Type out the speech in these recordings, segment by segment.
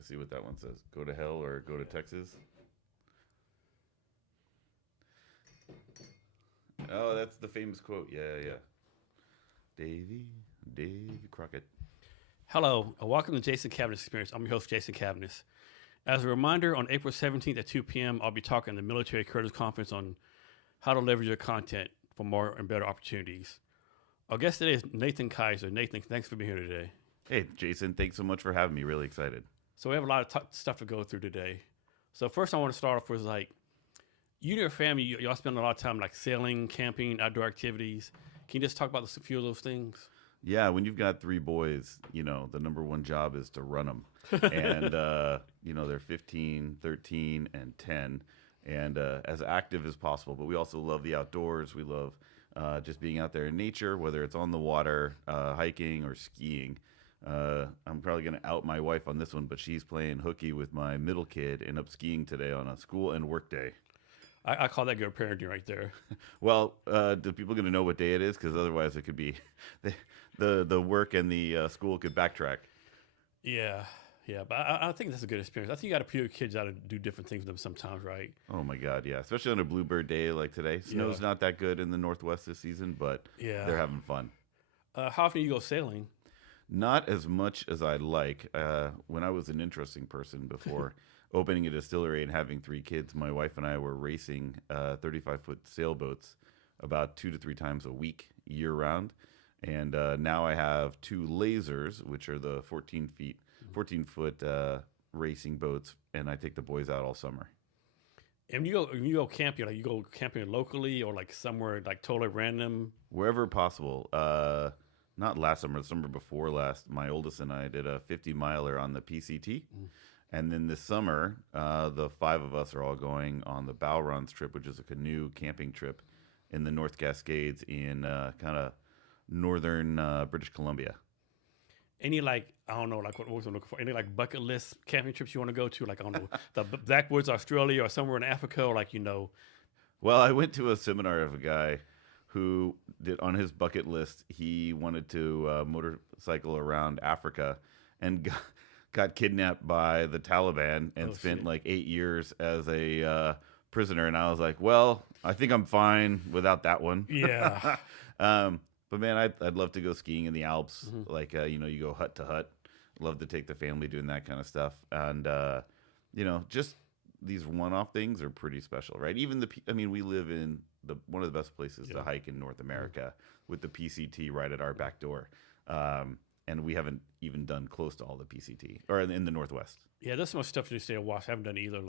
Let's see what that one says. Go to hell or go to Texas. Oh, that's the famous quote. Yeah. Davy Crockett. Hello, and welcome to Jason Cavness Experience. I'm your host, Jason Cavness. As a reminder, on April 17th at 2 p.m., I'll be talking at the Military Careers Conference on how to leverage your content for more and better opportunities. Our guest today is Nathan Kaiser. Nathan, thanks for being here today. Hey, Jason, thanks so much for having me. Really excited. So we have a lot of stuff to go through today. So first I want to start off with you and your family, y'all spend a lot of time like sailing, camping, outdoor activities. Can you just talk about a few of those things? Yeah, when you've got 3 boys, the number one job is to run them. And, they're 15, 13, and 10. And as active as possible. But we also love the outdoors. We love just being out there in nature, whether it's on the water, hiking, or skiing. I'm probably going to out my wife on this one, but she's playing hooky with my middle kid and up skiing today on a school and work day. I call that good parenting right there. Well, do people going to know what day it is? Because otherwise it could be the work and the school could backtrack. Yeah, but I think that's a good experience. I think you got to put your kids out to do different things with them sometimes, right? Oh my God, yeah. Especially on a bluebird day like today. Snow's not that good in the Northwest this season, but they're having fun. How often do you go sailing? Not as much as I'd like. When I was an interesting person before opening a distillery and having 3 kids, my wife and I were racing 35-foot sailboats about 2 to 3 times a week, year round. And now I have 2 lasers, which are the 14-foot racing boats, and I take the boys out all summer. And you go camping, you go camping locally or like somewhere like totally random? Wherever possible. Not last summer, the summer before last, my oldest and I did a 50-miler on the PCT. And then this summer, the 5 of us are all going on the Bourbon trip, which is a canoe camping trip in the North Cascades in kind of northern British Columbia. Any what was I looking for? Any bucket list camping trips you want to go to? The backwoods Australia or somewhere in Africa or Well, I went to a seminar of a guy who did on his bucket list, he wanted to motorcycle around Africa and got kidnapped by the Taliban and spent 8 years as a prisoner. And I was like, well, I think I'm fine without that one. Yeah. But man, I'd love to go skiing in the Alps. You go hut to hut. Love to take the family doing that kind of stuff. And, just these one-off things are pretty special, right? Even we live in one of the best places to hike in North America with the PCT right at our back door. And we haven't even done close to all the PCT or in the Northwest. Yeah, there's so much stuff to stay and watch. I haven't done either.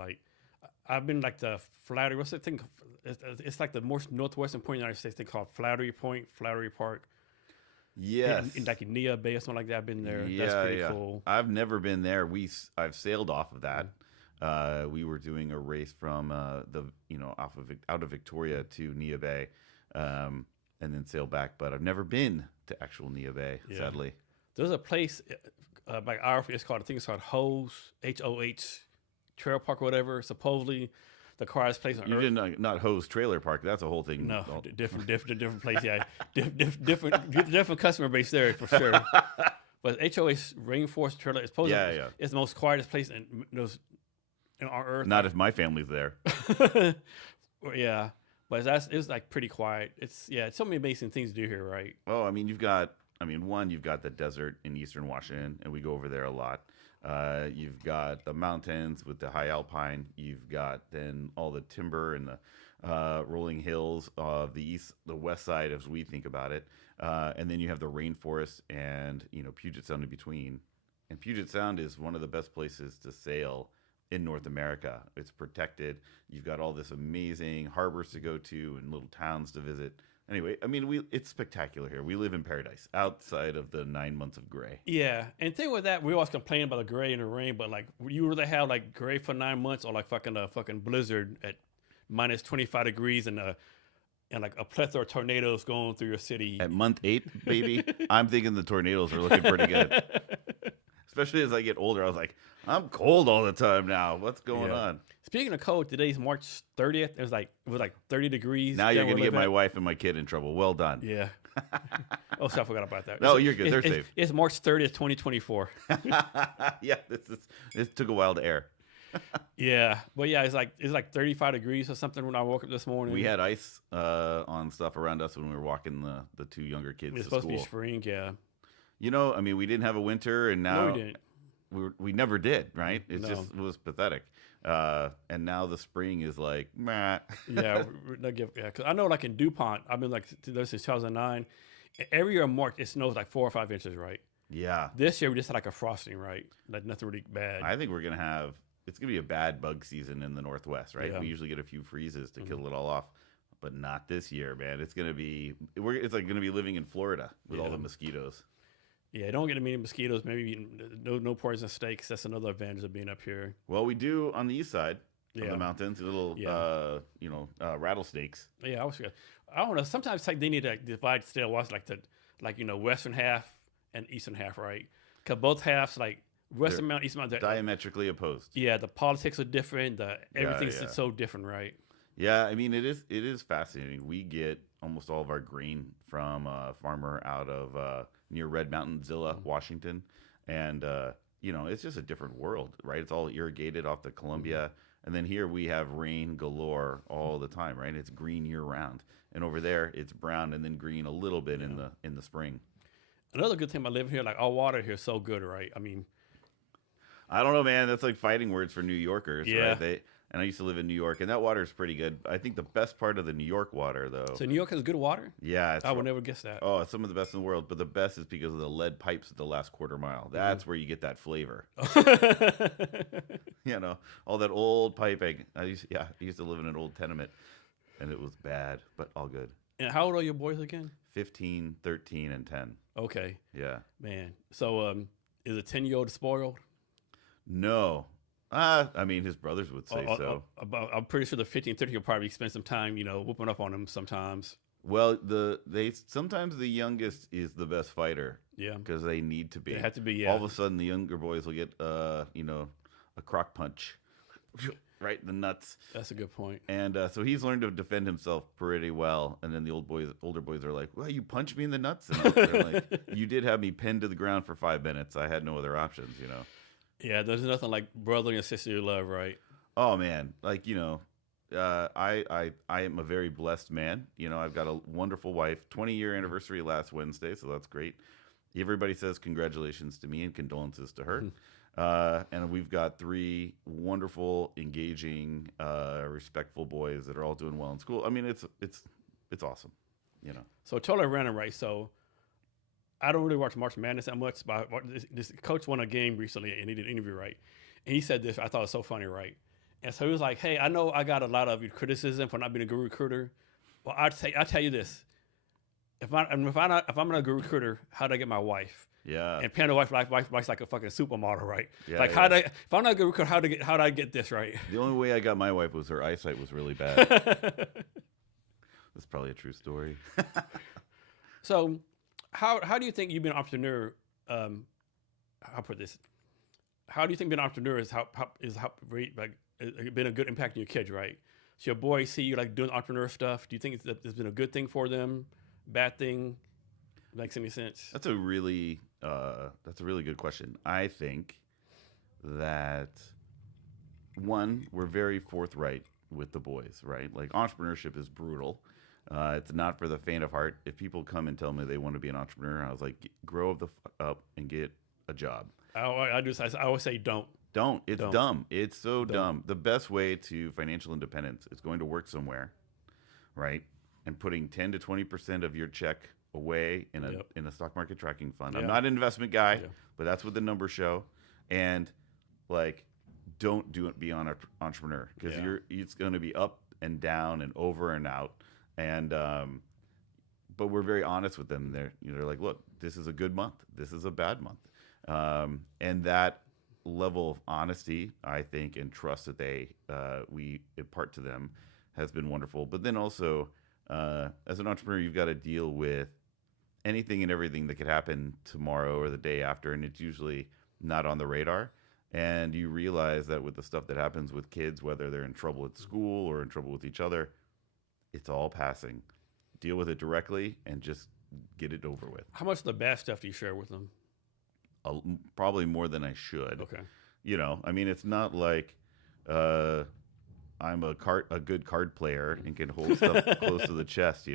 I've been the Flattery. What's that thing? It's like the most northwestern point in the United States. They call it Flattery Point, Flattery Park. Yes, in Nia Bay or something like that. I've been there. That's pretty cool. I've never been there. I've sailed off of that. We were doing a race from out of Victoria to Nia Bay, and then sail back. But I've never been to actual Nia Bay, sadly. There's a place it's called Ho's, H-O-H, Trail Park or whatever. Supposedly the quietest place on you earth. You didn't not Ho's Trailer Park. That's a whole thing. No, different place. Yeah, different customer base there for sure. But HOH Rainforest Trailer is supposed it's the most quietest place on our earth. Not if my family's there. Yeah, but it's pretty quiet. It's so many amazing things to do here, right? Oh, you've got the desert in eastern Washington, and we go over there a lot. You've got the mountains with the high alpine. You've got then all the timber and the rolling hills of the west side as we think about it. And then you have the rainforest and Puget Sound in between. And Puget Sound is one of the best places to sail in North America. It's protected. You've got all this amazing harbors to go to and little towns to visit. Anyway, it's spectacular here. We live in paradise outside of the 9 months of gray. Yeah, and the thing with that, we always complain about the gray and the rain, but you really have gray for 9 months or fucking blizzard at minus 25 degrees and a plethora of tornadoes going through your city. At month 8, baby, I'm thinking the tornadoes are looking pretty good. Especially as I get older, I was like, I'm cold all the time now. What's going on? Speaking of cold, today's March 30th. It was 30 degrees. Now you're going to get my wife and my kid in trouble. Well done. Yeah. Oh, so I forgot about that. No, you're good. They're It's, safe. it's March 30th, 2024. Yeah, this took a while to air. Yeah, but yeah, it's like 35 degrees or something when I woke up this morning. We had ice on stuff around us when we were walking the two younger kids It's to supposed school. to be spring. Yeah, I mean, we didn't have a winter, and no, now we didn't. we never did, right? It No. just was pathetic. And now the spring is like, meh. Yeah, because I know like in DuPont, I've been like there since 2009. Every year in March, it snows like 4 or 5 inches, right? Yeah. This year we just had like a frosting, right? Like nothing really bad. I think it's going to be a bad bug season in the Northwest, right? Yeah. We usually get a few freezes to kill it all off, but not this year, man. It's going to be, it's like going to be living in Florida with all the mosquitoes. Yeah, don't get many mosquitoes. Maybe no poisonous snakes. That's another advantage of being up here. Well, we do on the east side of Yeah. the mountains, little, rattlesnakes. Yeah, I don't know. Sometimes like they need to divide still what's like western half and eastern half, right? Because both halves like western mountain, eastern mountain, Diametrically opposed. yeah, the politics are different. Everything's yeah. so different, right? Yeah, I mean, it is fascinating. We get almost all of our grain from a farmer out of near Red Mountain, Zilla, Washington. And, it's just a different world, right? It's all irrigated off the Columbia. And then here we have rain galore all the time, right? It's green year round. And over there, it's brown and then green a little bit in the spring. Another good thing about living here, like our water here is so good, right? I mean, I don't know, man. That's like fighting words for New Yorkers, Yeah. right? And I used to live in New York, and that water is pretty good. I think the best part of the New York water, though, so New York has good water. yeah, I would never guess that. oh, it's some of the best in the world. But the best is because of the lead pipes at the last quarter mile. That's where you get that flavor. All that old piping. I used to live in an old tenement, and it was bad, but all good. And how old are your boys again? 15, 13, and 10. Okay, Yeah. man. So is a 10-year-old spoiled? No. I mean, his brothers would say so. I'm pretty sure the 15, 13 will probably spend some time, whooping up on them sometimes. Well, sometimes the youngest is the best fighter. Yeah. Because they need to be. They have to be, yeah. All of a sudden, the younger boys will get, a crock punch, right in the nuts. That's a good point. And so he's learned to defend himself pretty well. And then the older boys are like, "Well, you punched me in the nuts." And they're like, "You did have me pinned to the ground for 5 minutes. I had no other options." Yeah, there's nothing like brother and sister you love, right? Oh man, like I am a very blessed man. I've got a wonderful wife. 20-year anniversary last Wednesday, so that's great. Everybody says congratulations to me and condolences to her. And we've got 3 wonderful, engaging, respectful boys that are all doing well in school. I mean, it's awesome. So totally random, right? So I don't really watch March Madness that much, but this coach won a game recently and he did an interview, right? And he said this, I thought it was so funny, right? And so he was like, "Hey, I know I got a lot of criticism for not being a good recruiter. Well, I tell you this: if I'm not a good recruiter, how do I get my wife? Yeah. And Panda wife's like a fucking supermodel, right? Yeah, like yeah. if I'm not a good recruiter, how do I get this right? The only way I got my wife was her eyesight was really bad. That's probably a true story. So, how do you think you've been an entrepreneur? I'll put this. How do you think being an entrepreneur is been a good impact on your kids, right? So your boys see you like doing entrepreneur stuff. Do you think it's been a good thing for them? Bad thing? Makes any sense? That's a really good question. I think that one, we're very forthright with the boys, right? Like entrepreneurship is brutal. It's not for the faint of heart. If people come and tell me they want to be an entrepreneur, I was like, grow up and get a job. I always say don't. Don't. It's Don't. dumb. It's so dumb. The best way to financial independence is going to work somewhere, right? And putting 10 to 20% of your check away in a stock market tracking fund. I'm Yeah. not an investment guy, Yeah. but that's what the numbers show. And like, don't be an entrepreneur because Yeah. it's going to be up and down and over and out. And but we're very honest with them. They're like, look, this is a good month. This is a bad month. And that level of honesty, I think, and trust that we impart to them has been wonderful. But then also, as an entrepreneur, you've got to deal with anything and everything that could happen tomorrow or the day after, and it's usually not on the radar. And you realize that with the stuff that happens with kids, whether they're in trouble at school or in trouble with each other, it's all passing. Deal with it directly and just get it over with. How much of the bad stuff do you share with them? Probably more than I should. Okay. I mean, it's not like I'm a good card player and can hold stuff close to the chest.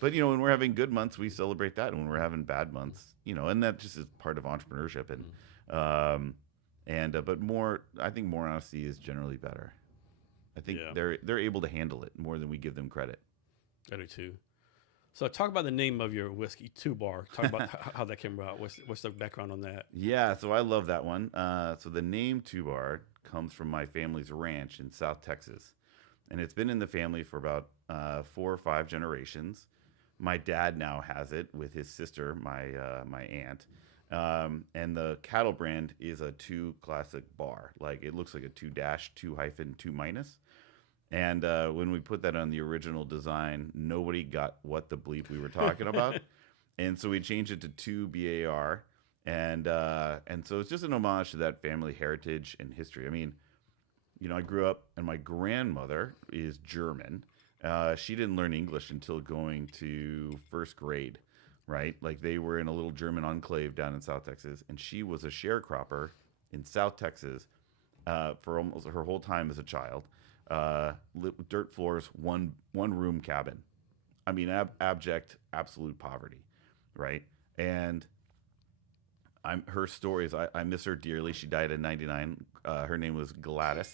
But when we're having good months, we celebrate that, and when we're having bad months, and that just is part of entrepreneurship. But I think more honesty is generally better. I think they're able to handle it more than we give them credit. I do too. So talk about the name of your whiskey, 2 Bar. Talk about how that came about. What's the background on that? Yeah, so I love that one. So the name 2 Bar comes from my family's ranch in South Texas, and it's been in the family for about 4 or 5 generations. My dad now has it with his sister, my aunt, and the cattle brand is a 2 classic bar. Like it looks like a 2-2-2-2-. And when we put that on the original design, nobody got what the bleep we were talking about. And so we changed it to 2 BAR. And so it's just an homage to that family heritage and history. I mean, I grew up, and my grandmother is German. She didn't learn English until going to 1st grade, right? Like they were in a little German enclave down in South Texas. And she was a sharecropper in South Texas for almost her whole time as a child. Dirt floors, one room cabin. I mean, abject, absolute poverty, right? And her stories. I miss her dearly. She died at 99. Her name was Gladys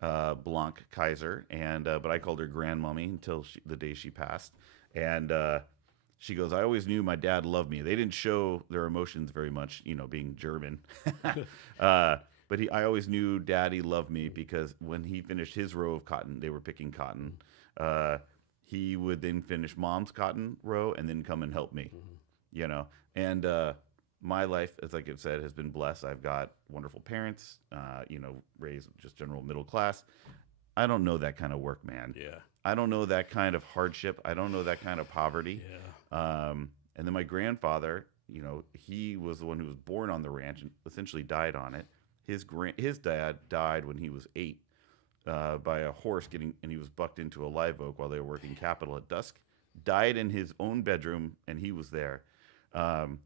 Blanc Kaiser, and but I called her Grandmommy until the day she passed. And she goes, I always knew my dad loved me. They didn't show their emotions very much, being German. But I always knew Daddy loved me because when he finished his row of cotton, they were picking cotton. He would then finish Mom's cotton row and then come and help me, And my life, as like I said, has been blessed. I've got wonderful parents, raised just general middle class. I don't know that kind of work, man. Yeah. I don't know that kind of hardship. I don't know that kind of poverty. Yeah. And then my grandfather, he was the one who was born on the ranch and essentially died on it. His dad died when he was 8 by a horse and he was bucked into a live oak while they were working capital at dusk. Died in his own bedroom, and he was there. And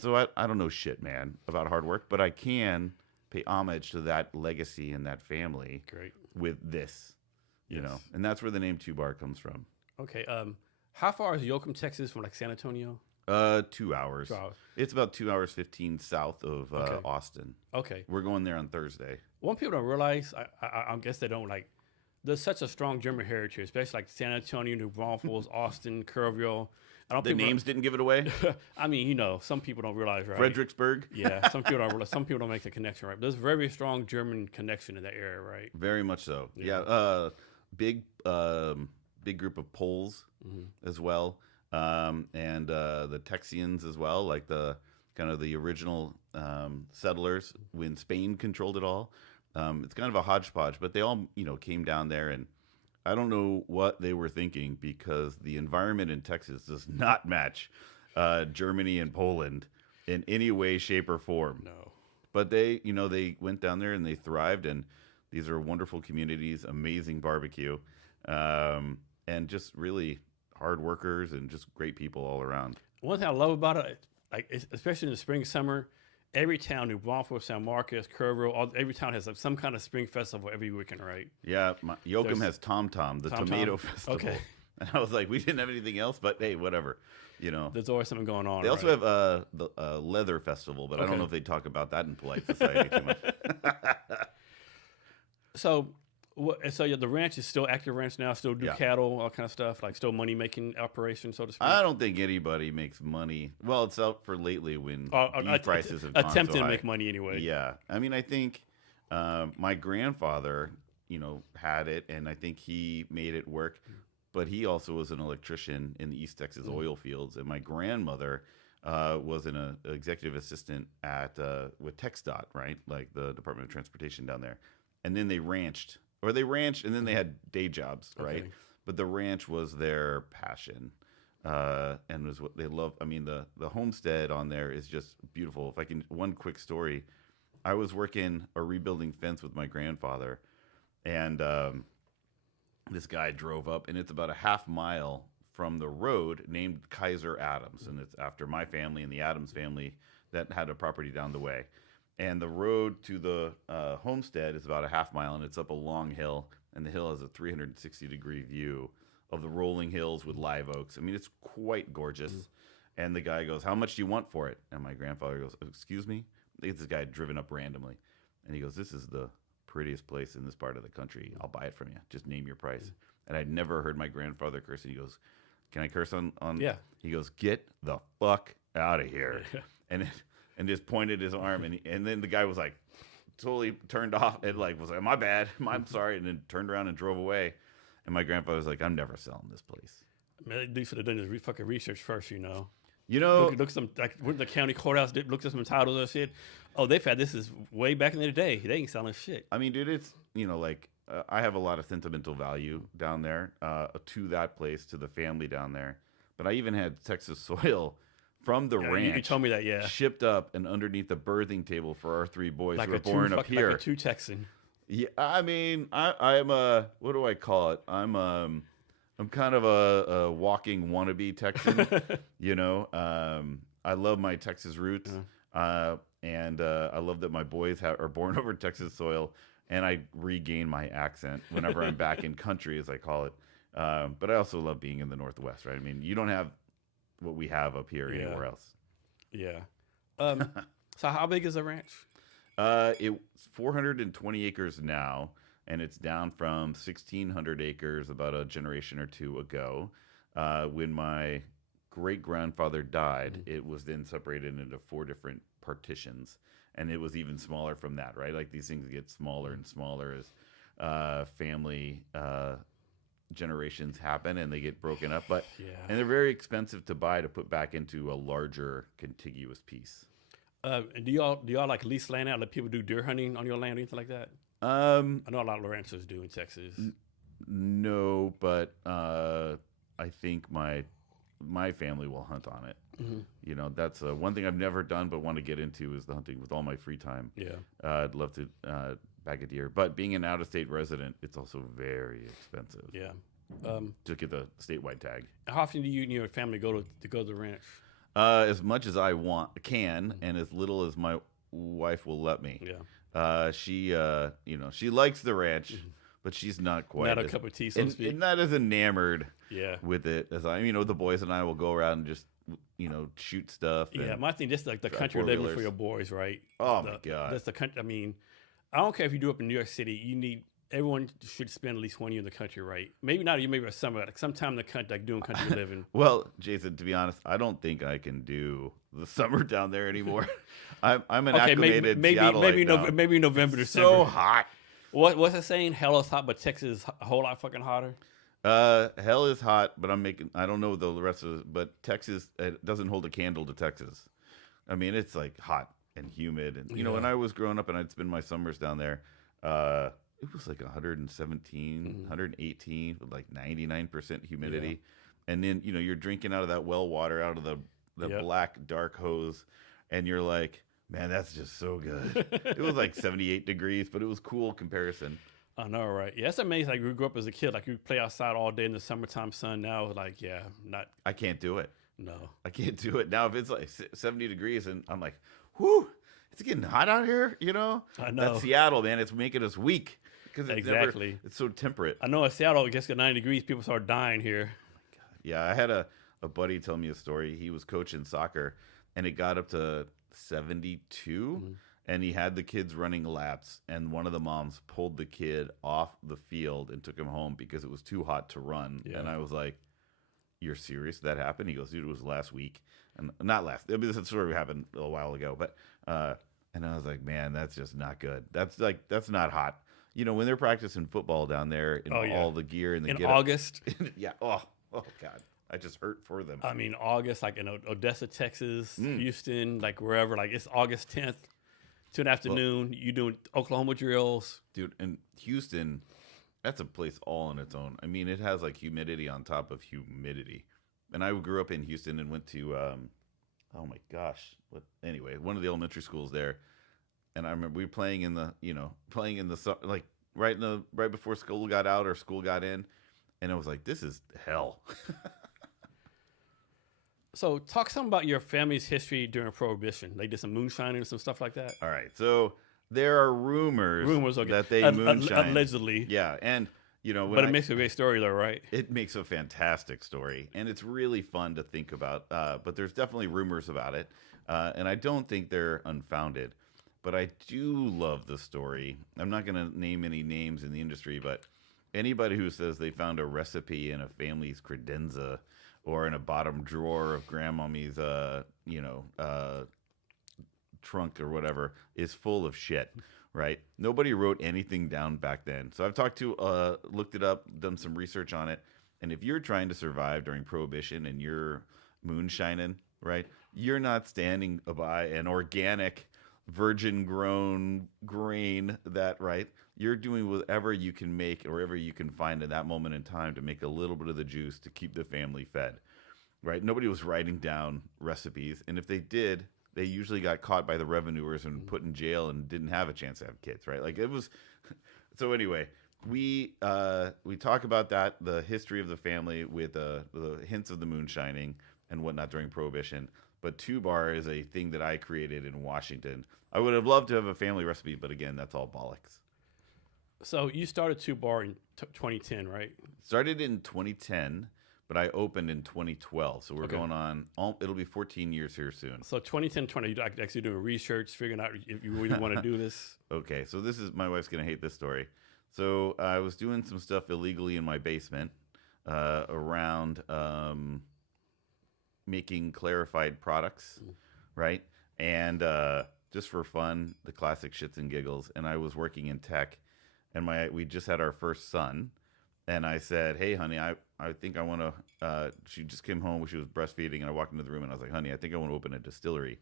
so I don't know shit, man, about hard work, but I can pay homage to that legacy and that family. Great. With this, and that's where the name 2 Bar comes from. Okay. How far is Yoakum, Texas, from like San Antonio? 2 hours. 2 hours. It's about 2 hours 15 south of Austin. Okay. We're going there on Thursday. One people don't realize, I guess they don't like. There's such a strong German heritage, especially like San Antonio, New Braunfels, Austin, Kerrville. The names didn't give it away. I mean, some people don't realize, right? Fredericksburg. Yeah, some people don't realize. Some people don't make the connection, right? But there's a very strong German connection in that area, right? Very much so. Yeah. Big group of Poles as well, and the Texians as well, like the kind of the original settlers when Spain controlled it all. It's kind of a hodgepodge, but they all came down there, and I don't know what they were thinking because the environment in Texas does not match Germany and Poland in any way, shape, or form. No. But they went down there and they thrived, and these are wonderful communities, amazing barbecue, and just really hard workers and just great people all around. One thing I love about it, especially in the spring, summer, every town, New Braunfels, San Marcos, Kerrville, every town has some kind of spring festival every weekend, right? Yeah, Yoakum has Tom Tom, the tomato festival. Okay. And I was like, we didn't have anything else, but hey, whatever. There's always something going on. They also have the leather festival, but I don't know if they talk about that in polite society too much. So the ranch is still active ranch now, still do cattle, all kind of stuff, like still money-making operation, so to speak? I don't think anybody makes money. Well, it's out for lately when beef prices have gone attempting so high. To make money anyway. Yeah. I mean, I think my grandfather, had it, and I think he made it work, but he also was an electrician in the East Texas oil fields, and my grandmother was an executive assistant with TxDOT, right? Like the Department of Transportation down there. And then they ranched, and then they had day jobs, right? Okay. But the ranch was their passion, and was what they loved. I mean, the homestead on there is just beautiful. If I can, one quick story. I was working a rebuilding fence with my grandfather, and this guy drove up, and it's about a half mile from the road named Kaiser Adams, and it's after my family and the Adams family that had a property down the way. And the road to the homestead is about a half mile, and it's up a long hill, and the hill has a 360-degree view of the rolling hills with live oaks. I mean, it's quite gorgeous. And the guy goes, "How much do you want for it?" And my grandfather goes, "Excuse me?" This guy had driven up randomly. And he goes, "This is the prettiest place in this part of the country. I'll buy it from you. Just name your price." And I'd never heard my grandfather curse. And he goes, "Can I curse on?" Yeah. He goes, "Get the fuck out of here." And just pointed his arm. And then the guy was like, totally turned off and like was like, "My bad. I'm sorry." And then turned around and drove away. And my grandfather was like, "I'm never selling this place." Man, they should have done this fucking research first, you know. You know, Look some like went to the county courthouse, looked at some titles and shit. Oh, they've had this is way back in the day. They ain't selling shit. I mean, dude, it's like I have a lot of sentimental value down there to that place, to the family down there. But I even had Texas soil from the ranch. You told me that, yeah. Shipped up and underneath the birthing table for our 3 boys Like who were born up here. Like a true Texan. Yeah, I mean, I'm a what do I call it? I'm kind of a walking wannabe Texan. I love my Texas roots, and I love that my boys are born over Texas soil, and I regain my accent whenever I'm back in country, as I call it. But I also love being in the Northwest, right? I mean, you don't have what we have up here anywhere else. Yeah. So how big is the ranch? It's 420 acres now, and it's down from 1,600 acres about a generation or two ago. When my great-grandfather died, it was then separated into 4 different partitions, and it was even smaller from that, right? Like these things get smaller and smaller as family generations happen and they get broken up. And they're very expensive to buy to put back into a larger contiguous piece. And do y'all like lease land out? Let people do deer hunting on your land or anything like that? I know a lot of ranchers do in Texas. No, but I think my family will hunt on it. That's one thing I've never done but want to get into is the hunting with all my free time. I'd love to bag a deer, but being an out-of-state resident, it's also very expensive. To get the statewide tag. How often do you and your family go to the ranch? As much as I can, and as little as my wife will let me. She likes the ranch, but she's not quite not a cup of tea, so to speak. And not as enamored with it as I. The boys and I will go around and just shoot stuff. Yeah, my thing, just like the country living for your boys, right? Oh my god, that's the country. I mean, I don't care if you do up in New York City. Everyone should spend at least 1 year in the country, right? Maybe not. Maybe a summer, like sometime in the country, like doing country living. Well, Jason, to be honest, I don't think I can do the summer down there anymore. I'm an acclimated Seattleite now. Maybe November, December. So hot. What's it saying? Hell is hot, but Texas is a whole lot fucking hotter. Hell is hot, but I don't know the rest of it, but Texas it doesn't hold a candle to Texas. I mean, it's like hot and humid, and when I was growing up and I'd spend my summers down there, it was like 117, 118 with like 99% humidity. And then, you're drinking out of that well water, out of the black, dark hose. And you're like, man, that's just so good. It was like 78 degrees, but it was cool comparison. I know, right? Yeah, it's amazing. Like, we grew up as a kid. Like, you play outside all day in the summertime sun. Now, like, I can't do it. No. I can't do it. Now, if it's like 70 degrees and I'm like, whew, it's getting hot out here, I know. That's Seattle, man. It's making us weak. Because it's so temperate. I know in Seattle, it gets to 90 degrees, people start dying here. Oh my God. Yeah, I had a buddy tell me a story. He was coaching soccer, and it got up to 72, and he had the kids running laps, and one of the moms pulled the kid off the field and took him home because it was too hot to run. Yeah. And I was like, "You're serious? That happened?" He goes, "Dude, it was last week." And not last. I mean, this story happened a while ago, but and I was like, "Man, that's just not good. That's not hot." When they're practicing football down there in all the gear and the in August. Yeah. Oh God. I just hurt for them. I mean, August, like in Odessa, Texas, Houston, like wherever, like it's August 10th, 2 in the afternoon. You doing Oklahoma drills. Dude, and Houston, that's a place all on its own. I mean, it has like humidity on top of humidity. And I grew up in Houston and went to, oh my gosh. Anyway, one of the elementary schools there. And I remember we were playing in the like right before school got out or school got in, and I was like, "This is hell." So talk some about your family's history during Prohibition. They did some moonshining and some stuff like that. All right. So there are rumors, Rumors, okay, that they moonshine. allegedly, Yeah, and when but it makes a great story, though, right? it makes a fantastic story, and it's really fun to think about. But there's definitely rumors about it, and I don't think they're unfounded. But I do love the story. I'm not going to name any names in the industry, but anybody who says they found a recipe in a family's credenza or in a bottom drawer of grandmommy's, trunk or whatever is full of shit, right? Nobody wrote anything down back then. So I've looked it up, done some research on it. And if you're trying to survive during Prohibition and you're moonshining, right, you're not standing by an organic, virgin grown grain right? You're doing whatever you can make or whatever you can find at that moment in time to make a little bit of the juice to keep the family fed, right? Nobody was writing down recipes. And if they did, they usually got caught by the revenuers and put in jail and didn't have a chance to have kids, right? Like it was. So anyway, we talk about that, the history of the family with the hints of the moonshining and whatnot during Prohibition. But two bar is a thing that I created in Washington. I would have loved to have a family recipe, but again, that's all bollocks. So you started 2 Bar in 2010, right? Started in 2010. But I opened in 2012, so we're Okay. going on. It'll be 14 years here soon. So 2010, 20, you actually doing research, figuring out if you really want to do this. Okay, so this is my wife's gonna hate this story. So I was doing some stuff illegally in my basement around making clarified products, right? And just for fun, the classic shits and giggles. And I was working in tech, and we just had our first son. And I said, "Hey, honey, I think I want to." She just came home. She was breastfeeding, and I walked into the room, and I was like, "Honey, I think I want to open a distillery."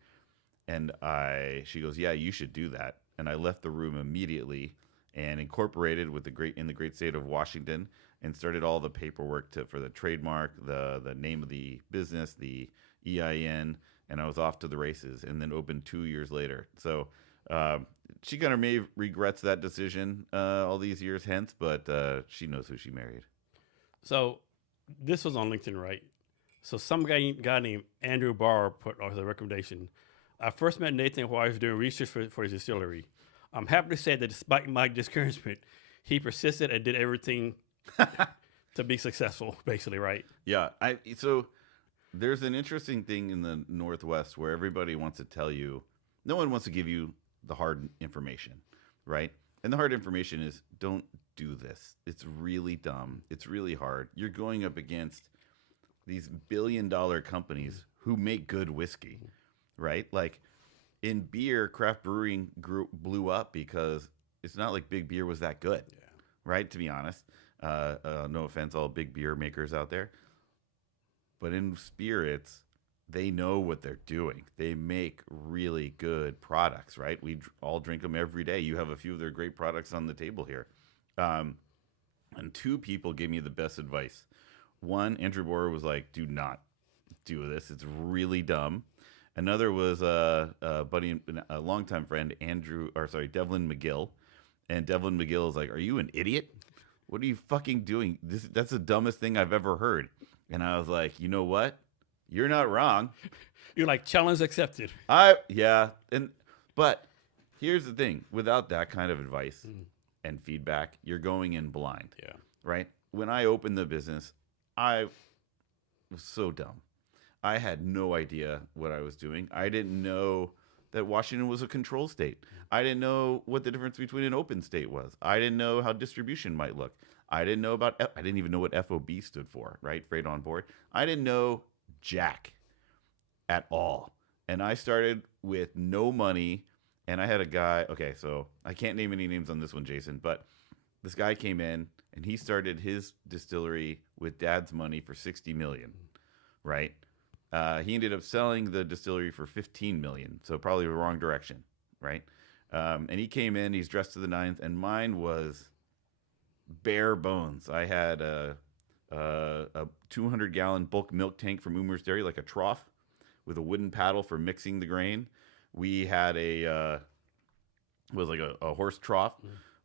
And she goes, "Yeah, you should do that." And I left the room immediately and incorporated in the great state of Washington, and started all the paperwork for the trademark, the name of the business, the EIN, and I was off to the races. And then opened 2 years later. So. She kind of may regrets that decision all these years hence, but she knows who she married. So this was on LinkedIn, right? So some guy named Andrew Barr put as a recommendation. I first met Nathan while I was doing research for his distillery. I'm happy to say that despite my discouragement, he persisted and did everything to be successful, basically, right? Yeah. So there's an interesting thing in the Northwest where everybody wants to tell you, no one wants to give you the hard information, right? And the hard information is don't do this. It's really dumb. It's really hard. You're going up against these billion-dollar companies who make good whiskey, right? Like in beer, craft brewing blew up because it's not like big beer was that good, right? To be honest, no offense, all big beer makers out there, but in spirits, they know what they're doing. They make really good products, right? We all drink them every day. You have a few of their great products on the table here. And two people gave me the best advice. One, Andrew Borer was like, do not do this. It's really dumb. Another was a buddy, a longtime friend, Devlin McGill. And Devlin McGill is like, are you an idiot? What are you fucking doing? That's the dumbest thing I've ever heard. And I was like, you know what? You're not wrong. You're like, challenge accepted. But here's the thing: without that kind of advice and feedback, you're going in blind. Yeah. Right. When I opened the business, I was so dumb. I had no idea what I was doing. I didn't know that Washington was a control state. I didn't know what the difference between an open state was. I didn't know how distribution might look. I didn't even know what FOB stood for, right? Freight on board. I didn't know jack at all. And I started with no money, and I had a guy, okay, so I can't name any names on this one, Jason, but this guy came in and he started his distillery with dad's money for $60 million, right? He ended up selling the distillery for $15 million, so probably the wrong direction, right? And he came in, he's dressed to the nines, and mine was bare bones. I had a 200-gallon bulk milk tank from Oomer's Dairy, like a trough, with a wooden paddle for mixing the grain. We had a horse trough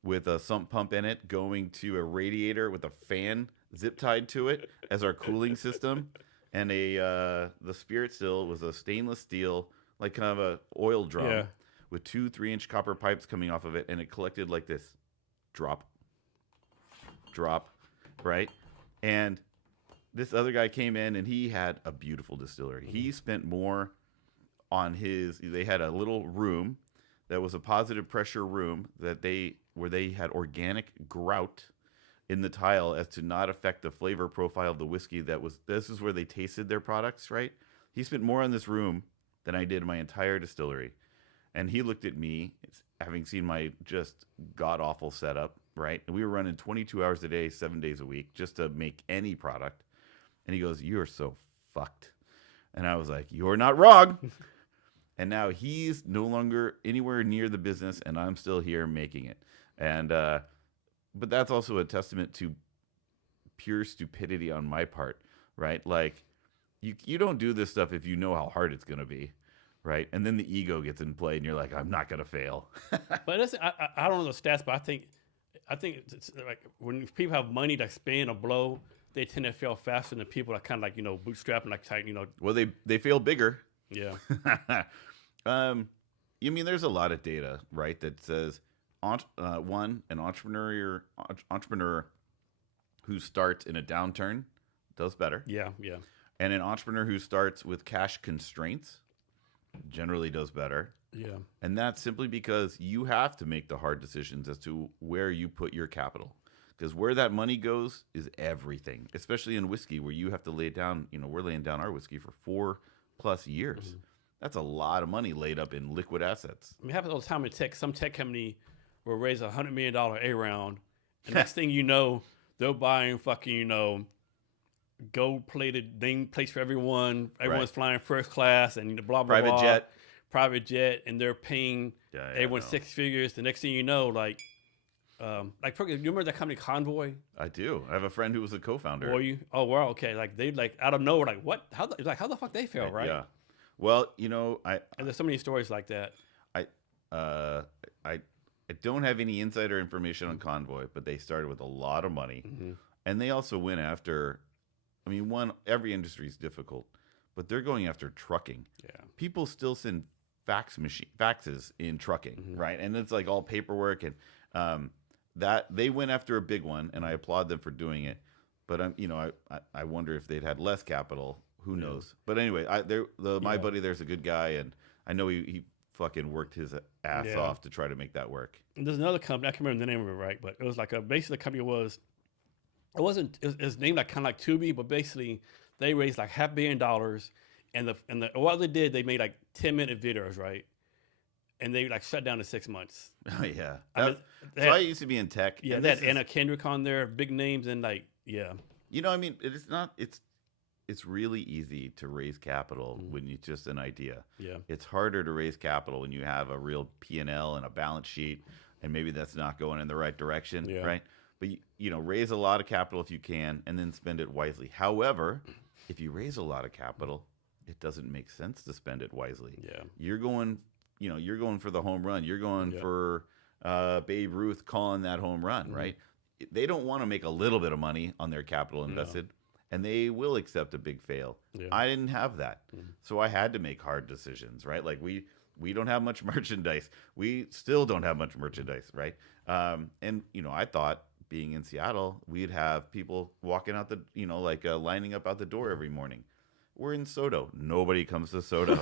with a sump pump in it, going to a radiator with a fan zip tied to it as our cooling system. and the spirit still was a stainless steel, like kind of a oil drum Yeah. with 2 3-inch copper pipes coming off of it, and it collected like this, drop, drop, right? And this other guy came in, and he had a beautiful distillery. He spent more on his. They had a little room that was a positive pressure room where they had organic grout in the tile as to not affect the flavor profile of the whiskey. This is where they tasted their products, right? He spent more on this room than I did my entire distillery. And he looked at me, having seen my just god awful setup, right? And we were running 22 hours a day, 7 days a week, just to make any product. And he goes, "You're so fucked." And I was like, "You're not wrong." And now he's no longer anywhere near the business, and I'm still here making it. And but that's also a testament to pure stupidity on my part, right? Like, you don't do this stuff if you know how hard it's gonna be, right? And then the ego gets in play, and you're like, "I'm not gonna fail." But I don't know the stats, but I think it's like when people have money to spend or blow, they tend to fail faster than people that kind of like bootstrapping like tight, Well, they fail bigger. Yeah. You mean there's a lot of data, right, that says an entrepreneur who starts in a downturn does better, Yeah. and an entrepreneur who starts with cash constraints generally does better. Yeah. And that's simply because you have to make the hard decisions as to where you put your capital. Because where that money goes is everything, especially in whiskey, where you have to lay down, we're laying down our whiskey for 4+ years. Mm-hmm. That's a lot of money laid up in liquid assets. I mean, it happens all the time in tech. Some tech company will raise $100 million A round, and next thing you know, they're buying fucking, gold-plated name plates for everyone. Everyone's flying first class and blah, blah, blah. Private jet, and they're paying everyone 6 figures. The next thing you know, you remember that company Convoy? I do. I have a friend who was a co-founder. Or you? Oh, wow. Okay. Like they out of nowhere, like what? How the fuck they fail, right? Yeah. Well, and there's so many stories like that. I don't have any insider information on Convoy, but they started with a lot of money, and they also went after. I mean, every industry is difficult, but they're going after trucking. Yeah. People still send faxes in trucking, right? And it's like all paperwork, and that they went after a big one, and I applaud them for doing it. But I wonder if they'd had less capital. Who knows? But anyway, my buddy there's a good guy, and I know he fucking worked his ass off to try to make that work. And there's another company, I can't remember the name of it, right? But it was like basically the company was named like kind of like Tubi, but basically they raised like $500 million, and what they did, they made like 10-minute videos, right? And they like shut down in 6 months. Oh yeah. I used to be in tech. Yeah, they had Anna Kendrick on there, big names, and it's really easy to raise capital when it's just an idea. Yeah. It's harder to raise capital when you have a real P&L and a balance sheet, and maybe that's not going in the right direction, right? But raise a lot of capital if you can, and then spend it wisely. However, if you raise a lot of capital, it doesn't make sense to spend it wisely. Yeah. You're going for the home run. You're going for Babe Ruth calling that home run, right? They don't want to make a little bit of money on their capital invested. And they will accept a big fail. Yeah. I didn't have that. So I had to make hard decisions, right? Like we don't have much merchandise. We still don't have much merchandise, right? And I thought being in Seattle, we'd have people walking out lining up out the door every morning. We're in Soto. Nobody comes to Soto,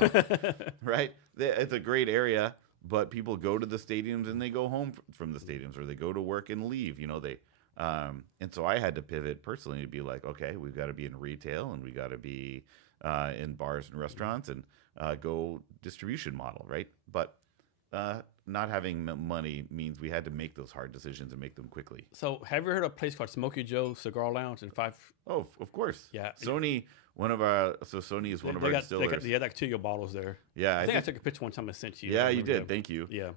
right? It's a great area, but people go to the stadiums and they go home from the stadiums, or they go to work and leave. And so I had to pivot personally to be like, okay, we've got to be in retail, and we got to be in bars and restaurants, and go distribution model, right? But not having money means we had to make those hard decisions and make them quickly. So have you heard of a place called Smokey Joe's Cigar Lounge in Five? Oh, of course. Yeah. Sony is one of our distillers. They had like 2 of your bottles there. Yeah. I think I took a picture one time and sent you. Yeah, you did. Thank you. Yeah.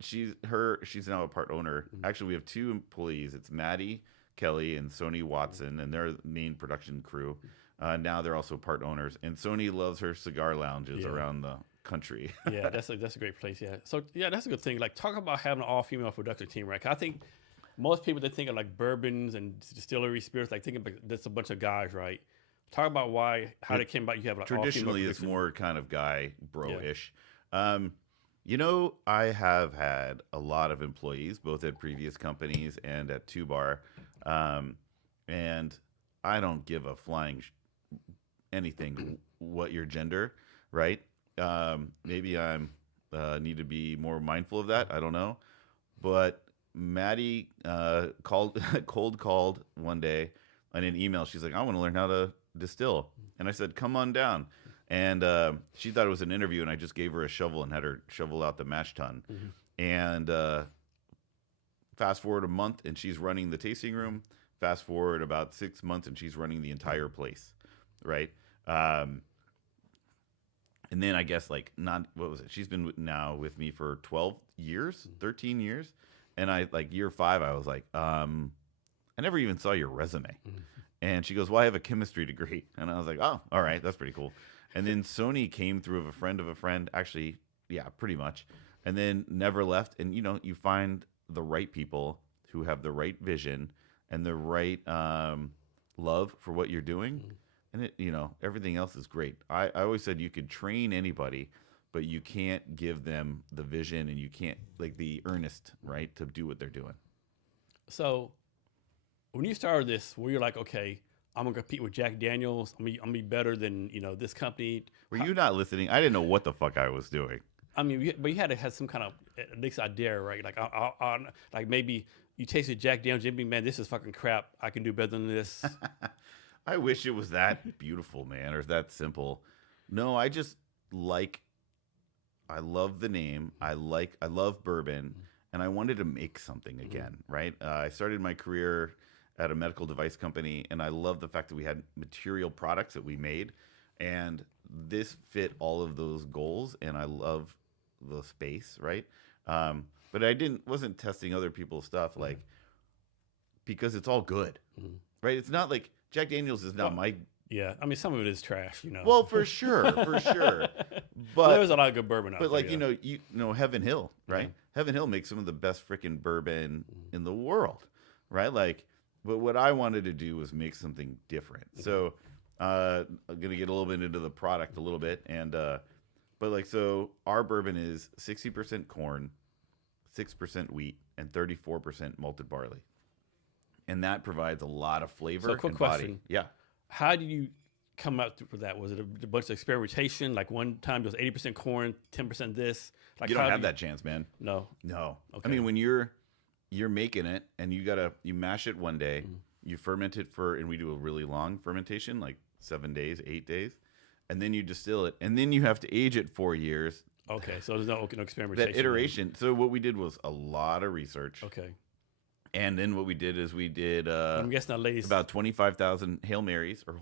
She's now a part owner. Actually, we have 2 employees. It's Maddie Kelly and Sony Watson, and they're the main production crew. Now they're also part owners. And Sony loves her cigar lounges around the country. Yeah, that's a great place. Yeah. So that's a good thing. Like, talk about having an all-female production team, right? 'Cause I think most people, they think of like bourbons and distillery spirits, like thinking that's a bunch of guys, right? Talk about how it came about. You have like Traditionally, it's more kind of guy bro-ish. I have had a lot of employees, both at previous companies and at Two Bar, and I don't give a flying anything what your gender, right? Maybe I'm need to be more mindful of that. I don't know, but Maddie called cold called one day in an email. She's like, I want to learn how to distill, and I said, come on down. And she thought it was an interview, and I just gave her a shovel and had her shovel out the mash tun. And fast forward a month, and she's running the tasting room. Fast forward about 6 months, and she's running the entire place, right? And then I guess what was it? She's been now with me for 12 years, 13 years. And I year 5, I was like, I never even saw your resume. And she goes, well, I have a chemistry degree. And I was like, oh, all right, that's pretty cool. And then Sony came through of a friend, actually, yeah, pretty much. And then never left. And, you find the right people who have the right vision and the right love for what you're doing. And, everything else is great. I always said you could train anybody, but you can't give them the vision and you can't, the earnest, right, to do what they're doing. So when you started this, were you like, okay, I'm going to compete with Jack Daniels. I'm going to be better than, this company. Were you not listening? I didn't know what the fuck I was doing. I mean, but you had to have some kind of at least idea, right? Like maybe you tasted Jack Daniels, you'd be, man, this is fucking crap. I can do better than this. I wish it was that beautiful, man, or that simple. No, I just I love the name. I love bourbon, and I wanted to make something again, right? I started my career at a medical device company, and I love the fact that we had material products that we made, and this fit all of those goals, and I love the space, right? But I wasn't testing other people's stuff, because it's all good, right? It's not like Jack Daniels is not my... Yeah, I mean, some of it is trash, Well, for sure. But there's a lot of good bourbon out there. But Heaven Hill, right? Heaven Hill makes some of the best freaking bourbon in the world, right? But what I wanted to do was make something different. So I'm gonna get a little bit into the product a little bit, and so our bourbon is 60% corn, 6% wheat, and 34% malted barley, and that provides a lot of flavor. So, quick and question. body. Yeah. How do you come up with that? Was it a bunch of experimentation? Like one time it was 80% corn, 10% this. You don't have that chance, man. No. Okay. I mean, when you're making it and you mash it one day, you ferment it and we do a really long fermentation, like 7 days, 8 days, and then you distill it, and then you have to age it 4 years. Okay, so there's no experimentation. That iteration. So what we did was a lot of research. Okay. And then what we did is I'm guessing ladies about 25,000 Hail Marys, or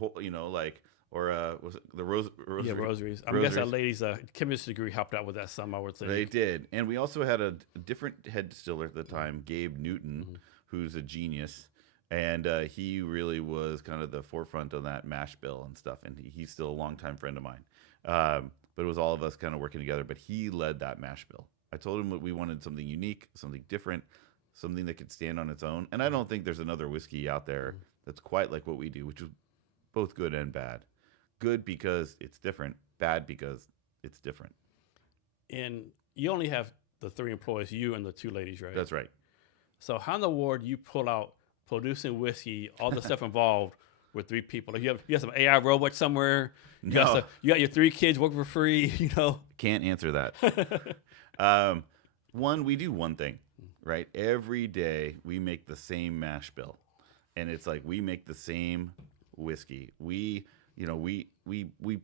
was it the rosaries? Yeah, rosaries. I'm guessing ladies' chemistry degree helped out with that some, I would say. They did, and we also had a different head distiller at the time, Gabe Newton, who's a genius, and he really was kind of the forefront on that mash bill and stuff. And he's still a longtime friend of mine. But it was all of us kind of working together. But he led that mash bill. I told him we wanted something unique, something different, something that could stand on its own. And I don't think there's another whiskey out there that's quite like what we do, which is both good and bad. Good because it's different, bad because it's different. And you only have the 3 employees, you and the 2 ladies, right? That's right. So how in the world you pull out producing whiskey, all the stuff involved with 3 people? Like you have some AI robot somewhere. You got your 3 kids working for free, Can't answer that. We do one thing. Right, every day we make the same mash bill, and it's like we make the same whiskey. We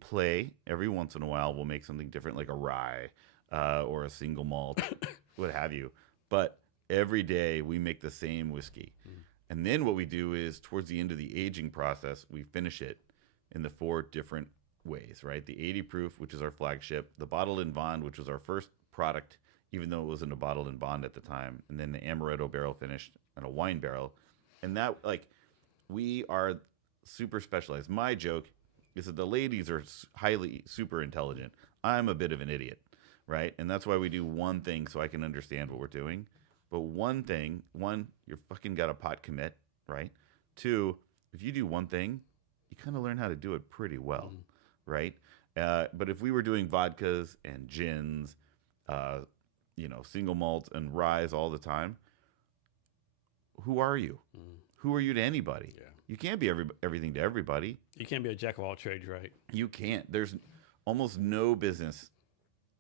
play every once in a while. We'll make something different, like a rye or a single malt, what have you. But every day we make the same whiskey, and then what we do is towards the end of the aging process, we finish it in the 4 different ways. Right, the 80 proof, which is our flagship, the bottled in bond, which was our first product, even though it wasn't a bottled in bond at the time, and then the amaretto barrel finished and a wine barrel. And that, we are super specialized. My joke is that the ladies are highly super intelligent. I'm a bit of an idiot, right? And that's why we do one thing so I can understand what we're doing. But one, you're fucking got a pot commit, right? 2, if you do one thing, you kind of learn how to do it pretty well, right? But if we were doing vodkas and gins, uh, single malts and ryes all the time, who are you? Who are you to anybody? Yeah. You can't be everything to everybody. You can't be a jack of all trades, right? You can't. There's almost no business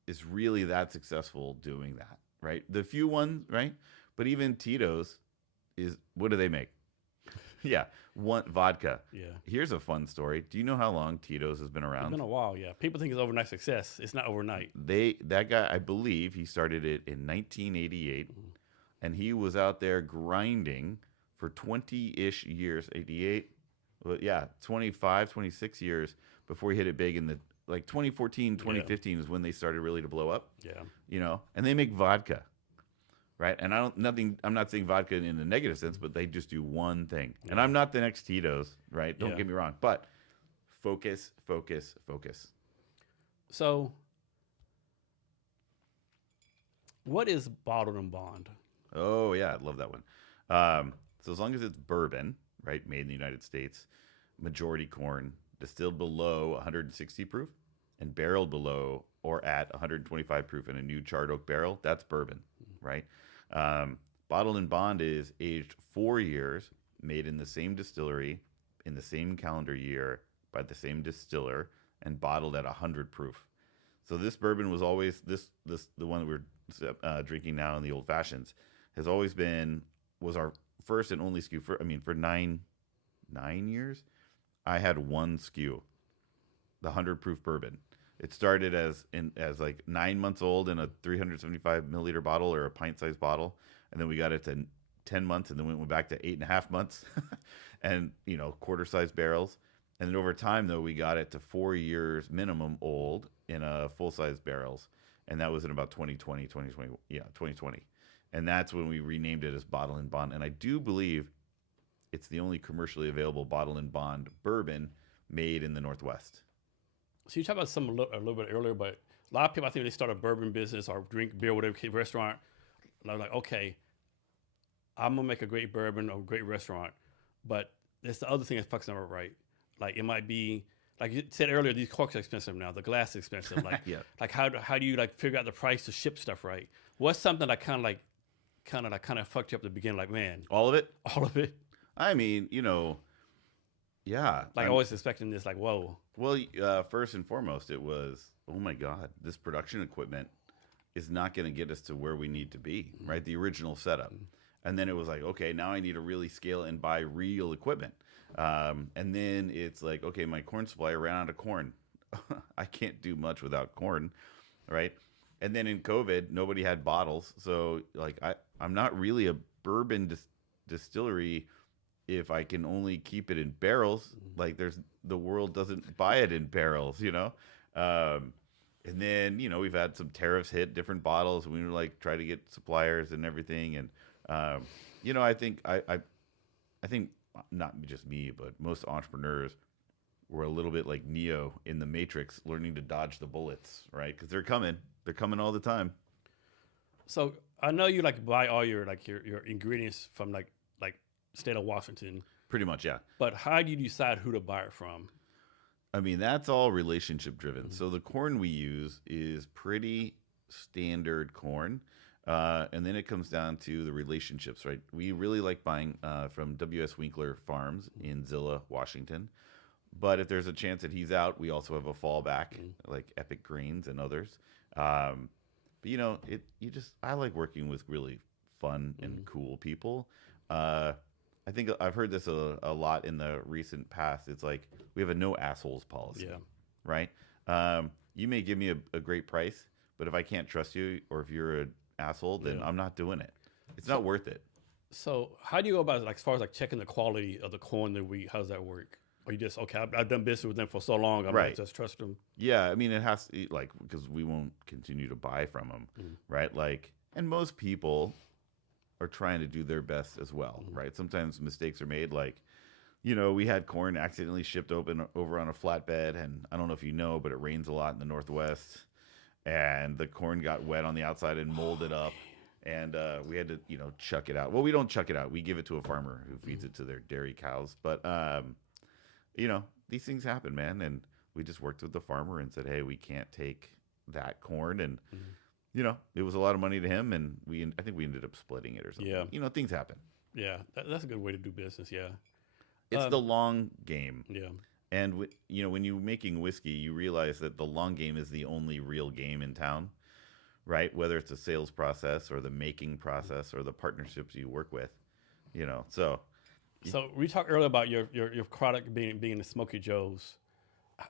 is really that successful doing that, right? The few ones, right? But even Tito's what do they make? Yeah, one vodka. Yeah. Here's a fun story. Do you know how long Tito's has been around? It's been a while, yeah. People think it's overnight success. It's not overnight. That guy, I believe, he started it in 1988, and he was out there grinding for 20-ish years. 88, well, yeah, 25, 26 years before he hit it big in the 2014, 2015 is when they started really to blow up. Yeah. And they make vodka. Right, and I'm not saying vodka in a negative sense, but they just do one thing. Yeah. And I'm not the next Tito's, right? Don't get me wrong, but focus. So, what is bottled and bond? Oh yeah, I love that one. So as long as it's bourbon, right, made in the United States, majority corn, distilled below 160 proof, and barreled below or at 125 proof in a new charred oak barrel, that's bourbon, right? Bottled and bond is aged 4 years, made in the same distillery, in the same calendar year, by the same distiller, and bottled at 100 proof. So this bourbon was always the one that we're drinking now in the old fashions was our first and only SKU for 9 years. I had one SKU, the 100 proof bourbon. It started as 9 months old in a 375 milliliter bottle or a pint sized bottle, and then we got it to 10 months, and then we went back to 8.5 months, and quarter size barrels, and then over time though we got it to 4 years minimum old in a full size barrels, and that was in about 2020, and that's when we renamed it as Bottle and Bond, and I do believe it's the only commercially available Bottle and Bond bourbon made in the Northwest. So you talked about some a little bit earlier, but a lot of people, I think, when they start a bourbon business or drink beer, whatever restaurant, they're like, okay, I'm gonna make a great bourbon or a great restaurant, but there's the other thing that fucks them up, right? Like it might be, like you said earlier, these corks are expensive now, the glass is expensive. Like, like how do you figure out the price to ship stuff right? What's something that kind of fucked you up at the beginning? Like, man, all of it. I mean, yeah. Like always expecting this, like, whoa. Well, first and foremost, it was, oh my God, this production equipment is not going to get us to where we need to be, right? The original setup. And then it was like, okay, now I need to really scale and buy real equipment. And then it's like, okay, my corn supplier ran out of corn. I can't do much without corn, right? And then in COVID, nobody had bottles. So like, I'm not really a bourbon distillery if I can only keep it in barrels. Like the world doesn't buy it in barrels, and then we've had some tariffs hit different bottles, and we were like try to get suppliers and everything, and I think I think not just me but most entrepreneurs were a little bit like Neo in the Matrix, learning to dodge the bullets, right? Because they're coming all the time. So I know you buy all your your ingredients from like state of Washington. Pretty much, yeah. But how do you decide who to buy it from? I mean, that's all relationship driven. So the corn we use is pretty standard corn. And then it comes down to the relationships, right? We really like buying from W.S. Winkler Farms in Zillah, Washington. But if there's a chance that he's out, we also have a fallback, like Epic Greens and others. But I like working with really fun and cool people. I think I've heard this a lot in the recent past. It's like we have a no assholes policy, right? You may give me a great price, but if I can't trust you or if you're an asshole, then I'm not doing it. It's not worth it. So how do you go about it, as far as checking the quality of the corn that how does that work? Or you just, okay, I've done business with them for so long, I'm going to just trust them? Yeah, I mean, it has to, because we won't continue to buy from them, right? And most people are trying to do their best as well, right? Sometimes mistakes are made, we had corn accidentally shipped over on a flatbed, and I don't know if you know, but it rains a lot in the Northwest, and the corn got wet on the outside and molded up, and we had to, chuck it out. Well, we don't chuck it out. We give it to a farmer who feeds it to their dairy cows, but, these things happen, man. And we just worked with the farmer and said, hey, we can't take that corn. And, it was a lot of money to him. And I think we ended up splitting it or something. Yeah. Things happen. Yeah. That's a good way to do business. Yeah. It's the long game. Yeah. And, when you're making whiskey, you realize that the long game is the only real game in town, right? Whether it's a sales process or the making process or the partnerships you work with, so. So we talked earlier about your product being the Smoky Joe's.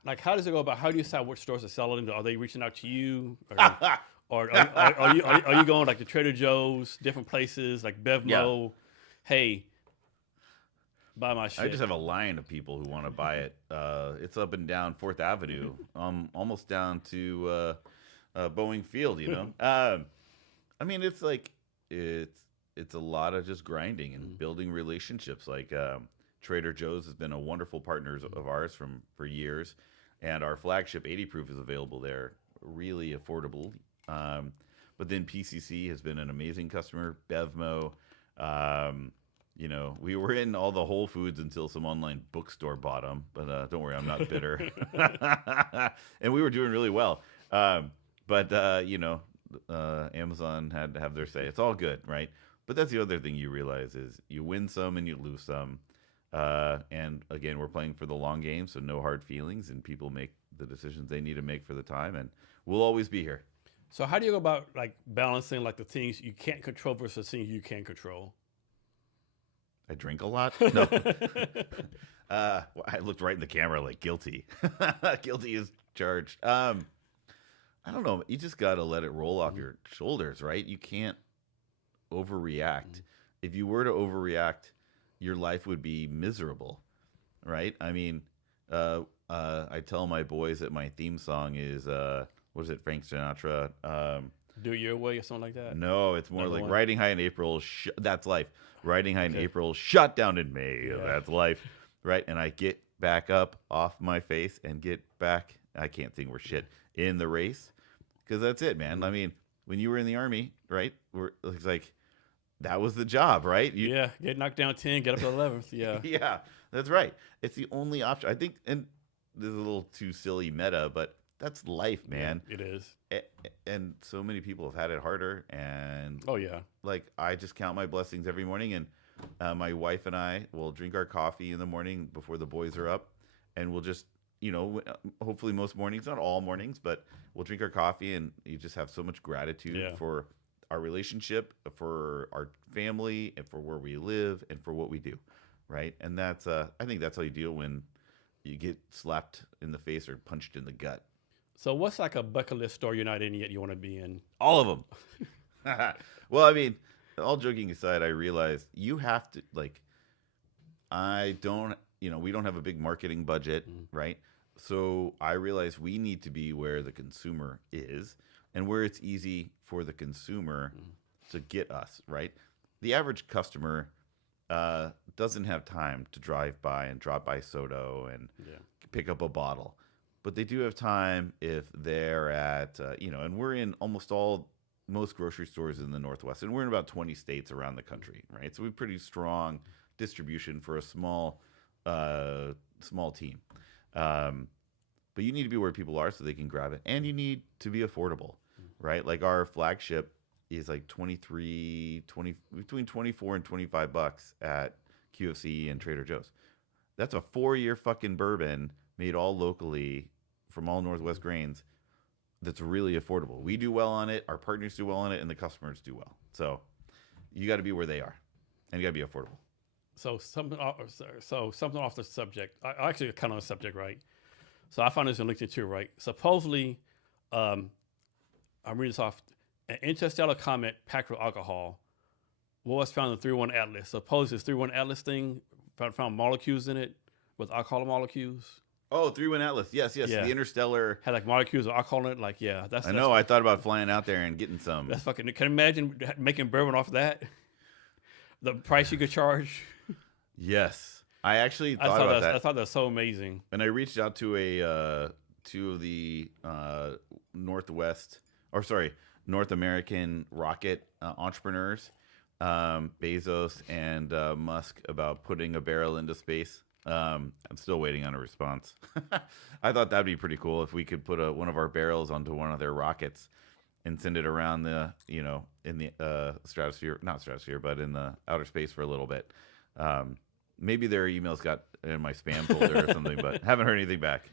Like, how does it go about? How do you decide which stores to sell it into? Are they reaching out to you, or are you going like to Trader Joe's, different places like Bevmo? Yeah. Hey, buy my shit. I just have a line of people who want to buy it. It's up and down 4th Avenue, almost down to Boeing Field. I mean, it's like it's a lot of just grinding and building relationships. Like Trader Joe's has been a wonderful partner of ours for years, and our flagship 80 proof is available there, really affordable. But then PCC has been an amazing customer. Bevmo, we were in all the Whole Foods until some online bookstore bought them. But don't worry, I'm not bitter. And we were doing really well. But Amazon had to have their say. It's all good, right? But that's the other thing you realize is you win some and you lose some. And again, we're playing for the long game, so no hard feelings, and people make the decisions they need to make for the time, and we'll always be here. So how do you go about like balancing like the things you can't control versus things you can control? I drink a lot. No, I looked right in the camera like guilty. Guilty is charged. I don't know. You just got to let it roll off your shoulders, right? You can't overreact. If you were to overreact, your life would be miserable, right? I mean, I tell my boys that my theme song is what is it, Frank Sinatra? Do It Your Way or something like that? No, it's more like Riding High in April. That's life. Riding High in April, shut down in May. Yeah. That's life, right? And I get back up off my face and get back. I can't sing worth shit in the race because that's it, man. I mean, when you were in the Army, right? It's like that was the job, right? Get knocked down 10, get up to 11th. Yeah, yeah, that's right. It's the only option, I think. And this is a little too silly meta, but that's life, man. Yeah, it is. And so many people have had it harder. And like I just count my blessings every morning, and my wife and I will drink our coffee in the morning before the boys are up, and we'll just, hopefully most mornings, not all mornings, but we'll drink our coffee, and you just have so much gratitude for our relationship, for our family, and for where we live, and for what we do, right? And that's I think that's how you deal when you get slapped in the face or punched in the gut. So what's like a bucket list store you're not in yet you want to be in? All of them. Well, I mean, all joking aside, I realized you have to, like, we don't have a big marketing budget, right? So I realized we need to be where the consumer is and where it's easy for the consumer to get us, right? The average customer doesn't have time to drive by and drop by Soto and pick up a bottle. But they do have time if they're at, and we're in most grocery stores in the Northwest, and we're in about 20 states around the country, right? So we have pretty strong distribution for a small team. But you need to be where people are so they can grab it, and you need to be affordable, right? Like our flagship is like between 24 and $25 at QFC and Trader Joe's. That's a 4-year fucking bourbon made all locally from all Northwest grains that's really affordable. We do well on it, our partners do well on it, and the customers do well. So you got to be where they are, and you got to be affordable. So something off the subject. I actually kind of on the subject, right? So I found this on LinkedIn too, right? Supposedly, I'm reading this off. An interstellar comet packed with alcohol was found in the 3-1 Atlas. Suppose this 3-1 Atlas thing found molecules in it with alcohol molecules. Oh, 3-1 Atlas. Yes. Yeah. The interstellar had like molecules of alcohol in it. Like, that's. I know. I thought about flying out there and getting some. That's fucking. Can you imagine making bourbon off of that? The price you could charge. Yes, I actually thought about that. I thought that was so amazing. And I reached out to two of the North American rocket entrepreneurs, Bezos and Musk, about putting a barrel into space. I'm still waiting on a response. I thought that'd be pretty cool if we could put one of our barrels onto one of their rockets and send it around the, in the stratosphere, not stratosphere, but in the outer space for a little bit. Maybe their emails got in my spam folder or something, but haven't heard anything back.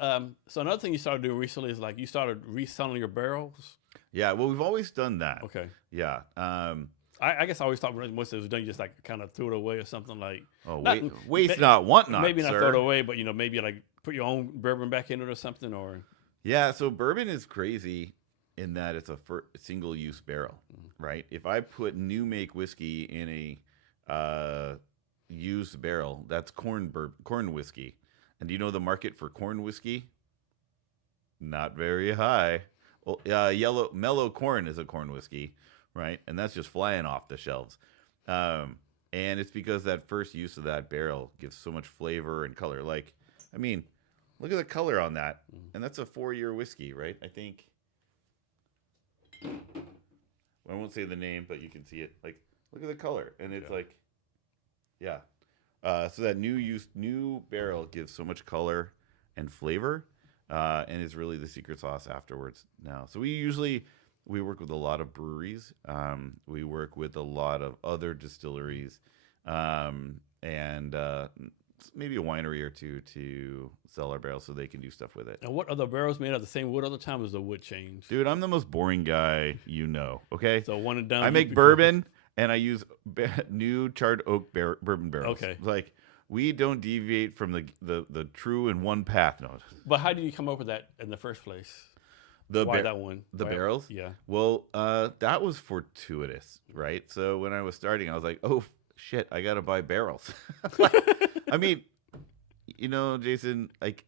So another thing you started doing recently is like you started reselling your barrels. Yeah, well, we've always done that. Okay. Yeah. I guess I always thought once it was done, you just like kind of threw it away or something like. Oh, waste not, want not. Maybe not sir. throw it away, but maybe like put your own bourbon back in it or something, or. Yeah, so bourbon is crazy in that it's a single-use barrel, right? If I put new make whiskey in a used barrel, that's corn whiskey. And do you know the market for corn whiskey? Not very high. Well, mellow corn is a corn whiskey, right? And that's just flying off the shelves. And it's because that first use of that barrel gives so much flavor and color. Like, I mean, look at the color on that. And that's a 4-year whiskey, right? I think. I won't say the name, but you can see it. Like, look at the color. And it's like, yeah. So that new barrel gives so much color and flavor, and is really the secret sauce afterwards now. So we work with a lot of breweries. We work with a lot of other distilleries, and maybe a winery or two to sell our barrels so they can do stuff with it. And what are the barrels made out of the same wood all the time? Is the wood changed? Dude, I'm the most boring guy okay? So one and done. I make bourbon, and I use new charred oak bourbon barrels. Okay. Like, we don't deviate from the true and one path. No. But how did you come up with that in the first place? Why that one? The barrels? Yeah. Well, that was fortuitous, right? So when I was starting, I was like, oh, shit, I got to buy barrels. I mean, Jason, like,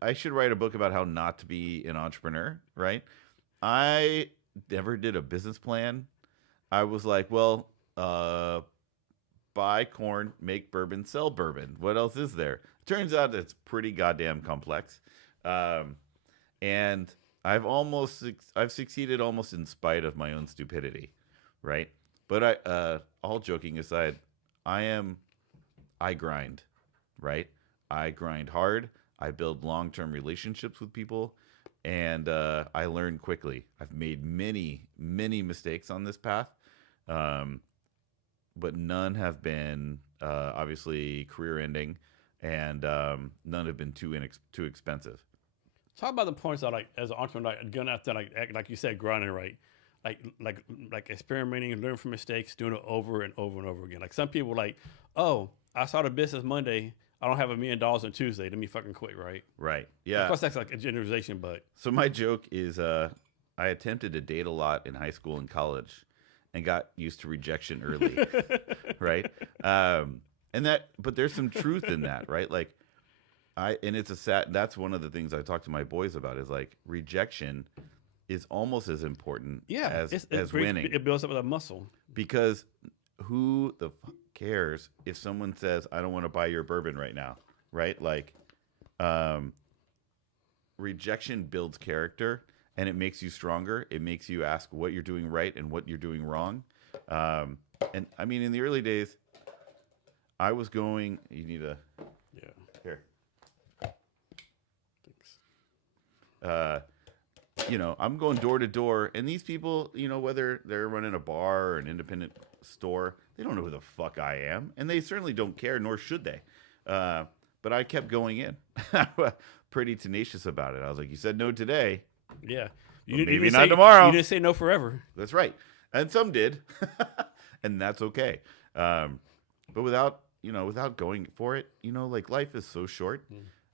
I should write a book about how not to be an entrepreneur, right? I never did a business plan. I was like, well, buy corn, make bourbon, sell bourbon. What else is there? Turns out it's pretty goddamn complex. And I've succeeded almost in spite of my own stupidity, right? But all joking aside, I grind, right? I grind hard. I build long-term relationships with people, and I learn quickly. I've made many, many mistakes on this path, but none have been obviously career-ending, and none have been too expensive. Talk about the points that, like, as an entrepreneur, like, going out there, like you said, grinding, right? Like experimenting and learning from mistakes, doing it over and over and over again. Like, some people like, oh, I started a business Monday. I don't have $1 million on Tuesday. Let me fucking quit, right? Right. Yeah. Of course, that's like a generalization, but. So my joke is I attempted to date a lot in high school and college and got used to rejection early, right? But there's some truth in that, right? Like, that's one of the things I talk to my boys about is, like, rejection is almost as important as winning. It builds up a muscle. Because who the fuck cares if someone says, I don't want to buy your bourbon right now, right? Like, rejection builds character, and it makes you stronger. It makes you ask what you're doing right and what you're doing wrong. And I mean, in the early days, I was going, you need a, yeah, here. Thanks. I'm going door to door, and these people, whether they're running a bar or an independent store, they don't know who the fuck I am, and they certainly don't care, nor should they. But I kept going in, pretty tenacious about it. I was like, "You said no today, yeah, maybe not tomorrow." You didn't say no forever. That's right, and some did, and that's okay. But without going for it, like, life is so short,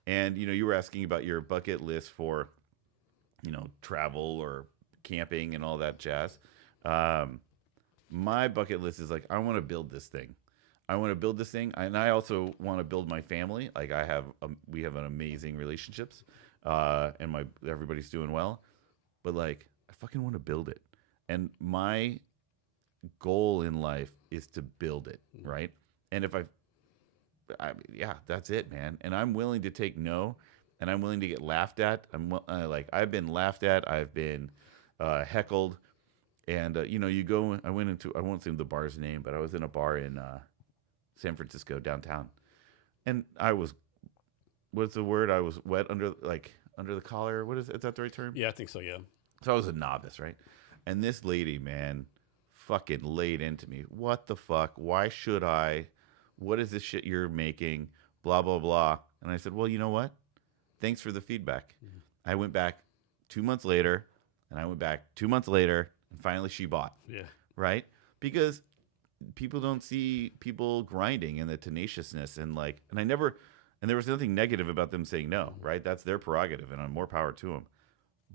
and you were asking about your bucket list for, travel or camping and all that jazz. My bucket list is like, I want to build this thing. And I also want to build my family. Like, we have an amazing relationships, and everybody's doing well. But, like, I fucking want to build it. And my goal in life is to build it, right? And if that's it, man. And I'm willing to take no, and I'm willing to get laughed at. I've been laughed at. I've been heckled. And, you go, I won't say the bar's name, but I was in a bar in San Francisco downtown. and I was, what's the word? I was wet under the collar. What is that the right term? Yeah, I think so. Yeah. So I was a novice, right? And this lady, man, fucking laid into me. What the fuck? Why should I? What is this shit you're making? Blah, blah, blah. And I said, well, you know what? Thanks for the feedback. I went back 2 months later, and I went back 2 months later, and finally she bought. Yeah. Right? Because people don't see people grinding and the tenaciousness and there was nothing negative about them saying no, right? That's their prerogative, and I'm more power to them.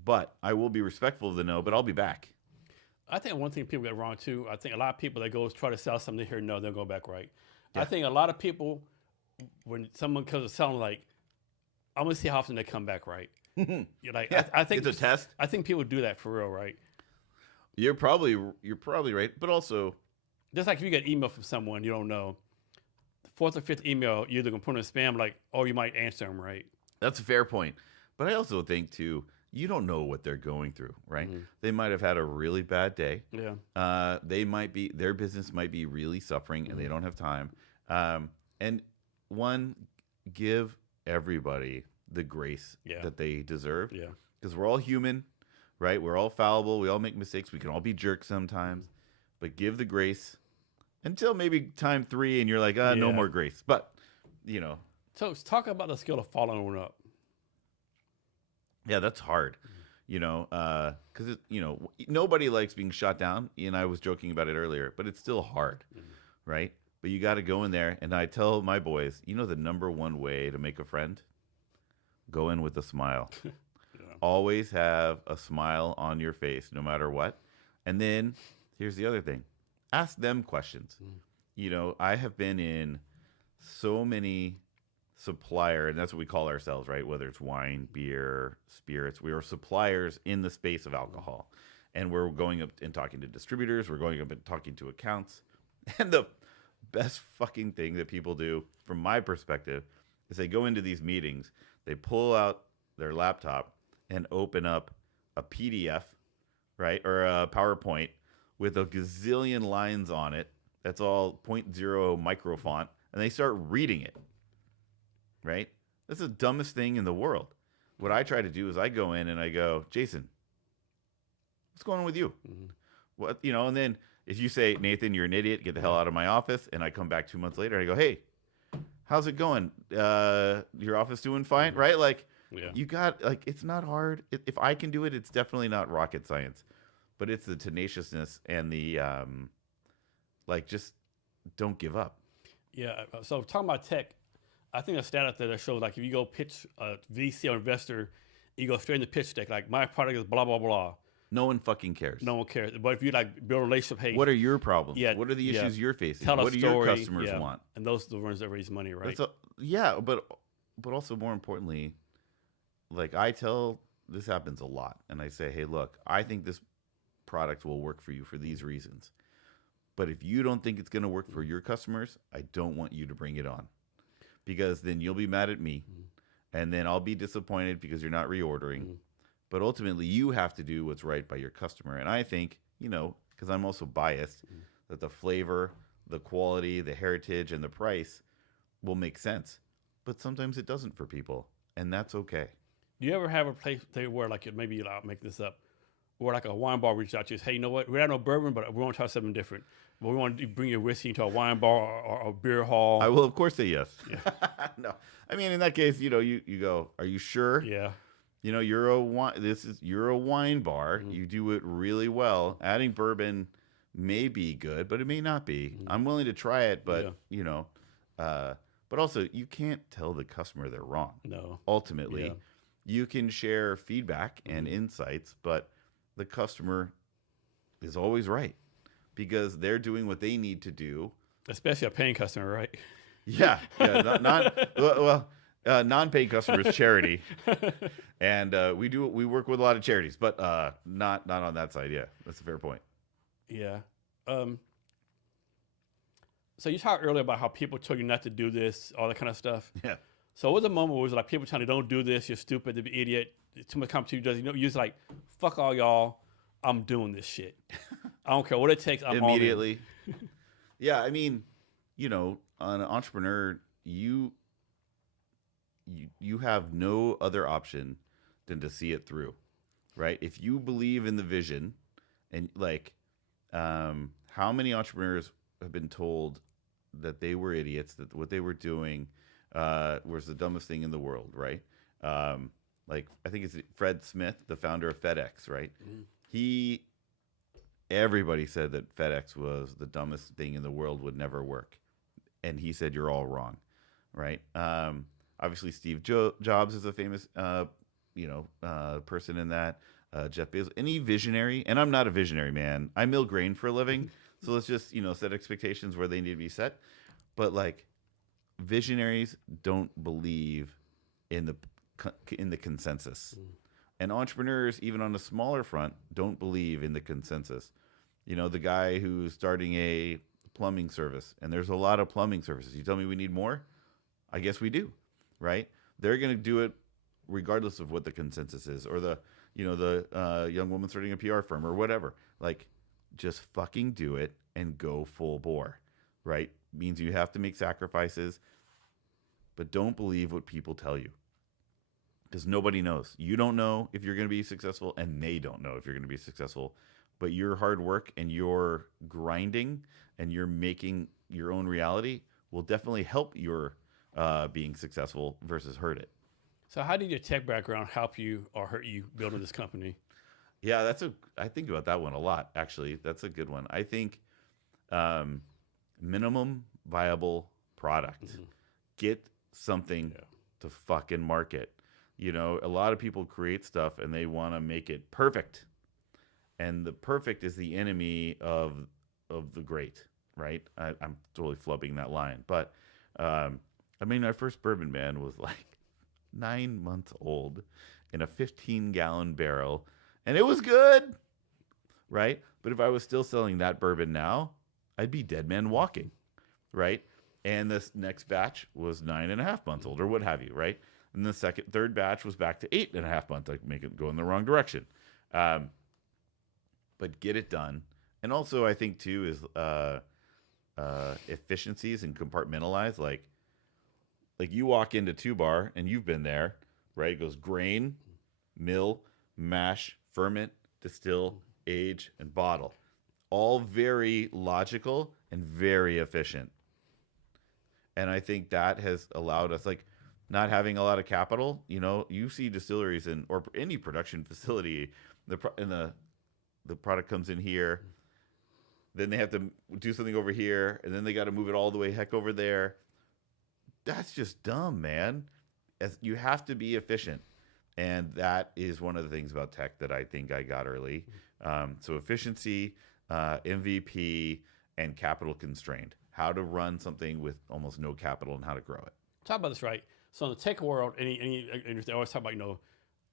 But I will be respectful of the no, but I'll be back. I think one thing people get wrong too, I think a lot of people that go try to sell something, they hear no, they'll go back right. Yeah. I think a lot of people, when someone comes to selling, like, I'm gonna see how often they come back right. You're like, Yeah, I think it's a test. I think people do that for real, right? You're probably right, but also Just like if you get email from someone you don't know, the fourth or fifth email, you're either gonna put in spam, like, or you might answer them, right? that's a fair point. But I also think too, you don't know what they're going through, right? They might have had a really bad day. Yeah. Their business might be really suffering and they don't have time. And give everybody the grace that they deserve. Yeah. Because we're all human, right? We're all fallible. We all make mistakes. We can all be jerks sometimes. But give the grace until maybe time 3 and you're like, no more grace. But, So let's talk about the skill of following one up. yeah, that's hard. Because nobody likes being shot down. And I was joking about it earlier, but it's still hard, right? But you got to go in there. And I tell my boys, the number one way to make a friend? Go in with a smile. Always have a smile on your face, no matter what. And then here's the other thing. Ask them questions. I have been in so many supplier, and that's what we call ourselves, right? Whether it's wine, beer, spirits, we are suppliers in the space of alcohol. And we're going up and talking to distributors. We're going up and talking to accounts. And the best fucking thing that people do, from my perspective, is they go into these meetings, they pull out their laptop and open up a PDF, right? Or a PowerPoint with a gazillion lines on it. That's all 0.0 micro font. And they start reading it. Right? That's the dumbest thing in the world. What I try to do is I go in and I go, Jason, what's going on with you? What, and then if you say, Nathan, you're an idiot, get the hell out of my office. And I come back 2 months later and I go, hey, how's it going? Your office doing fine? Right? Like, you got, like, it's not hard. If I can do it, it's definitely not rocket science, but it's the tenaciousness and the, just don't give up. Yeah. So talking about tech, I think a stat out there that shows, like, if you go pitch a VC or investor, you go straight in the pitch deck, like, my product is blah, blah, blah. No one fucking cares. No one cares. But if you, like, build a relationship, hey, what are your problems? Yeah, what are the issues you're facing? Tell what a do story, your customers want? And those are the ones that raise money, right? But also more importantly, like, this happens a lot. And I say, hey, look, I think this product will work for you for these reasons. But if you don't think it's going to work for your customers, I don't want you to bring it on. Because then you'll be mad at me, and then I'll be disappointed because you're not reordering. But ultimately, you have to do what's right by your customer. And I think, because I'm also biased, that the flavor, the quality, the heritage, and the price will make sense. But sometimes it doesn't for people, and that's okay. Do you ever have a place where, like, maybe I'll make this up, where like a wine bar reaches out to you, hey, you know what, we have no bourbon, but we want to try something different. But we want to bring your whiskey into a wine bar or a beer hall. I will, of course, say yes. Yeah. No, I mean, in that case, you go, are you sure? Yeah. You're a wine bar. You do it really well. Adding bourbon may be good, but it may not be. I'm willing to try it, but but also you can't tell the customer they're wrong. No. Ultimately, you can share feedback and insights, but the customer is always right because they're doing what they need to do. Especially a paying customer, right? Yeah. Non-paying customers, charity, and we work with a lot of charities, but not on that side. Yeah, that's a fair point. Yeah. So you talked earlier about how people told you not to do this, all that kind of stuff. Yeah. So what was the moment where it was like people telling you, don't do this, you're stupid, you're an idiot, too much competition, you're just like, fuck all y'all, I'm doing this shit. I don't care what it takes, I'm immediately. Yeah, I mean, an entrepreneur, you you have no other option than to see it through, right? If you believe in the vision, and like, how many entrepreneurs have been told that they were idiots, that what they were doing was the dumbest thing in the world, right? Like I think it's Fred Smith, the founder of FedEx, right? He Everybody said that FedEx was the dumbest thing in the world, would never work, and he said you're all wrong, right? Obviously, Steve Jobs is a famous, person in that. Jeff Bezos, any visionary, and I'm not a visionary, man. I mill grain for a living, so let's just set expectations where they need to be set. But like, visionaries don't believe in the consensus, and entrepreneurs, even on a smaller front, don't believe in the consensus. The guy who's starting a plumbing service, and there's a lot of plumbing services. You tell me we need more, I guess we do, right? They're going to do it regardless of what the consensus is, or the young woman starting a PR firm or whatever. Like, just fucking do it and go full bore, right? Means you have to make sacrifices, but don't believe what people tell you, because nobody knows. You don't know if you're going to be successful, and they don't know if you're going to be successful. But your hard work and your grinding and your making your own reality will definitely help your being successful versus hurt it. So how did your tech background help you or hurt you building this company? Yeah, I think about that one a lot, actually. That's a good one. I think minimum viable product. Get something to fucking market. A lot of people create stuff and they want to make it perfect. And the perfect is the enemy of the great, right? I'm totally flubbing that line. But, my first bourbon, man, was like 9 months old in a 15-gallon barrel, and it was good, right? But if I was still selling that bourbon now, I'd be dead man walking, right? And this next batch was 9.5 months old, or what have you, right? And the third batch was back to 8.5 months. I make it go in the wrong direction. But get it done. And also, I think too is efficiencies and compartmentalize. Like you walk into Two Bar and you've been there, right? It goes grain, mill, mash, ferment, distill, age, and bottle. All very logical and very efficient. And I think that has allowed us, like, not having a lot of capital. You see distilleries or any production facility, the product comes in here, then they have to do something over here, and then they got to move it all the way heck over there. That's just dumb, man. You have to be efficient. And that is one of the things about tech that I think I got early. So efficiency, MVP, and capital constrained. How to run something with almost no capital and how to grow it. Talk about this, right? So in the tech world, they always talk about,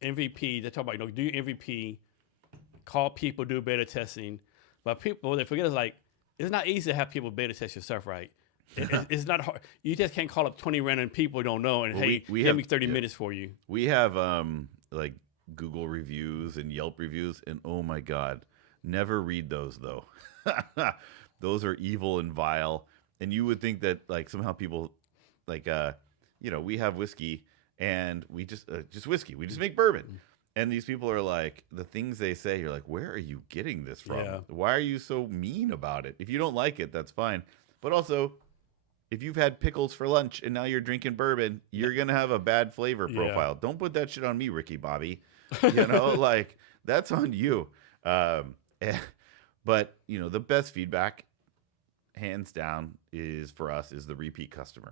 MVP. They talk about, do your MVP, call people, do beta testing. But people, they forget, it's not easy to have people beta test your stuff, right? It's not hard. You just can't call up 20 random people you don't know and, give me 30 minutes for you. We have like Google reviews and Yelp reviews, and oh my God, never read those though. Those are evil and vile. And you would think that like somehow people we have whiskey and we just whiskey. We just make bourbon. And these people are like, the things they say, you're like, where are you getting this from? Yeah. Why are you so mean about it? If you don't like it, that's fine. But also, if you've had pickles for lunch and now you're drinking bourbon, you're going to have a bad flavor profile. Yeah. Don't put that shit on me, Ricky Bobby. Like, that's on you. But, the best feedback, hands down, is the repeat customer,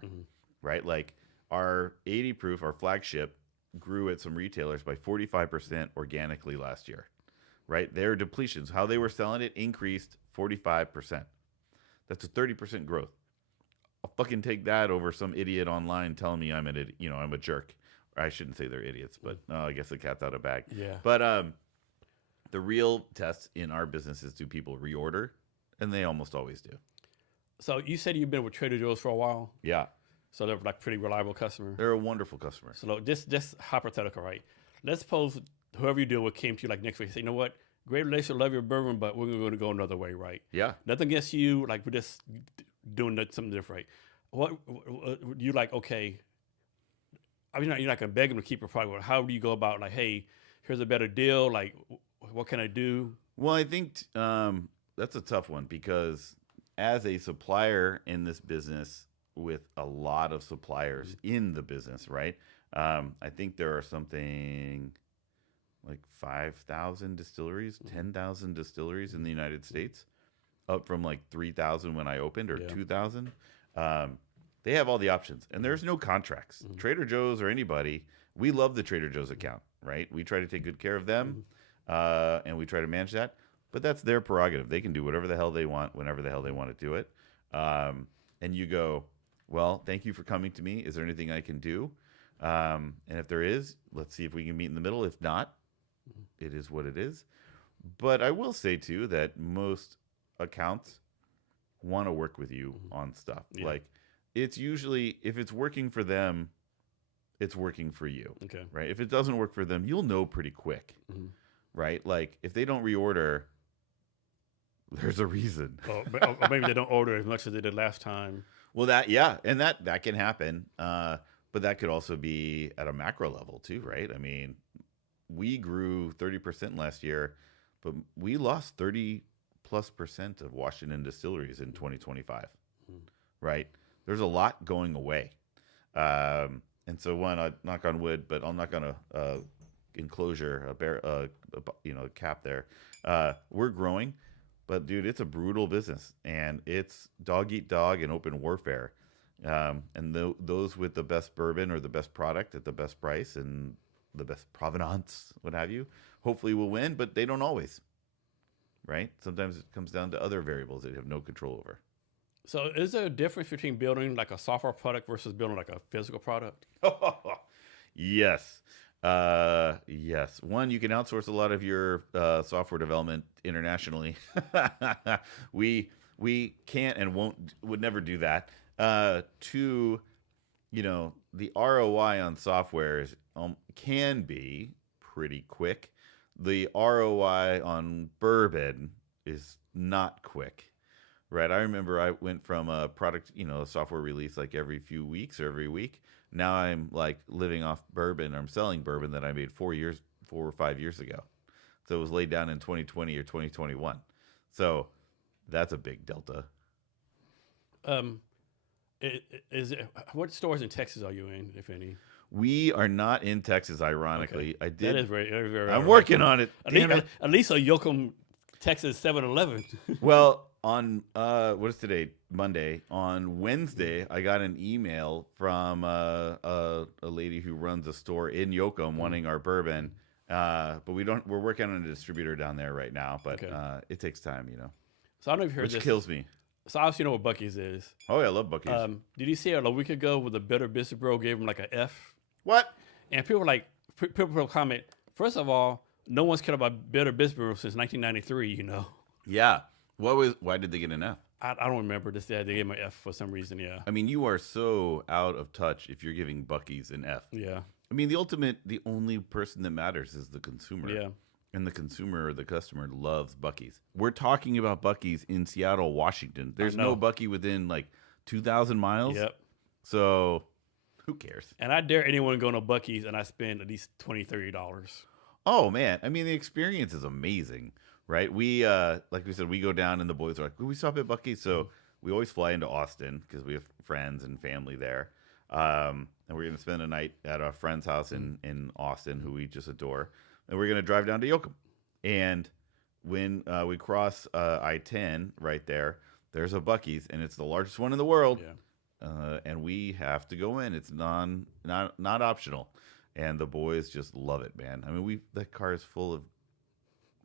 right? Like, our 80 proof, our flagship, grew at some retailers by 45% organically last year, right? Their depletions, how they were selling it, increased 45%. That's a 30% growth. I'll fucking take that over some idiot online telling me I'm an idiot, I'm a jerk. Or I shouldn't say they're idiots, but I guess the cat's out of bag. Yeah. But the real test in our business is, do people reorder? And they almost always do. So you said you've been with Trader Joe's for a while? Yeah. So they're like pretty reliable customer. They're a wonderful customer. So look, this hypothetical, right? Let's suppose whoever you deal with came to you like next week and say, you know what? Great relationship, love your bourbon, but we're going to go another way, right? Yeah. Nothing against you. Like, we're just doing something different. What you like? Okay, I mean, you're not going to beg them to keep your product. But how do you go about like, hey, here's a better deal. Like, what can I do? Well, I think that's a tough one because as a supplier in this business with a lot of suppliers in the business, right? I think there are something like 5,000 distilleries, 10,000 distilleries in the United States, up from like 3,000 when I opened or 2,000. They have all the options and there's no contracts. Trader Joe's or anybody, we love the Trader Joe's account, right? We try to take good care of them and we try to manage that, but that's their prerogative. They can do whatever the hell they want, whenever the hell they want to do it. And you go, well, thank you for coming to me. Is there anything I can do? And if there is, let's see if we can meet in the middle. If not, it is what it is. But I will say too that most accounts want to work with you on stuff. Yeah. Like it's usually, if it's working for them, it's working for you. Okay. Right. If it doesn't work for them, you'll know pretty quick. Right. Like if they don't reorder, there's a reason. Or maybe they don't order as much as they did last time. Well, and that can happen. But that could also be at a macro level too, right? I mean, we grew 30% last year, but we lost 30+% of Washington distilleries in 2025, right? There's a lot going away. And so I knock on wood, but I'll knock on a enclosure, a cap there. We're growing, but dude, it's a brutal business and it's dog eat dog and open warfare. And those with the best bourbon or the best product at the best price and the best provenance, what have you, hopefully will win, but they don't always, right? Sometimes it comes down to other variables that you have no control over. So is there a difference between building like a software product versus building like a physical product? Yes. Yes. One, you can outsource a lot of your software development internationally. We can't and would never do that. Two, the ROI on software can be pretty quick. The ROI on bourbon is not quick, right? I remember I went from a product, a software release like every few weeks or every week. Now I'm like living off bourbon. I'm selling bourbon that I made 4 or 5 years ago. So it was laid down in 2020 or 2021. So that's a big delta. What stores in Texas are you in, if any? We are not in Texas, ironically. Okay. I did. That is very, very, very I'm working on it. At least a Yoakum, Texas 7-Eleven. Well, on what is today? Monday. On Wednesday, I got an email from a lady who runs a store in Yoakum wanting our bourbon. But we're working on a distributor down there right now. But it takes time, So I don't know if you heard this. Which kills me. So obviously you know what Buc-ee's is. Oh yeah, I love Buc-ee's. Did you see it a week ago where the Better Business Bureau gave them like an F? What? And people were like, people comment, first of all, no one's cared about Better Business Bureau since 1993, Yeah. Why did they get an F? I don't remember this. They gave me an F for some reason, yeah. I mean, you are so out of touch if you're giving Buc-ee's an F. Yeah. I mean, the only person that matters is the consumer. Yeah. And the consumer or the customer loves Buc-ee's. We're talking about Buc-ee's in Seattle, Washington. There's no Buc-ee within like 2,000 miles. Yep. So who cares? And I dare anyone go to Buc-ee's and I spend at least $20, $30. Oh, man. I mean, the experience is amazing, right? We, like we said, we go down and the boys are like, we stop at Buc-ee's. So we always fly into Austin because we have friends and family there. And we're going to spend a night at a friend's house in Austin who we just adore. And we're going to drive down to Yoakum. And when we cross I-10 right there, there's a Buc-ee's, and it's the largest one in the world. Yeah. And we have to go in. It's not optional. And the boys just love it, man. I mean, that car is full of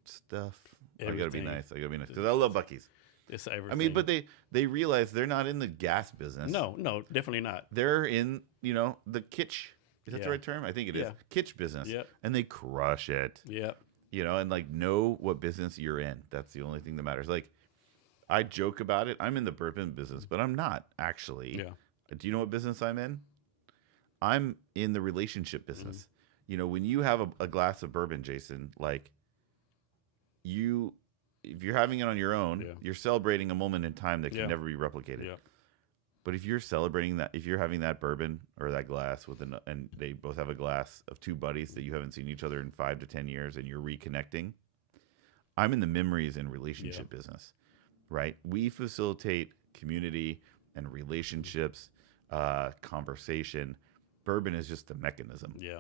stuff. Everything. I got to be nice. Because I love Buc-ee's. It's everything. I mean, but they realize they're not in the gas business. No, definitely not. They're in, the kitsch. Is that the right term? I think it is. Kitsch business. Yep. And they crush it. Yep. And like know what business you're in. That's the only thing that matters. Like I joke about it. I'm in the bourbon business, but I'm not actually. Yeah. Do you know what business I'm in? I'm in the relationship business. When you have a glass of bourbon, Jason, like if you're having it on your own, you're celebrating a moment in time that can never be replicated. Yeah. But if you're celebrating that, if you're having that bourbon or that glass and they both have a glass of two buddies that you haven't seen each other in 5 to 10 years and you're reconnecting, I'm in the memories and relationship business, right? We facilitate community and relationships, conversation. Bourbon is just a mechanism. Yeah.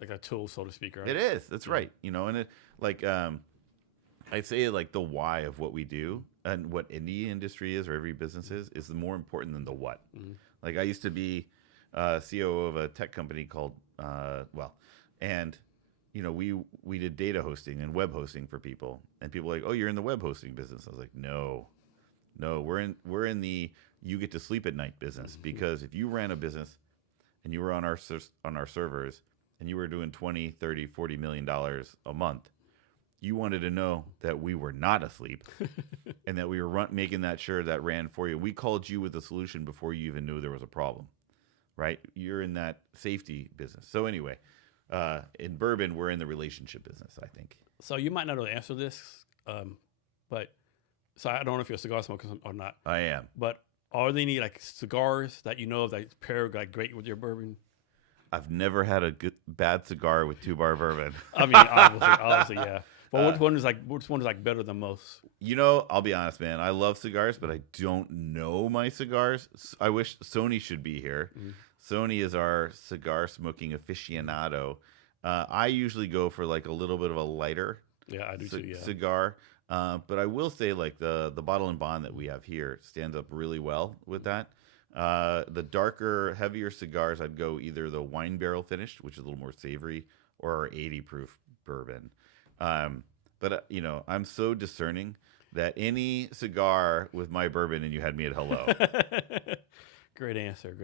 Like a tool, so to speak, right? It is. That's right. And it like, I'd say like the why of what we do and what any industry is or every business is more important than the what. Mm-hmm. Like I used to be COO of a tech company called and we did data hosting and web hosting for people, and people were like, oh, you're in the web hosting business. I was like, no, we're in the you get to sleep at night business, because if you ran a business and you were on our servers and you were doing 20, 30, 40 million dollars a month, you wanted to know that we were not asleep and that we were making that sure that ran for you. We called you with a solution before you even knew there was a problem, right? You're in that safety business. So anyway, in bourbon, we're in the relationship business, I think. So you might not know the answer to this, but so I don't know if you're a cigar smoker or not. I am. But are there any like cigars that you know that pair like great with your bourbon? I've never had a bad cigar with 2-bar bourbon. I mean, obviously, yeah. But which one is like better than most? I'll be honest, man. I love cigars, but I don't know my cigars. I wish Sony should be here. Mm-hmm. Sony is our cigar smoking aficionado. I usually go for like a little bit of a lighter cigar. But I will say like the Bottle and Bond that we have here stands up really well with that. The darker, heavier cigars, I'd go either the wine barrel finished, which is a little more savory, or our 80 proof bourbon. But I'm so discerning that any cigar with my bourbon and you had me at hello. Great answer.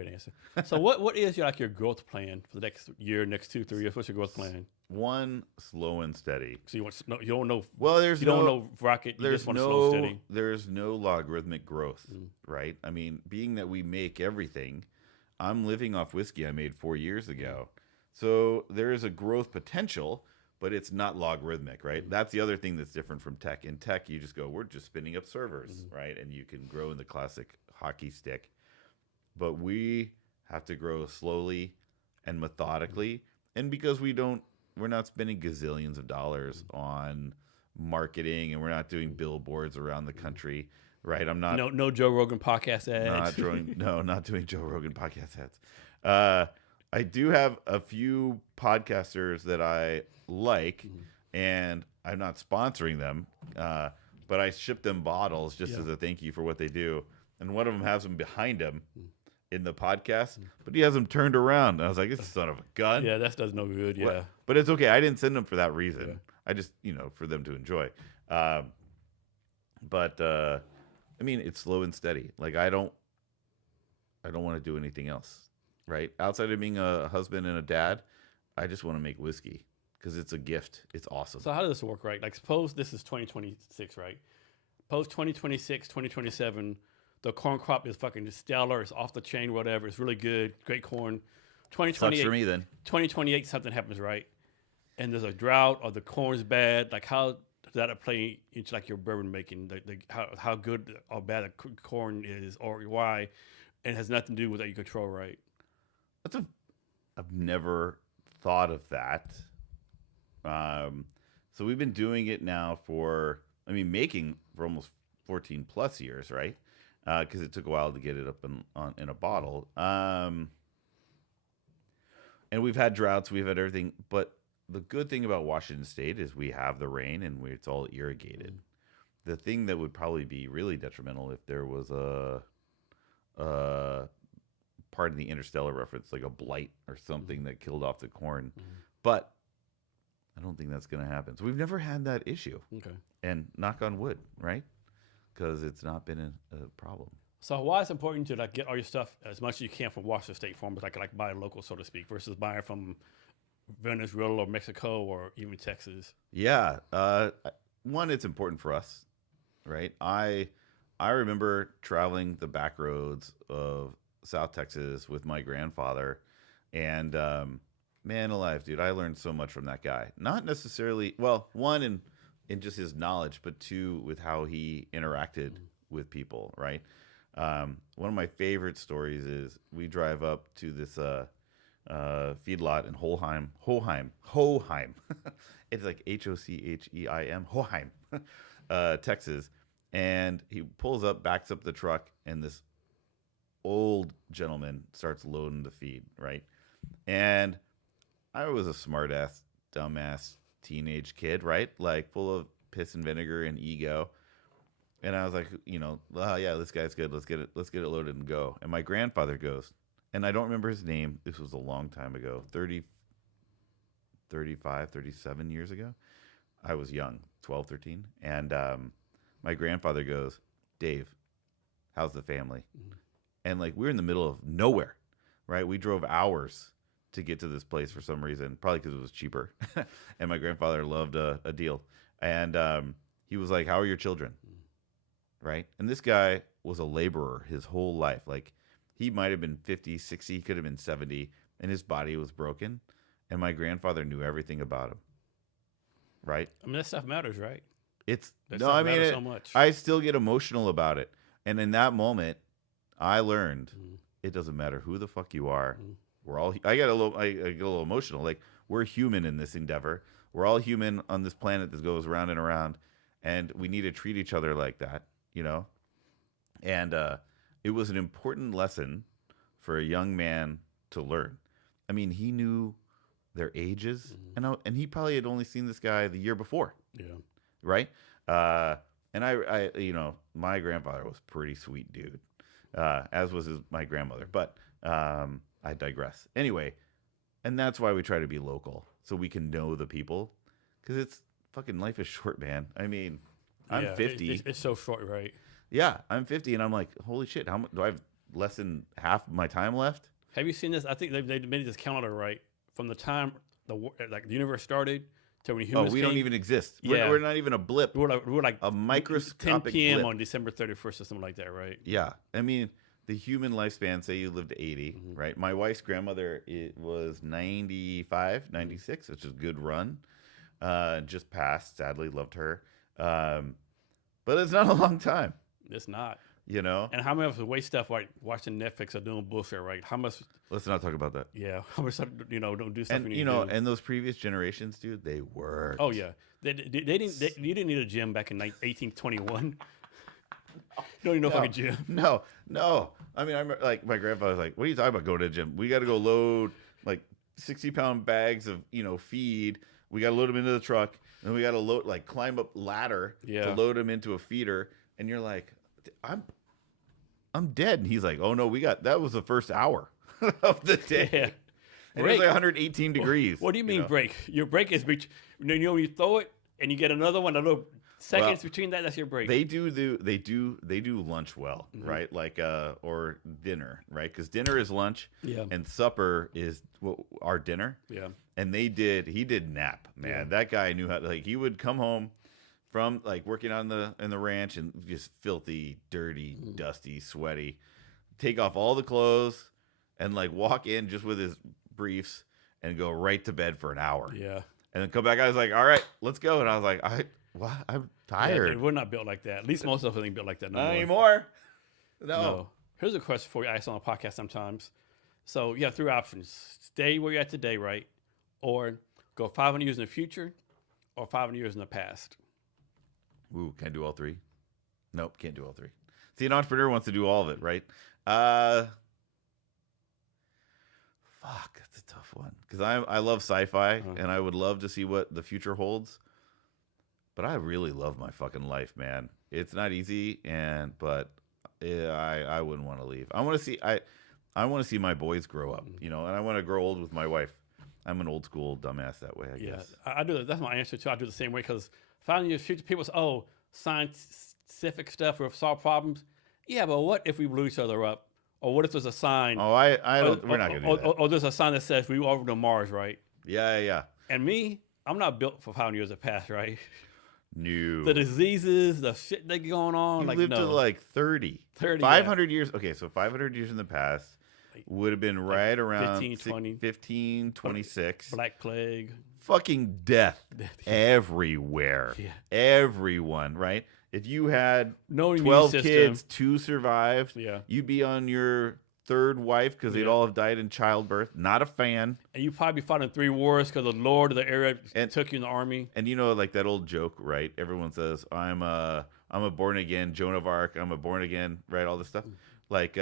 So what is your growth plan for the next year, next 2-3 years? What's your growth plan? One, slow and steady. So you don't know. Well, you don't want no rocket. You just want slow and steady. There's no logarithmic growth, right? I mean, being that we make everything, I'm living off whiskey I made 4 years ago. So there is a growth potential, but it's not logarithmic, right? Mm-hmm. That's the other thing that's different from tech. In tech, you just go, we're just spinning up servers, right? And you can grow in the classic hockey stick. But we have to grow slowly and methodically. And because we're not spending gazillions of dollars on marketing, and we're not doing billboards around the country, right? I'm not no Joe Rogan podcast ads. Not doing Joe Rogan podcast ads. I do have a few podcasters that I like, and I'm not sponsoring them, but I ship them bottles just as a thank you for what they do. And one of them has them behind him in the podcast, but he has them turned around. And I was like, this son of a gun. Yeah, that does no good. Yeah. What? But it's okay. I didn't send them for that reason. Yeah. I just, for them to enjoy. But I mean, it's slow and steady. Like I don't want to do anything else, right? Outside of being a husband and a dad, I just want to make whiskey because it's a gift. It's awesome. So how does this work, right? Like suppose this is 2026, right? Post 2026, 2027, the corn crop is fucking stellar. It's off the chain, whatever. It's really good. Great corn. 2028, sucks for me then. 2028, something happens, right? And there's a drought or the corn's bad. Like how does that play into like your bourbon making? How good or bad the corn is or why? And it has nothing to do with that you control, right? I've never thought of that. So we've been doing it now making for almost 14 plus years, right? Because it took a while to get it up in a bottle. And we've had droughts, we've had everything. But the good thing about Washington State is we have the rain and it's all irrigated. The thing that would probably be really detrimental if there was pardon the interstellar reference, like a blight or something that killed off the corn. But I don't think that's going to happen. So we've never had that issue. Okay. And knock on wood, right? Because it's not been a problem. So why is it important to get all your stuff as much as you can from Washington State farmers, like buy local, so to speak, versus buying from Venezuela or Mexico or even Texas? Yeah. One, it's important for us, right? I remember traveling the back roads of South Texas with my grandfather, and man alive, dude, I learned so much from that guy. Not necessarily, one in just his knowledge, but two with how he interacted with people, right? One of my favorite stories is we drive up to this feedlot in Hoheim. It's like Hocheim, Hoheim, Texas. And he pulls up, backs up the truck, and this old gentleman starts loading the feed, right? And I was a smart ass, dumbass teenage kid, right? Like full of piss and vinegar and ego. And I was like, yeah, this guy's good. Let's get it loaded and go. And my grandfather goes, and I don't remember his name. This was a long time ago, 35, 37 years ago. I was young, 12, 13. And my grandfather goes, Dave, how's the family? Mm-hmm. And like, we're in the middle of nowhere, right? We drove hours to get to this place for some reason, probably because it was cheaper. And my grandfather loved a deal. And he was like, how are your children? Right? And this guy was a laborer his whole life. Like, he might have been 50, 60, he could have been 70, and his body was broken. And my grandfather knew everything about him. Right? I mean, that stuff matters, right? So much. I still get emotional about it. And in that moment, I learned it doesn't matter who the fuck you are. We're all. I get a little emotional. Like, we're human in this endeavor. We're all human on this planet that goes round and around, and we need to treat each other like that, And it was an important lesson for a young man to learn. I mean, he knew their ages, and he probably had only seen this guy the year before. Yeah. Right. And I my grandfather was a pretty sweet dude, as was my grandmother. But I digress. Anyway, and that's why we try to be local, so we can know the people, because it's fucking, life is short, man. I mean, I'm 50. It's so short, right? Yeah, I'm 50, and I'm like, holy shit, how much do I have? Less than half my time left. Have you seen this? I think they made this calendar, right, from the time the universe started to when humans we came. don't even exist. Yeah. We're not even a blip. We're like a microscopic 10 p.m. blip. on December 31st or something like that, right? Yeah, I mean, the human lifespan, say you lived to 80, right? My wife's grandmother, it was 95, 96, which is a good run. Just passed, sadly, loved her. But it's not a long time. It's not. And how many of us waste stuff like watching Netflix or doing bullshit, right? How much? Let's not talk about that. Yeah, how much don't do stuff. And and those previous generations, dude, they worked. Oh yeah, they didn't. You didn't need a gym back in 1821. You don't even know fucking gym. No. I mean, I remember, like, my grandfather was like, "What are you talking about going to the gym? We got to go load like 60-pound bags of feed. We got to load them into the truck, and we got to climb up ladder to load them into a feeder." And you're like, I'm dead. And he's like, oh no, that was the first hour of the day. Yeah. And it was like 118 degrees. What do you mean break? Your break is when you throw it and you get another one, a little seconds between that. That's your break. They do lunch well, right? Like or dinner, right? Because dinner is lunch, and supper is our dinner. Yeah. And he did nap, man. Yeah. That guy knew how. Like, he would come home from working on in the ranch and just filthy, dirty, dusty, sweaty, take off all the clothes and walk in just with his briefs and go right to bed for an hour. Yeah. And then come back. I was like, all right, let's go. And I was like, I'm tired. Yeah, we're not built like that. At least most of us ain't built like that. Not anymore. No. Here's a question for you. I ask on a podcast sometimes. So you have three options: stay where you're at today, right? Or go 500 years in the future, or 500 years in the past. Ooh, can I do all three? Nope, can't do all three. See, an entrepreneur wants to do all of it, right? Fuck, that's a tough one. Because I love sci-fi, and I would love to see what the future holds. But I really love my fucking life, man. It's not easy, but I wouldn't want to leave. I want to see my boys grow up, and I want to grow old with my wife. I'm an old school dumbass that way, I guess. I do. That's my answer too. I do the same way, because 5 years future, people say, "Oh, scientific stuff or solve problems." Yeah, but what if we blew each other up? Or what if there's a sign? Oh, I don't. We're not gonna do that. Or there's a sign that says we over to Mars, right? Yeah. And me, I'm not built for 500 years to pass, right? No. The diseases, the shit that going on. You lived to 30. 500 years. Okay, so 500 years in the past would have been right around 15, 26. Black Plague. Fucking death everywhere. Yeah. Everyone, right? if you had No immune 12 system. kids, 2 survived, Yeah. you'd be on your 3rd wife because they'd Yeah. all have died in childbirth. Not a fan. And you probably fought in 3 wars because the Lord of the area And- took you in the army. And like that old joke, right? Everyone says, I'm a born again Joan of Arc. I'm a born again, right? All this stuff. Like,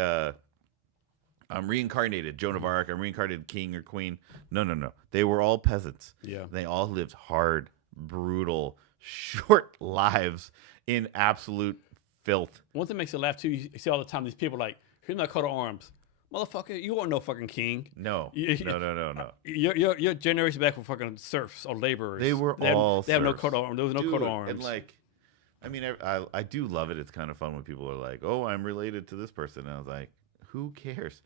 I'm reincarnated Joan of Arc. I'm reincarnated king or queen. No. They were all peasants. Yeah. They all lived hard, brutal, short lives in absolute filth. One thing makes you laugh too, you see all the time these people like, here's my coat of arms. Motherfucker, you weren't no fucking king. No. Your generation back were fucking serfs or laborers. They were all They have no serfs. coat of arms. There was no coat of arms. And like, I mean, I do love it. It's kind of fun when people are like, "Oh, I'm related to this person," and I was like, "Who cares?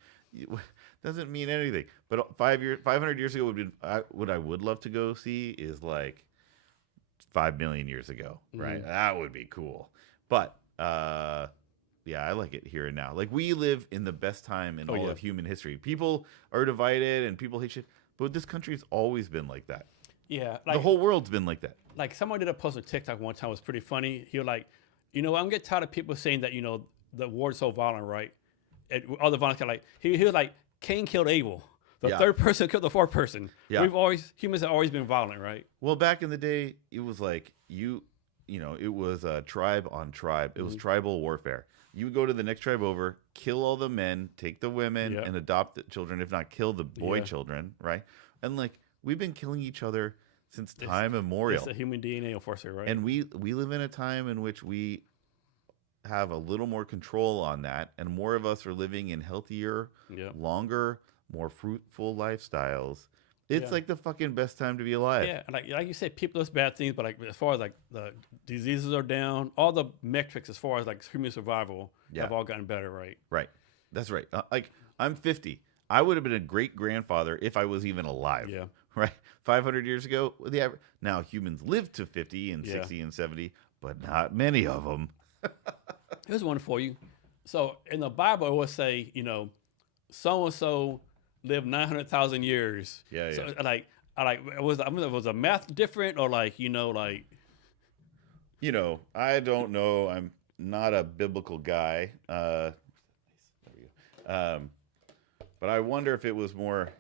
Doesn't mean anything." But 500 years ago what I would love to go see is like 5 million years ago, right? That would be cool. But yeah, I like it here and now. Like, we live in the best time in all of human history. People are divided and people hate shit, but this country's always been like that. Yeah, The whole world's been like that. like someone did a post on TikTok one time. It was pretty funny. He was like, I'm getting tired of people saying that the war is so violent, right? And all the violence, like he was like, Cain killed Abel. The third person killed the fourth person. Yeah. Humans have always been violent, right? Well, back in the day, it was like it was tribe on tribe. It was tribal warfare. You would go to the next tribe over, kill all the men, take the women, and adopt the children, if not kill the boy children, right? And like, we've been killing each other since time immemorial. It's a human DNA enforcer, right? And we live in a time in which we have a little more control on that, and more of us are living in healthier, longer, more fruitful lifestyles. It's like the fucking best time to be alive. Yeah, and like you said, people do bad things, but like as far as like the diseases are down, all the metrics as far as like human survival have all gotten better, right? Right. That's right. Like, I'm 50. I would have been a great grandfather if I was even alive. Yeah. Right. 500 years ago, now humans live to 50 and 60 and 70, but not many of them. Here's one for you. So in the Bible, it would say, so and so lived 900,000 years. Yeah. So was a math different or like. I don't know. I'm not a biblical guy. But I wonder if it was more.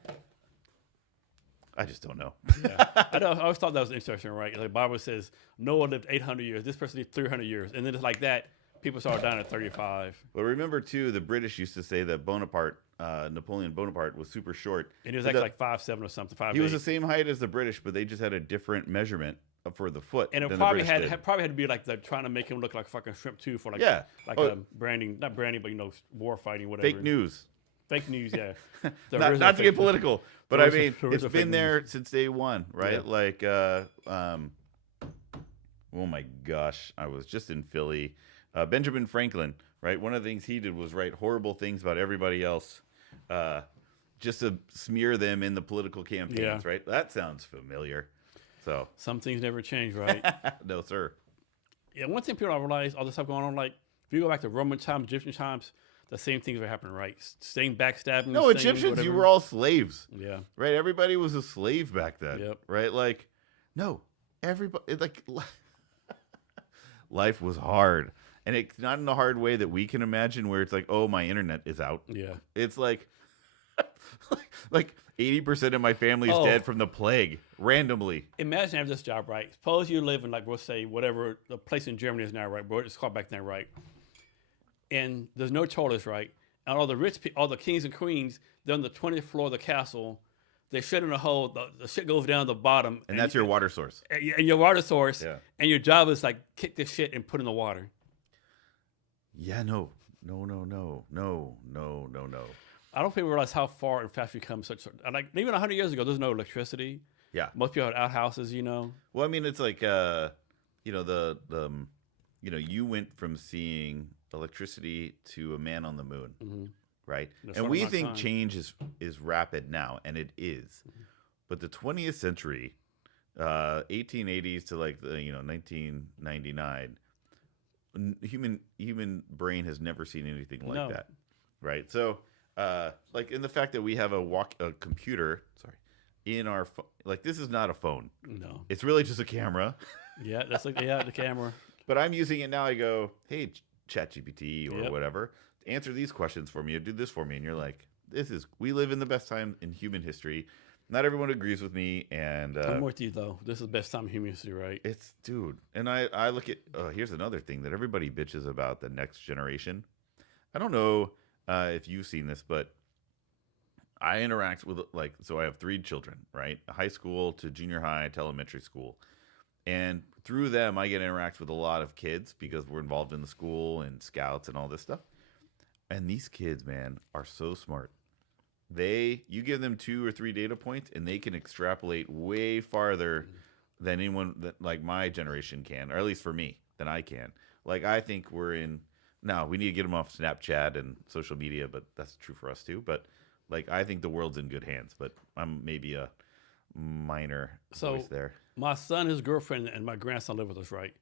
I just don't know. Yeah. I always thought that was interesting, right? Like the Bible says Noah lived 800 years. This person lived 300 years, and then it's like that. People started dying at 35. But remember too, the British used to say that Napoleon Bonaparte, was super short, and he was actually like 5'7" or something. 5'8". He was the same height as the British, but they just had a different measurement for the foot. And it probably had to be like they're trying to make him look like fucking shrimp too for like branding, not branding, but war fighting, whatever. Fake news. Fake news, yeah. not to get political, but I mean, it's been there since day one, right? Yeah. Like, oh my gosh, I was just in Philly. Benjamin Franklin, right? One of the things he did was write horrible things about everybody else, just to smear them in the political campaigns, right? That sounds familiar. So some things never change, right? No, sir. Yeah, one thing people don't realize, all this stuff going on, like if you go back to Roman times, Egyptian times, the same things were happening, right? Same backstabbing. No, Egyptians, you were all slaves. Yeah. Right? Everybody was a slave back then. Yep. Right? Like, no, everybody, like, life was hard. And it's not in the hard way that we can imagine where it's like, oh, my internet is out. Yeah. It's like 80% of my family's dead from the plague, randomly. Imagine having this job, right? Suppose you live in, like, we'll say, whatever the place in Germany is now, right? But it's called back then, right? And there's no toilets, right? And all the all the kings and queens, they're on the 20th floor of the castle. They shit in a hole. The shit goes down to the bottom. And that's your water source. And your water source. Yeah. And your job is, like, kick this shit and put in the water. Yeah, no. I don't think we realize how far and fast we come. Like even 100 years ago, there's no electricity. Yeah, most people had outhouses. Well, I mean, it's like you went from seeing electricity to a man on the moon, right? And we think change is rapid now, and it is. But the 20th century, 1880s to like the 1999. Human brain has never seen anything like that, right? So, like in the fact that we have a computer, in our like this is not a phone. No, it's really just a camera. Yeah, that's like the camera. But I'm using it now. I go, hey, ChatGPT or Yep. whatever, answer these questions for me or do this for me. And you're like, we live in the best time in human history. Not everyone agrees with me. And I'm with you though. This is the best time in human history, right? it's, dude. And I look at, here's another thing that everybody bitches about the next generation. I don't know if you've seen this, but I interact with, like, so I have 3 children, right? High school to junior high to elementary school. And through them, I get to interact with a lot of kids because we're involved in the school and scouts and all this stuff. And these kids, man, are so smart. You give them 2 or 3 data points and they can extrapolate way farther than anyone that, like, my generation can, or at least for me, than I can. Like, I think now we need to get them off Snapchat and social media, but that's true for us too. But like, I think the world's in good hands, but I'm maybe a minor voice there. My son, his girlfriend, and my grandson live with us, right?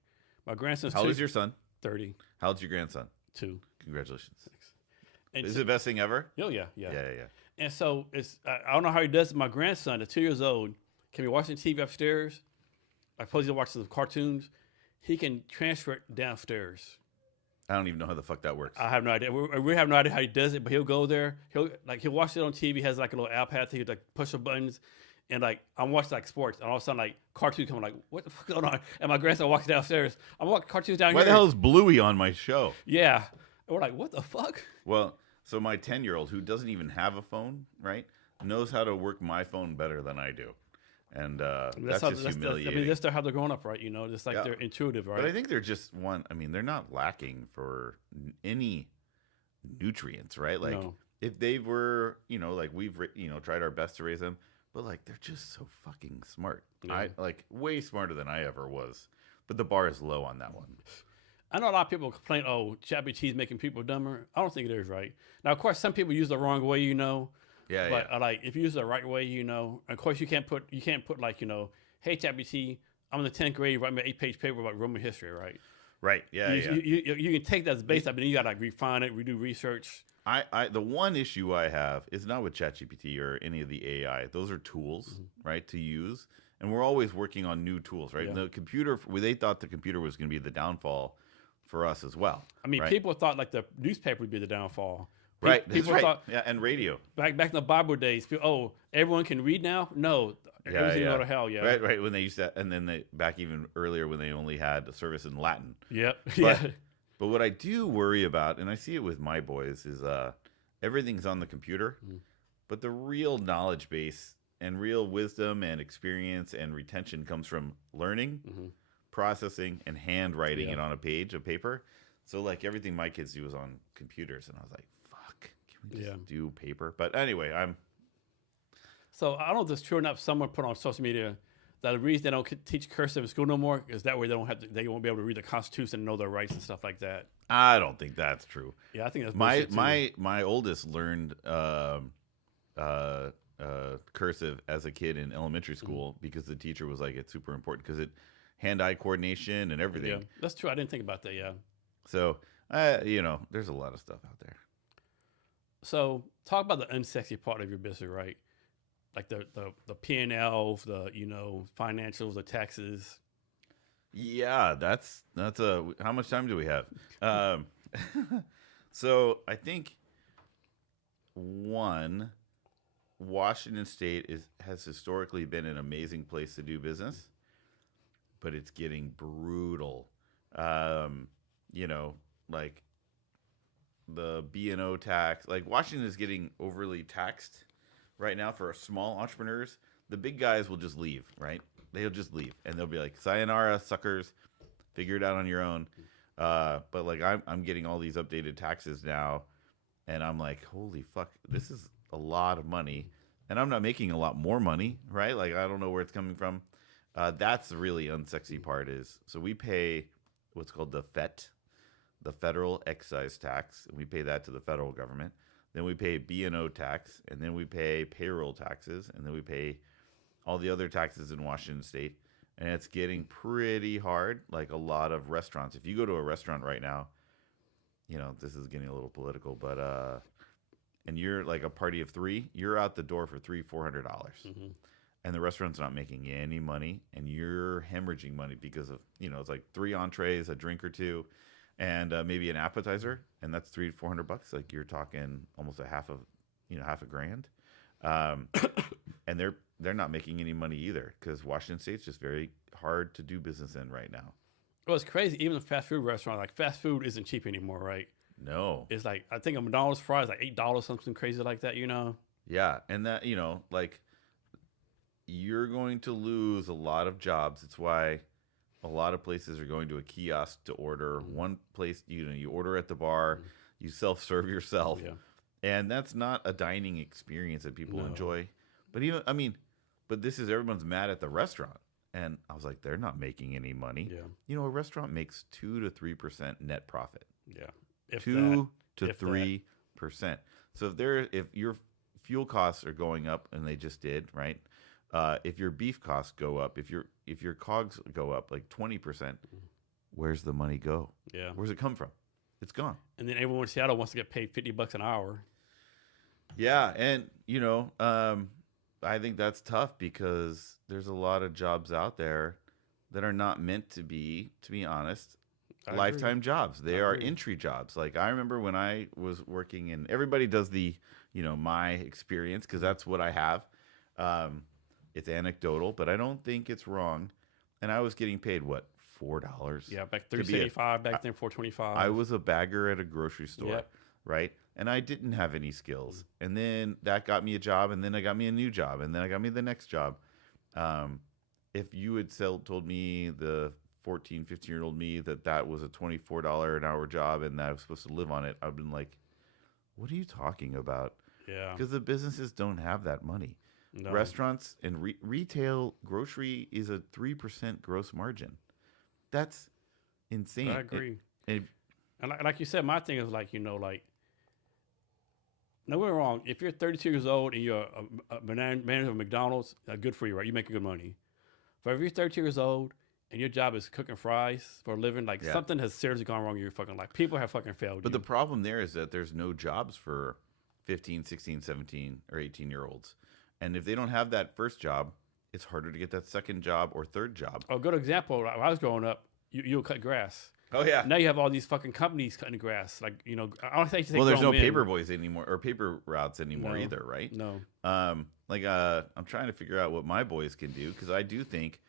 My grandson's How old is your son? 30. How old's your grandson? 2. Congratulations. And Is it the best thing ever? Oh yeah. Yeah. And so I don't know how he does it. My grandson, at 2 years old, can be watching TV upstairs. I suppose he'll watch some cartoons. He can transfer it downstairs. I don't even know how the fuck that works. I have no idea. We have no idea how he does it, but he'll go there. He'll watch it on TV. He has like a little iPad thing, like push the buttons, and like I'm watching like sports, and all of a sudden like cartoons come, like what the fuck going on? And my grandson walks downstairs. I'm watching cartoons down Why here. the hell is Bluey on my show? Yeah, and we're like, what the fuck? Well, so my 10-year-old, who doesn't even have a phone, right, knows how to work my phone better than I do. And that's just humiliating. That's how they're growing up, right? You know, just like they're intuitive, right? But I think they're just they're not lacking for any nutrients, right? Like, No. if they were, like, we've, tried our best to raise them, but like, they're just so fucking smart. Yeah. Way smarter than I ever was. But the bar is low on that one. I know a lot of people complain, oh, ChatGPT is making people dumber. I don't think it is, right? Now, of course, some people use it the wrong way, Yeah, But like, if you use it the right way, of course you can't put like, hey ChatGPT, I'm in the 10th grade, write me an 8-page paper about Roman history, right? Right. Yeah. You can take that as base up, and then you gotta like refine it, redo research. The one issue I have is not with ChatGPT or any of the AI. Those are tools, right, to use, and we're always working on new tools, right? Yeah. The computer, they thought the computer was going to be the downfall for us as well. I mean, right? people thought like the newspaper would be the downfall. Right. People That's right. thought and radio. back in the Bible days, everyone can read now. No, everything go to hell. Yeah. Right. When they used that, and then back even earlier when they only had a service in Latin. Yep. But what I do worry about, and I see it with my boys, is everything's on the computer, but the real knowledge base and real wisdom and experience and retention comes from learning, processing, and handwriting it on a page of paper. So like, everything my kids do is on computers, and I was like, fuck, can we just do paper? But anyway, So I don't know if it's true enough. Someone put on social media that the reason they don't teach cursive in school no more is that way they won't be able to read the Constitution and know their rights and stuff like that. I don't think that's true. Yeah, I think that's my oldest learned cursive as a kid in elementary school because the teacher was like, it's super important because it hand-eye coordination and everything. Yeah, that's true. I didn't think about that. Yeah. So there's a lot of stuff out there. So talk about the unsexy part of your business, right? Like the P&L, the financials, the taxes. Yeah, that's how much time do we have? So I think Washington State has historically been an amazing place to do business, but it's getting brutal. Like the B&O tax, like Washington is getting overly taxed right now for small entrepreneurs. The big guys will just leave, right? They'll just leave and they'll be like, sayonara, suckers, figure it out on your own. But like, I'm getting all these updated taxes now, and I'm like, holy fuck, this is a lot of money, and I'm not making a lot more money, right? Like, I don't know where it's coming from. That's the really unsexy part is, so we pay what's called the FET, the federal excise tax, and we pay that to the federal government. Then we pay B&O tax, and then we pay payroll taxes, and then we pay all the other taxes in Washington State. And it's getting pretty hard. Like, a lot of restaurants, if you go to a restaurant right now, this is getting a little political, but and you're like a party of 3, you're out the door for $300-$400. and the restaurant's not making any money, and you're hemorrhaging money because of, it's like 3 entrees, a drink or two, and maybe an appetizer, and that's $300-400. Like, you're talking almost half a grand, and they're not making any money either, because Washington State's just very hard to do business in right now. Well, it's crazy. Even a fast food restaurant, like fast food isn't cheap anymore, right? No. It's like, I think a McDonald's fry is like $8, something crazy like that, Yeah, and that, like, you're going to lose a lot of jobs. It's why a lot of places are going to a kiosk to order. One place, you order at the bar, you self-serve yourself, and that's not a dining experience that people enjoy. But but this is, everyone's mad at the restaurant, and I was like, they're not making any money. Yeah, A restaurant makes 2 to 3% net profit. yeah, if 2 to 3%. So if your fuel costs are going up, and they just did, right? If your beef costs go up, if your cogs go up like 20%, where's the money go? Yeah. Where's it come from? It's gone. And then everyone in Seattle wants to get paid $50 an hour. Yeah, and I think that's tough, because there's a lot of jobs out there that are not meant to be honest, lifetime jobs. They are entry jobs. Like, I remember when I was working in, everybody does the, my experience, because that's what I have. It's anecdotal, but I don't think it's wrong. And I was getting paid, what, $4? Yeah, back $3.75, back then $4.25. I was a bagger at a grocery store, right? And I didn't have any skills. And then that got me a job, and then I got me a new job, and then I got me the next job. If you had told me, the 14, 15-year-old me, that was a $24 an hour job and that I was supposed to live on it, I've been like, what are you talking about? Yeah. Because the businesses don't have that money. No. Restaurants and retail, grocery is a 3% gross margin. That's insane. I agree. And like you said, my thing is like, like, no, we're wrong. If you're 32 years old and you're a manager of McDonald's, good for you, right? You make good money. But if you're 32 years old and your job is cooking fries for a living, like, something has seriously gone wrong in your fucking life. People have fucking failed But you. the problem there is that there's no jobs for 15, 16, 17, or 18-year-olds. And if they don't have that first job, it's harder to get that second job or third job. A good example, when I was growing up, you'll cut grass. Oh, yeah. Now you have all these fucking companies cutting grass. Like, I don't think you say well, there's no men. paper boys anymore, or paper routes anymore either, right? No. I'm trying to figure out what my boys can do, because I do think,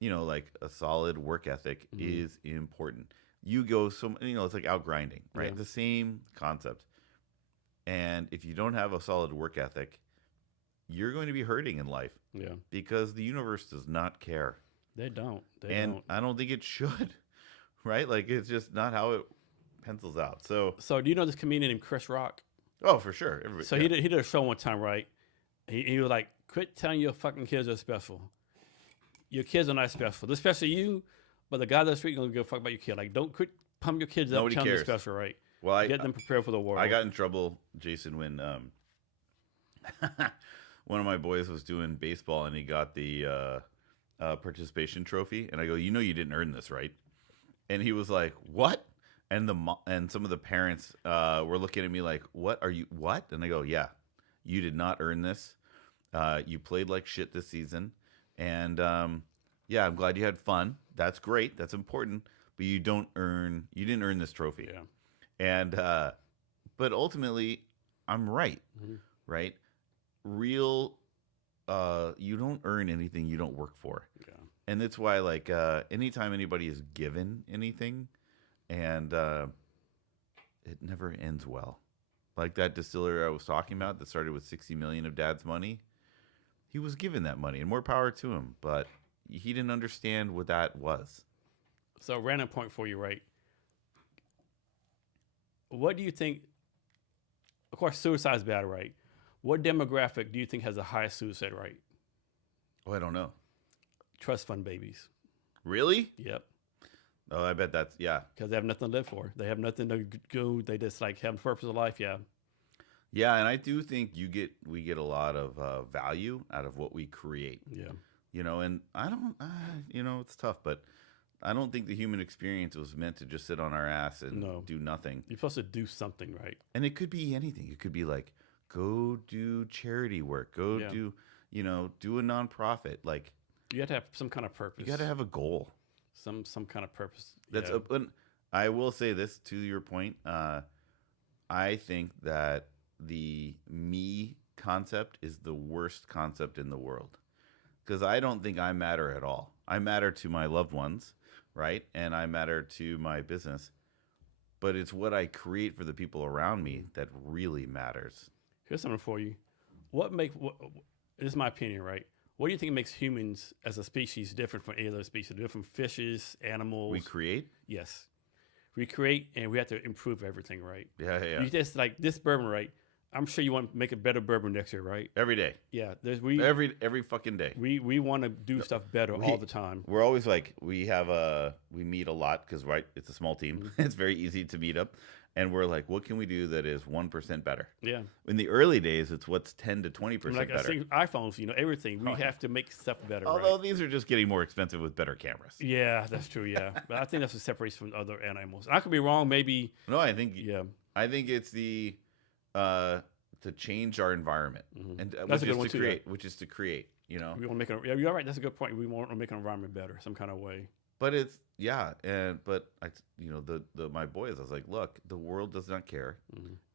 like, a solid work ethic is important. You go it's like out grinding, right? Yeah. The same concept. And if you don't have a solid work ethic, you're going to be hurting in life. Yeah. Because the universe does not care. They don't. I don't think it should, right? Like, it's just not how it pencils out. So do you know this comedian named Chris Rock? Oh, for sure. He did a show one time, right? He was like, quit telling your fucking kids they're special. Your kids are not special. They're special to you, but the guy on the street don't give a fuck about your kid. Like, don't quit pump your kids up, Nobody tell them cares. they're special, right? Well, get them prepared for the world. I got in trouble, Jason, when one of my boys was doing baseball and he got the participation trophy, and I go, you didn't earn this, right? And he was like, what? And some of the parents were looking at me like, what? And I go, yeah, you did not earn this. You played like shit this season, and I'm glad you had fun. That's great. That's important. But you didn't earn this trophy. Yeah. And but ultimately, I'm right. Mm-hmm. Right? You don't earn anything you don't work for. Yeah. And it's why, like, anytime anybody is given anything, and it never ends well. Like that distillery I was talking about that started with $60 million of Dad's money. He was given that money, and more power to him. But he didn't understand what that was. So, random point for you, right? What do you think? Of course, suicide is bad, right? What demographic do you think has the highest suicide rate? Oh, I don't know. Trust fund babies. Really? Yep. Oh, I bet that's, yeah. Because they have nothing to live for. They have nothing to go. They just like have a purpose of life. Yeah. Yeah, and I do think we get a lot of value out of what we create. Yeah. And I don't, it's tough, but I don't think the human experience was meant to just sit on our ass and do nothing. You're supposed to do something, right? And it could be anything. It could be like, go do charity work. Go do, do a nonprofit. Like, You have to have some kind of purpose. you got to have a goal. Some kind of purpose. That's Yeah. I will say this to your point. I think that the me concept is the worst concept in the world because I don't think I matter at all. I matter to my loved ones, right? And I matter to my business, but it's what I create for the people around me that really matters. Here's something for you. This is my opinion, right? What do you think makes humans as a species different from any other species? Different from fishes, animals? We create? Yes. We create and we have to improve everything, right? Yeah. You just like this bourbon, right? I'm sure you want to make a better bourbon next year, right? Every day. Yeah. Every fucking day. We want to do stuff better all the time. We're always like, we meet a lot because, right, it's a small team. It's very easy to meet up. And we're like, what can we do that is 1% better? Yeah. In the early days, it's what's 10 to 20% Like I better. see iPhones, everything. We have to make stuff better, Although right? these are just getting more expensive with better cameras. Yeah, that's true, yeah. But I think that's what separates from other animals. I could be wrong, maybe. No, I think it's the to change our environment, and That's a good one too, which is to create. We want to make it. Yeah, you're right. That's a good point. We want to make an environment better, some kind of way. But my boys, I was like, look, the world does not care.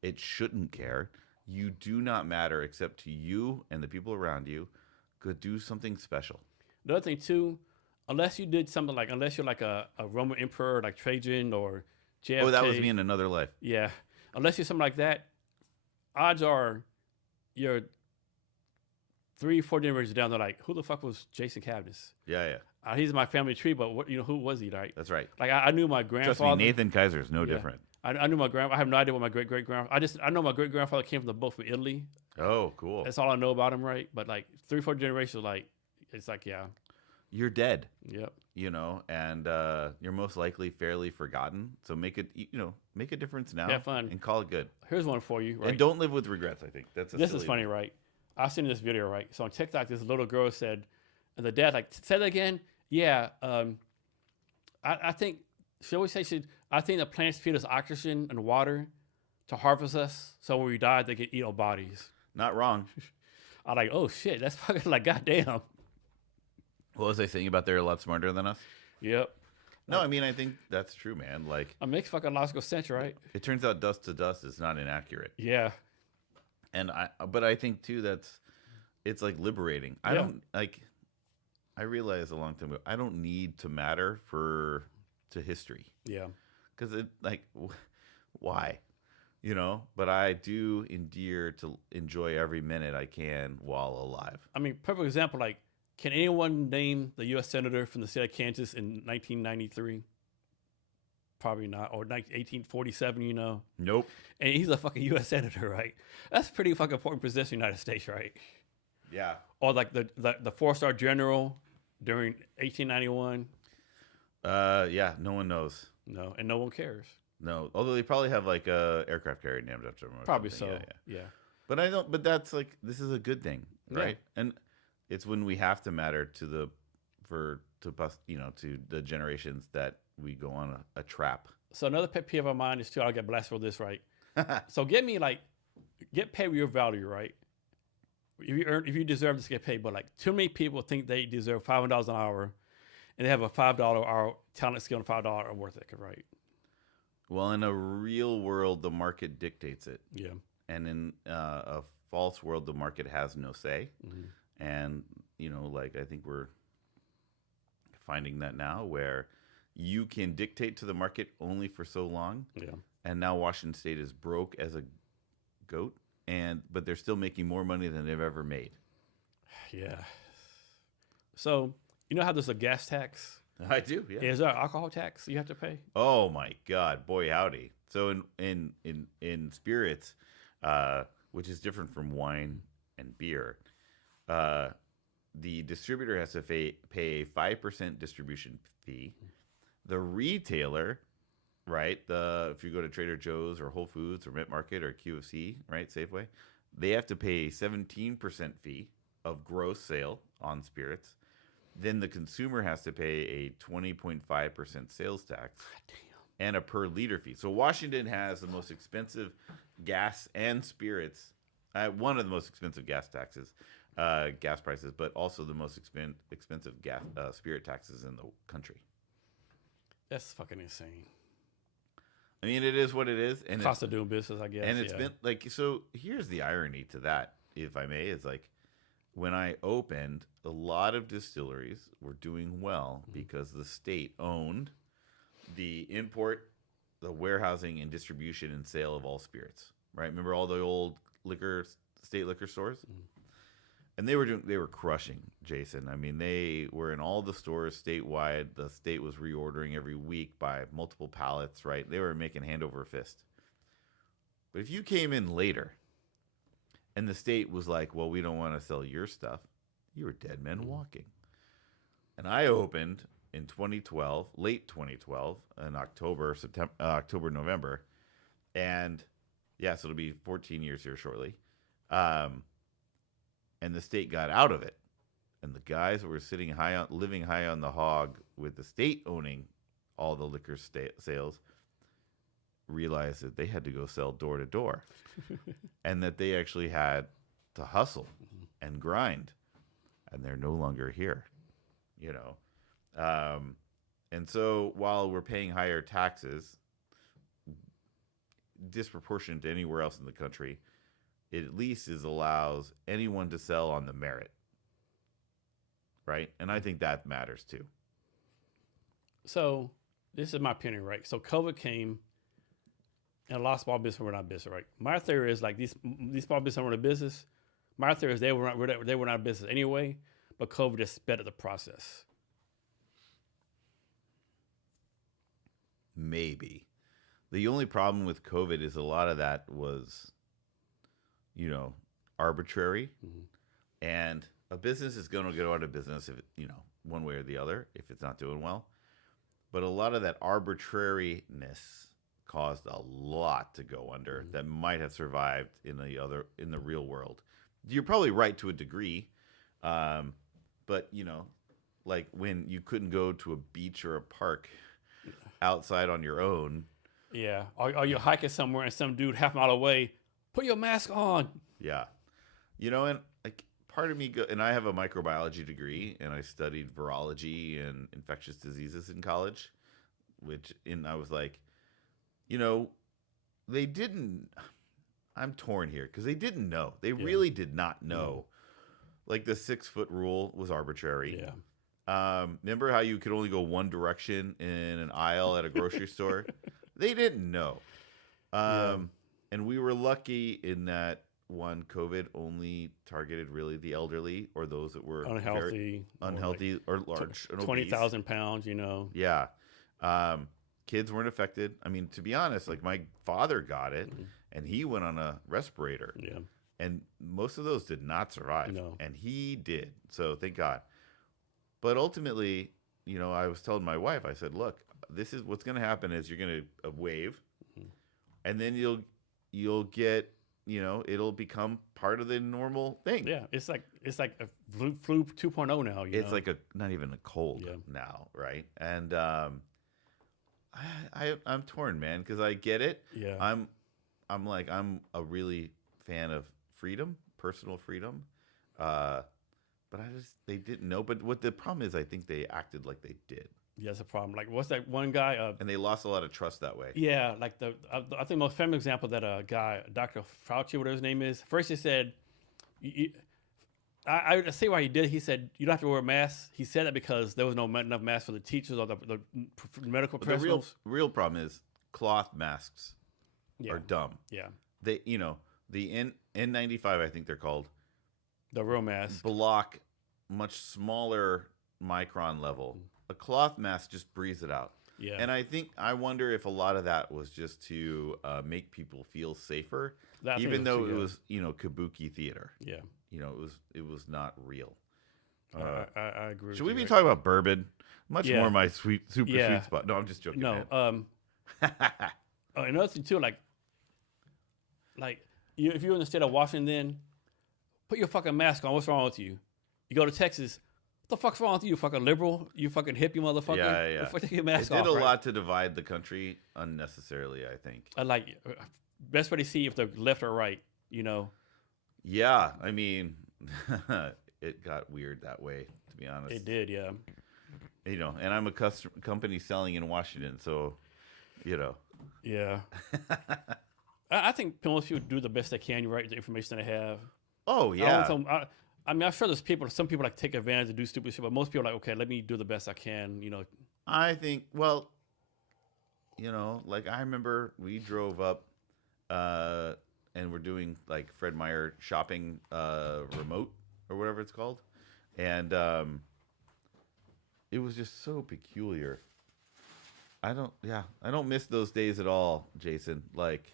It shouldn't care. You do not matter except to you and the people around you. Go do something special. The other thing too, unless you're like a Roman emperor like Trajan or JFK. Oh, that was me in another life. Yeah, unless you're something like that, odds are you're 3-4 generations down. They're like, who the fuck was Jason Cavness? Yeah. He's my family tree, but who was he, right? That's right. Like I knew my grandfather. Trust me, Nathan Kaiser is no different. I knew my grandfather. I have no idea what my great grandfather. I know my great grandfather came from the boat from Italy. Oh, cool. That's all I know about him, right? But like 3-4 generations, it's like you're dead. Yep. And you're most likely fairly forgotten. So make a difference now. Have fun and call it good. Here's one for you, right? And don't live with regrets. I think this is funny, right? I seen this video, right? So on TikTok, this little girl said, and the dad said that again. Yeah, I think she always says I think the plants feed us oxygen and water to harvest us, so when we die, they can eat our bodies. Not wrong. I'm like, oh shit, that's fucking like goddamn. What was I saying about they're a lot smarter than us? Yep. No, I mean I think that's true, man. Like it makes fucking logical sense, right? It turns out dust to dust is not inaccurate. Yeah. But I think too it's like liberating. I realized a long time ago I don't need to matter to history. Yeah. Because why? But I do enjoy every minute I can while alive. I mean, perfect example, can anyone name the U.S. Senator from the state of Kansas in 1993? Probably not. Or 1847, Nope. And he's a fucking U.S. Senator, right? That's a pretty fucking important position in the United States, right? Yeah. Or like the 4-star general during 1891. Yeah, no one knows. No, and no one cares. No, although they probably have like a aircraft carrier named after him. Probably so. Yeah. But I don't. But that's this is a good thing, right? Yeah. And it's when we have to matter to the generations that we go on a trap. So another pet peeve of mine is too. I'll get blasted for this, right? So get paid with your value, right? If you deserve to get paid, but too many people think they deserve $500 an hour, and they have a $5 hour talent skill and $5 hour worth ethic, right? Well, in a real world, the market dictates it. Yeah. And in a false world, the market has no say. Mm-hmm. And, I think we're finding that now where you can dictate to the market only for so long. Yeah. And now Washington State is broke as a goat, but they're still making more money than they've ever made. Yeah. So, how there's a gas tax? I do, yeah. Is there an alcohol tax you have to pay? Oh my God, boy howdy! So in spirits, which is different from wine and beer, the distributor has to pay a 5% distribution fee. The retailer, right? If you go to Trader Joe's or Whole Foods or Mint Market or QFC, right, Safeway, they have to pay a 17% fee of gross sale on spirits. Then the consumer has to pay a 20.5% sales tax and a per liter fee. So Washington has the most expensive gas and spirits, one of the most expensive gas taxes gas prices, but also the most expensive gas spirit taxes in the country. That's fucking insane. I mean, it is what it is, and Cost of doing business, I guess. and it's been like, so here's the irony to that, if I may, is like when I opened, a lot of distilleries were doing well because the state owned the import, the warehousing, and distribution and sale of all spirits. Right? Remember all the old state liquor stores? And they were crushing, Jason. I mean, they were in all the stores statewide. The state was reordering every week by multiple pallets, right? They were making hand over fist. But if you came in later and the state was like, well, we don't want to sell your stuff, you were dead men walking. And I opened in 2012, late 2012, in October, November. And yeah, so it'll be 14 years here shortly. And the state got out of it, and the guys that were living high on the hog with the state owning all the liquor sales realized that they had to go sell door to door, and that they actually had to hustle and grind, and they're no longer here, you know. And so while we're paying higher taxes, disproportionate to anywhere else in the country, it at least allows anyone to sell on the merit, right? And I think that matters too. So this is my opinion, right? So COVID came, and a lot of small business were not business, right? My theory is like these small business were a business. My theory is they were not a business anyway, but COVID just sped up the process. Maybe. The only problem with COVID is a lot of that was, you know, arbitrary, and a business is going to go out of business if it, you know, one way or the other, if it's not doing well. But a lot of that arbitrariness caused a lot to go under that might have survived in the real world. You're probably right to a degree, but you know, like when you couldn't go to a beach or a park outside on your own. Yeah, or you're hiking somewhere and some dude half a mile away, put your mask on. Yeah. You know, and like part of me and I have a microbiology degree, and I studied virology and infectious diseases in college, I was like, you know, I'm torn here because they didn't know. They really did not know. Like the 6-foot rule was arbitrary. Yeah. Remember how you could only go one direction in an aisle at a grocery store? They didn't know. And we were lucky in that COVID only targeted really the elderly or those that were unhealthy or large. 20,000 pounds, you know. Yeah. Kids weren't affected. I mean, to be honest, like my father got it and he went on a respirator. Yeah. And most of those did not survive. No. And he did. So thank God. But ultimately, you know, I was telling my wife, I said, look, this is what's going to happen is you're going to wave, and then you'll get, you know, it'll become part of the normal thing. Yeah, it's like a flu 2.0 now. It's like not even a cold now, right? And I'm torn, man, because I get it. Yeah, I'm a really fan of freedom, personal freedom. But they didn't know. But what the problem is, I think they acted like they did. Yeah, that's a problem. Like, what's that one guy? And they lost a lot of trust that way. Yeah, like I think the most famous example that a guy, Dr. Fauci, whatever his name is, first he said, I see why he did. He said, you don't have to wear a mask. He said that because there was no enough masks for the teachers or the medical professionals. The real problem is cloth masks are dumb. Yeah. They, you know, the N95, I think they're called. The real mask. Block much smaller micron level. A cloth mask just breathes it out. Yeah. And I wonder if a lot of that was just to make people feel safer, even though it was, you know, kabuki theater. Yeah. You know, it was not real. I agree. Should we be talking about bourbon? Much more my super sweet spot. No, I'm just joking. No. Man. Another thing too, like if you're in the state of Washington, put your fucking mask on. What's wrong with you? You go to Texas. What the fuck's wrong with you? You fucking liberal? You fucking hippie motherfucker? Yeah. Take your mask off. It did off, a lot to divide the country unnecessarily, I think. I like best way to see if they're left or right, you know. Yeah, I mean, it got weird that way, to be honest. It did, yeah. And I'm a company selling in Washington, so you know. Yeah. I think most people do the best they can, right? The information they have. Oh I yeah. don't. I mean, I'm sure there's people. Some people like take advantage and do stupid shit, but most people are like, okay, let me do the best I can. I think, well, like I remember we drove up and we're doing like Fred Meyer shopping remote or whatever it's called. And it was just so peculiar. I don't miss those days at all, Jason. Like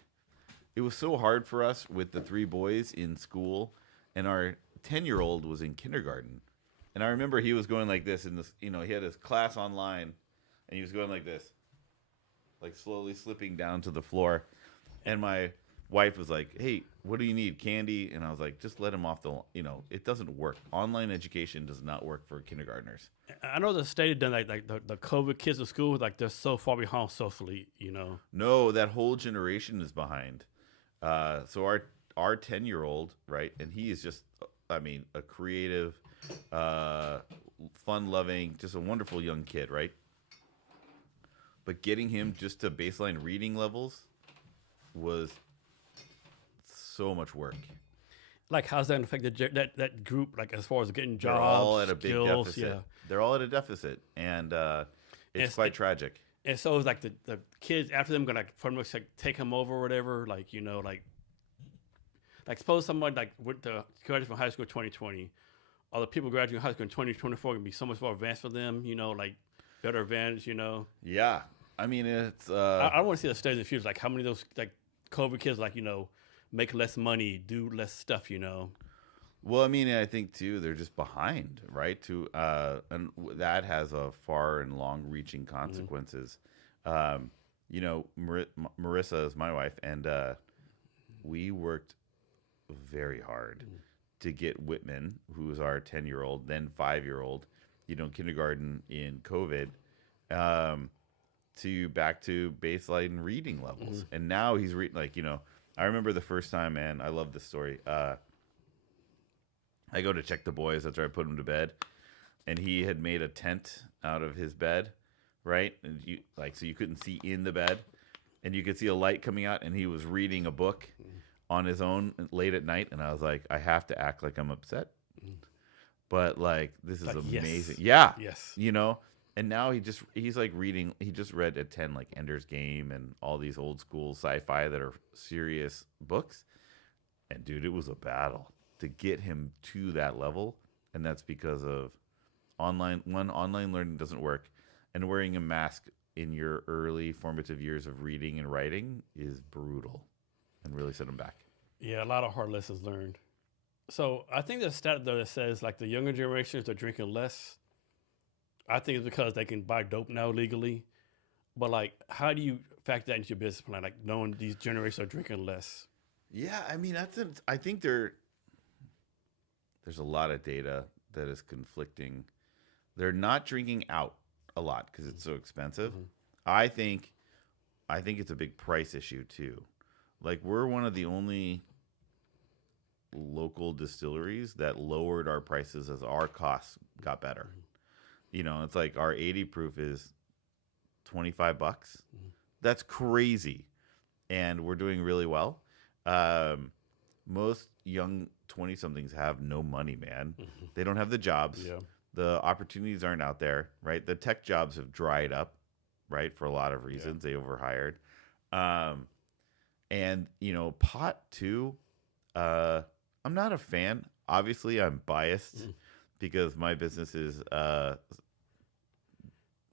it was so hard for us with the three boys in school, and our 10-year-old was in kindergarten. And I remember he was going like this in this, he had his class online and he was going like this, like slowly slipping down to the floor. And my wife was like, "Hey, what do you need? Candy?" And I was like, "Just let him off it doesn't work. Online education does not work for kindergartners." I know the state had done like the COVID kids in school, like they're so far behind socially. No, that whole generation is behind. So our 10-year-old, right, and he is just, I mean, a creative, fun-loving, just a wonderful young kid, right? But getting him just to baseline reading levels was so much work. Like, how's that affect that group? Like, as far as getting jobs, They're all at a big skills, deficit. yeah. They're all at a deficit, and it's quite tragic. And so it's like the kids after them gonna pretty much like take him over or whatever. Like like suppose someone like with the graduate from high school 2020, or the people graduating high school in 2024 can be so much more advanced for them. Like better advantage. Yeah, I mean it's. I want to see the stage in the future. Like how many of those like COVID kids like make less money, do less stuff. Well, I mean, I think too they're just behind, right? And that has a far and long-reaching consequences. Marissa is my wife, and we worked very hard to get Whitman, who is our 10-year-old, then 5-year-old, kindergarten in COVID, to back to baseline reading levels, and now he's reading I remember the first time, man. I love this story. I go to check the boys after I put him to bed, and he had made a tent out of his bed, right? And so you couldn't see in the bed, and you could see a light coming out, and he was reading a book on his own late at night, and I was like, I have to act like I'm upset, but like this is amazing, yes. yeah, yes, And now he's like reading. He just read at 10 like Ender's Game and all these old school sci-fi that are serious books, and dude, it was a battle to get him to that level, and that's because of online learning doesn't work, and wearing a mask in your early formative years of reading and writing is brutal and really set him back. Yeah, a lot of hard lessons learned. So I think there's a stat though that says like the younger generations are drinking less. I think it's because they can buy dope now legally, but like how do you factor that into your business plan, like knowing these generations are drinking less? Yeah, I mean I think there's a lot of data that is conflicting. They're not drinking out a lot because it's so expensive. I think it's a big price issue too. Like we're one of the only local distilleries that lowered our prices as our costs got better. It's like our 80 proof is $25. That's crazy, and we're doing really well. Most young 20-somethings have no money, man. They don't have the jobs. Yeah. The opportunities aren't out there, right? The tech jobs have dried up, right? For a lot of reasons. They overhired. And, pot too, I'm not a fan. Obviously, I'm biased because my business is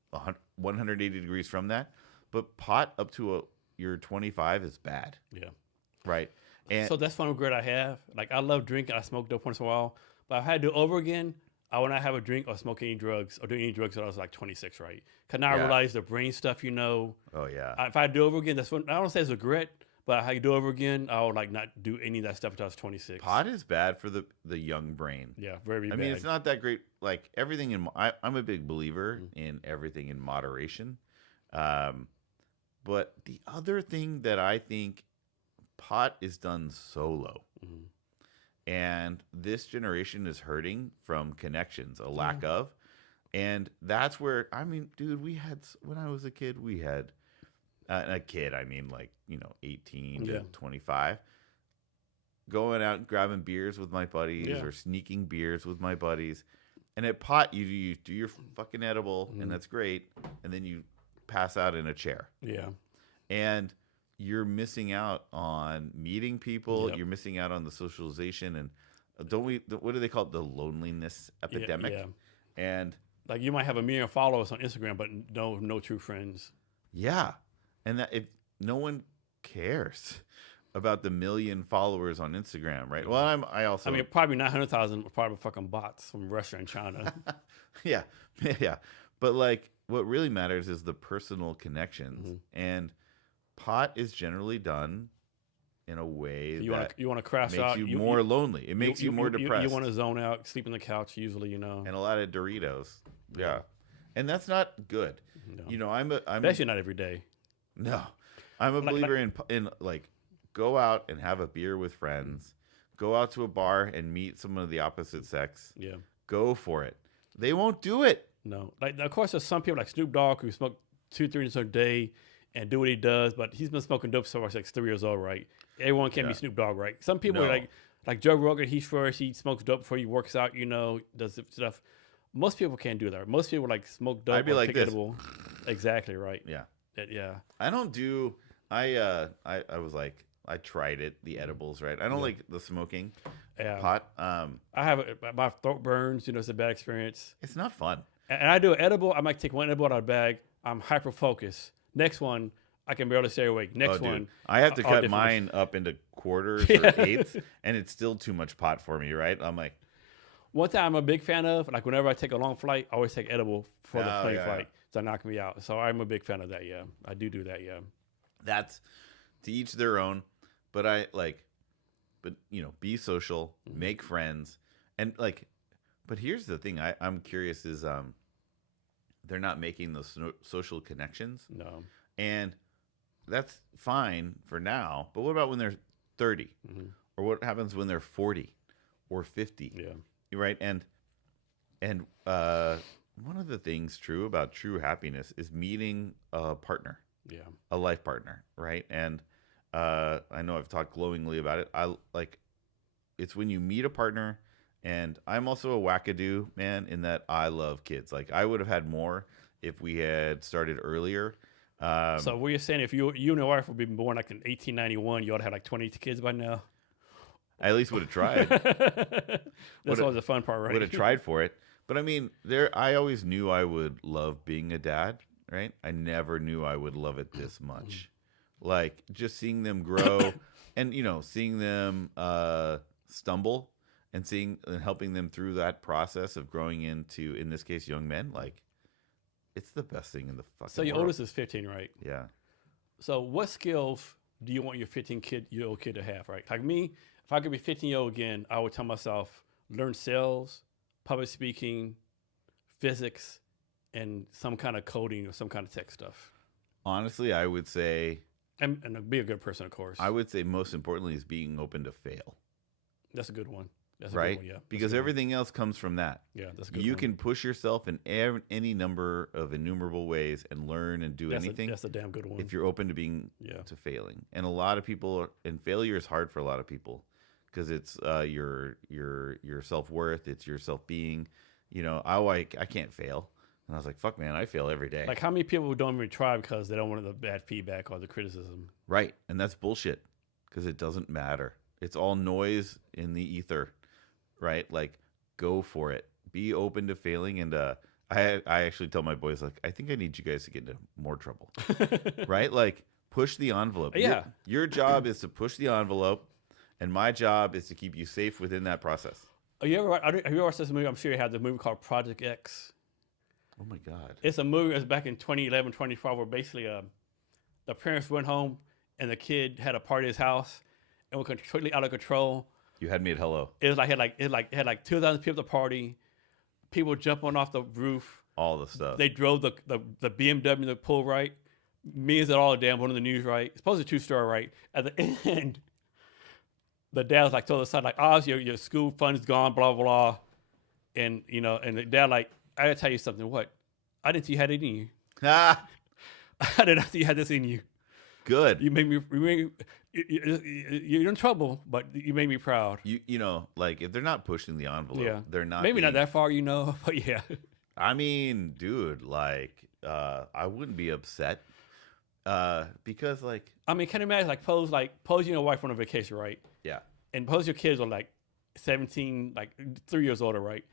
180 degrees from that. But pot up to your 25 is bad. Yeah. Right. And so that's one regret I have. Like I love drinking. I smoke dope once in a while. But if I had to do it over again, I would not have a drink or smoke any drugs or do any drugs until I was like 26, right? Because now I realize the brain stuff, Oh, yeah. If I do it over again, that's what I don't say it's a regret, but if I do it over again, I would like not do any of that stuff until I was 26. Pot is bad for the young brain. Yeah, very bad. I mean, it's not that great. Like everything I'm a big believer in everything in moderation. But the other thing that I think pot is done solo. And this generation is hurting from connections, a lack of. And that's where, I mean, dude, when I was a kid, we had, a kid, I mean, like, 18 to 25, going out and grabbing beers with my buddies or sneaking beers with my buddies. And at pot, you do your fucking edible, and that's great. And then you pass out in a chair. Yeah. And you're missing out on meeting people. Yep. You're missing out on the socialization. And what do they call it? The loneliness epidemic. Yeah. And like you might have 1 million followers on Instagram, but no true friends. yeah. And that if no one cares about the 1 million followers on Instagram, right? Well, I mean, probably 900,000 probably fucking bots from Russia and China. yeah. But like, what really matters is the personal connections. And pot is generally done in a way you want to crash makes out. you more lonely. It makes you more depressed. You want to zone out, sleep on the couch usually, And a lot of Doritos. Yeah. And that's not good. No. I'm especially not every day. No. I'm a believer in like, go out and have a beer with friends. Go out to a bar and meet someone of the opposite sex. Yeah. Go for it. They won't do it. No. Like, of course, there's some people like Snoop Dogg who smoke 2-3 a day and do what he does, but he's been smoking dope since like 3 years old, right? Everyone can't be Snoop Dogg, right? Some people are like Joe Rogan. He smokes dope before he works out. Does stuff. Most people can't do that. Most people like smoke dope. I'd be like this. Edible. Exactly right. Yeah. Yeah. I don't do. I was like, I tried it, the edibles, right? I don't like the smoking pot. I have my throat burns. It's a bad experience. It's not fun. And I do an edible. I might take one edible out of the bag. I'm hyper focused. Next one, I can barely stay awake. Next one, I have to cut mine up into quarters or eighths, and it's still too much pot for me, right? I'm like, one thing I'm a big fan of, like whenever I take a long flight, I always take edible for the plane flight to knock me out. So I'm a big fan of that. Yeah, I do that. Yeah, that's to each their own. But be social, make friends, and like. But here's the thing: I'm curious is they're not making those social connections. No. And that's fine for now. But what about when they're 30? Or what happens when they're 40 or 50? Yeah. Right? And one of the things true about true happiness is meeting a partner. Yeah. A life partner, right? And I know I've talked glowingly about it. It's when you meet a partner. And I'm also a wackadoo, man, in that I love kids. Like, I would have had more if we had started earlier. So what you're saying, if you and your wife would be born like in 1891, you ought to have like 20 kids by now? I at least would have tried. That's always the fun part, right? Would have tried for it. But I mean, I always knew I would love being a dad, right? I never knew I would love it this much. Like, just seeing them grow and, seeing them stumble. And helping them through that process of growing into, in this case, young men, like, it's the best thing in the fucking So your world. oldest is 15, right? Yeah. So what skills do you want your 15-year-old kid to have, right? Like me, if I could be 15-year-old again, I would tell myself, learn sales, public speaking, physics, and some kind of coding or some kind of tech stuff. Honestly, I would say... And be a good person, of course. I would say most importantly is being open to fail. That's a good one. That's right? A good one, yeah. Because everything else comes from that. Yeah, that's a good You one. can push yourself in any number of innumerable ways and learn and do anything. That's a damn good one. If you're open to to failing. And a lot of people, and failure is hard for a lot of people because it's your self-worth, it's your self-being. I can't fail. And I was like, fuck, man, I fail every day. Like, how many people don't even try because they don't want the bad feedback or the criticism? Right. And that's bullshit because it doesn't matter. It's all noise in the ether, right? Like, go for it. Be open to failing. And I actually tell my boys, like, I think I need you guys to get into more trouble, right? Like, push the envelope. Yeah. Your job is to push the envelope, and my job is to keep you safe within that process. Have you ever watched this movie? I'm sure you have the movie called Project X. Oh, my God. It's a movie. It was back in 2011, 2012, where basically the parents went home and the kid had a party at his house and was completely out of control. You had me at hello. It was like had like 2,000 people at the party. People jumping off the roof. All the stuff. They drove the BMW to the pool, right? Millions at all, damn, one of the news, right? It's supposed to be a true story, right? At the end, the dad was like told the son like, oh, your school fund's gone, blah blah blah, and and the dad like, I gotta tell you something. What? I didn't see you had it in you. Ah, I did not see you had this in you. good. You made me. You're in trouble, but you made me proud. Like if they're not pushing the envelope, Yeah, they're not. Maybe not that far, but yeah. I mean, dude, like, I wouldn't be upset, because, like, I mean, can you imagine pose your wife on a vacation, right? yeah, And pose your kids are like 17, like 3 years older, right?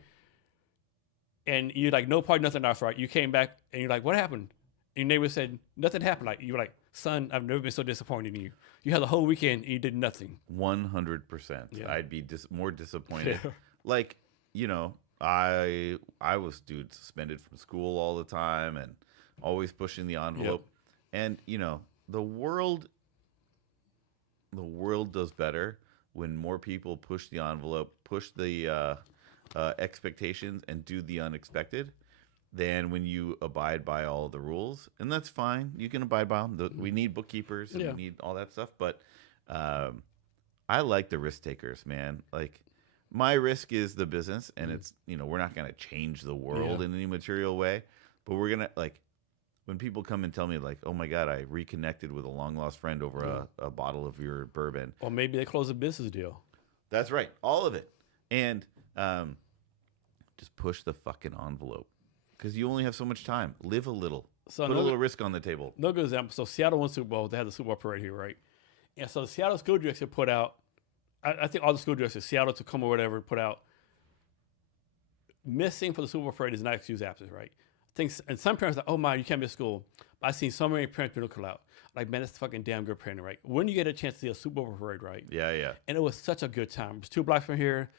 And you're like, no party, nothing else, right? You came back and you're like, what happened? And your neighbor said, nothing happened. Like, you were like, son, I've never been so disappointed in you. You had the whole weekend and you did nothing. 100%. Yeah. I'd be more disappointed. Yeah. Like, I was, dude, suspended from school all the time and always pushing the envelope. Yep. And the world does better when more people push the envelope, push the expectations, and do the unexpected, than when you abide by all the rules. And that's fine. You can abide by them. We need bookkeepers and we need all that stuff. But I like the risk takers, man. Like, my risk is the business, and it's, we're not going to change the world in any material way, but we're going to, like, when people come and tell me, like, oh my God, I reconnected with a long lost friend over a bottle of your bourbon. Or maybe they close a business deal. That's right. All of it. And just push the fucking envelope, because you only have so much time. Live a little. So put a little risk on the table. No good example. So Seattle won Super Bowl. They had the Super Bowl parade here, right? And so the Seattle school director put out, I think all the school directors, Seattle, Tacoma, or whatever, put out, missing for the Super Bowl parade is not excuse absence, right? I think, and some parents are like, oh my, you can't miss school. But I've seen so many parents pinnacle out. Like, man, that's fucking damn good parenting, right? When you get a chance to see a Super Bowl parade, right? Yeah, yeah. And it was such a good time. It was 2 blocks from here.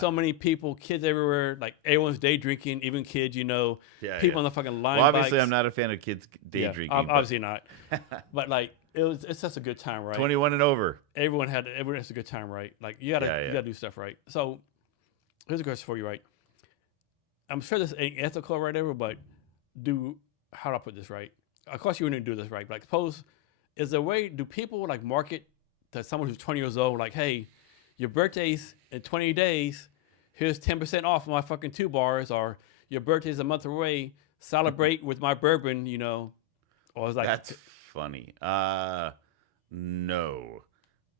So many people, kids everywhere. Like, everyone's day drinking, even kids, people on the fucking line. Well, obviously, bikes. I'm not a fan of kids day drinking. Obviously not. But like, it's just a good time, right? 21 and over. Everyone has a good time, right? Like, you gotta do stuff right. So here's a question for you, right? I'm sure this ain't ethical right there, but how do I put this right? Of course you wouldn't do this right. But like, suppose, is there a way, do people like market to someone who's 20 years old, like, hey, your birthday's in 20 days, here's 10% off my fucking 2 bars, or your birthday's a month away, celebrate with my bourbon, or it's like, that's funny. No,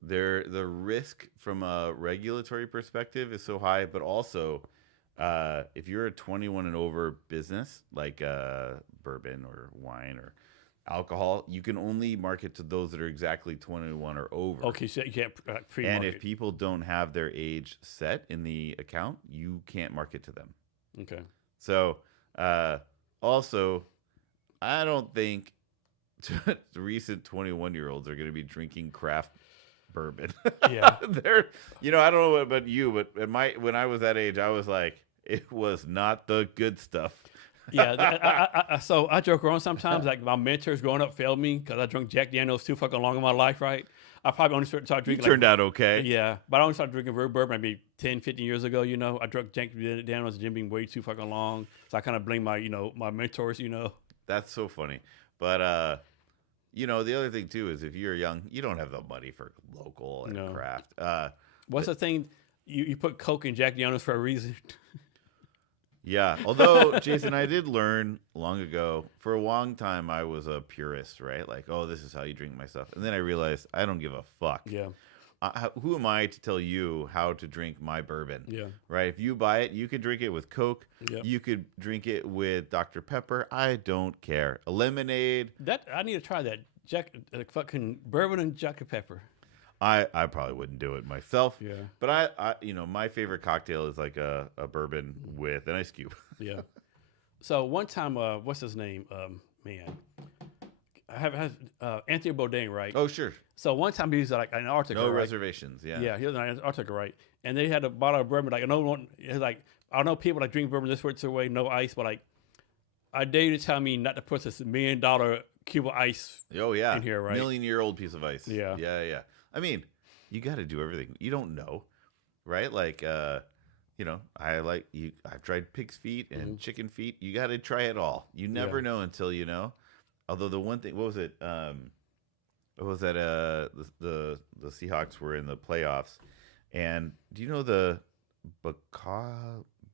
the risk from a regulatory perspective is so high, but also, if you're a 21 and over business, like bourbon or wine or alcohol, you can only market to those that are exactly 21 or over. Okay, so you can't pre-market. And if people don't have their age set in the account, you can't market to them. Okay. So, also, I don't think the recent 21-year-olds are going to be drinking craft bourbon. Yeah. They're, I don't know about you, but when I was that age, I was like, it was not the good stuff. Yeah, so I joke around sometimes. Like, my mentors growing up failed me because I drank Jack Daniels too fucking long in my life, right? I probably only started drinking. You turned out okay. Yeah, but I only started drinking bourbon maybe 10, 15 years ago. I drank Jack Daniels and Jim being way too fucking long. So I kind of blame my, my mentors. That's so funny. But the other thing too is if you're young, you don't have the money for local and craft. What's the thing? You put Coke in Jack Daniels for a reason. Yeah, although, Jason, I did learn long ago, for a long time, I was a purist, right? Like, oh, this is how you drink my stuff. And then I realized I don't give a fuck. Yeah. Who am I to tell you how to drink my bourbon? Yeah. Right? If you buy it, you could drink it with Coke. Yep. You could drink it with Dr. Pepper. I don't care. A lemonade. I need to try that. Fucking bourbon and Dr. Pepper. I probably wouldn't do it myself. Yeah. But I my favorite cocktail is like a bourbon with an ice cube. Yeah. So one time, what's his name? Man, I have Anthony Bourdain, right? Oh, sure. So one time he was like in Antarctica. No right? reservations. Yeah. Yeah, he was in Antarctica, right? And they had a bottle of bourbon. Like, it's like, I know people that drink bourbon this way, no ice, but like, I dare you to tell me not to put this $1 million cube of ice. Oh yeah. In here, right? Million-year-old piece of ice. Yeah. Yeah, yeah. I mean, you got to do everything. You don't know, right? Like, I've tried pig's feet and chicken feet. You got to try it all. You never know until you know. Although the one thing, what was it? What was that? The Seahawks were in the playoffs, And do you know the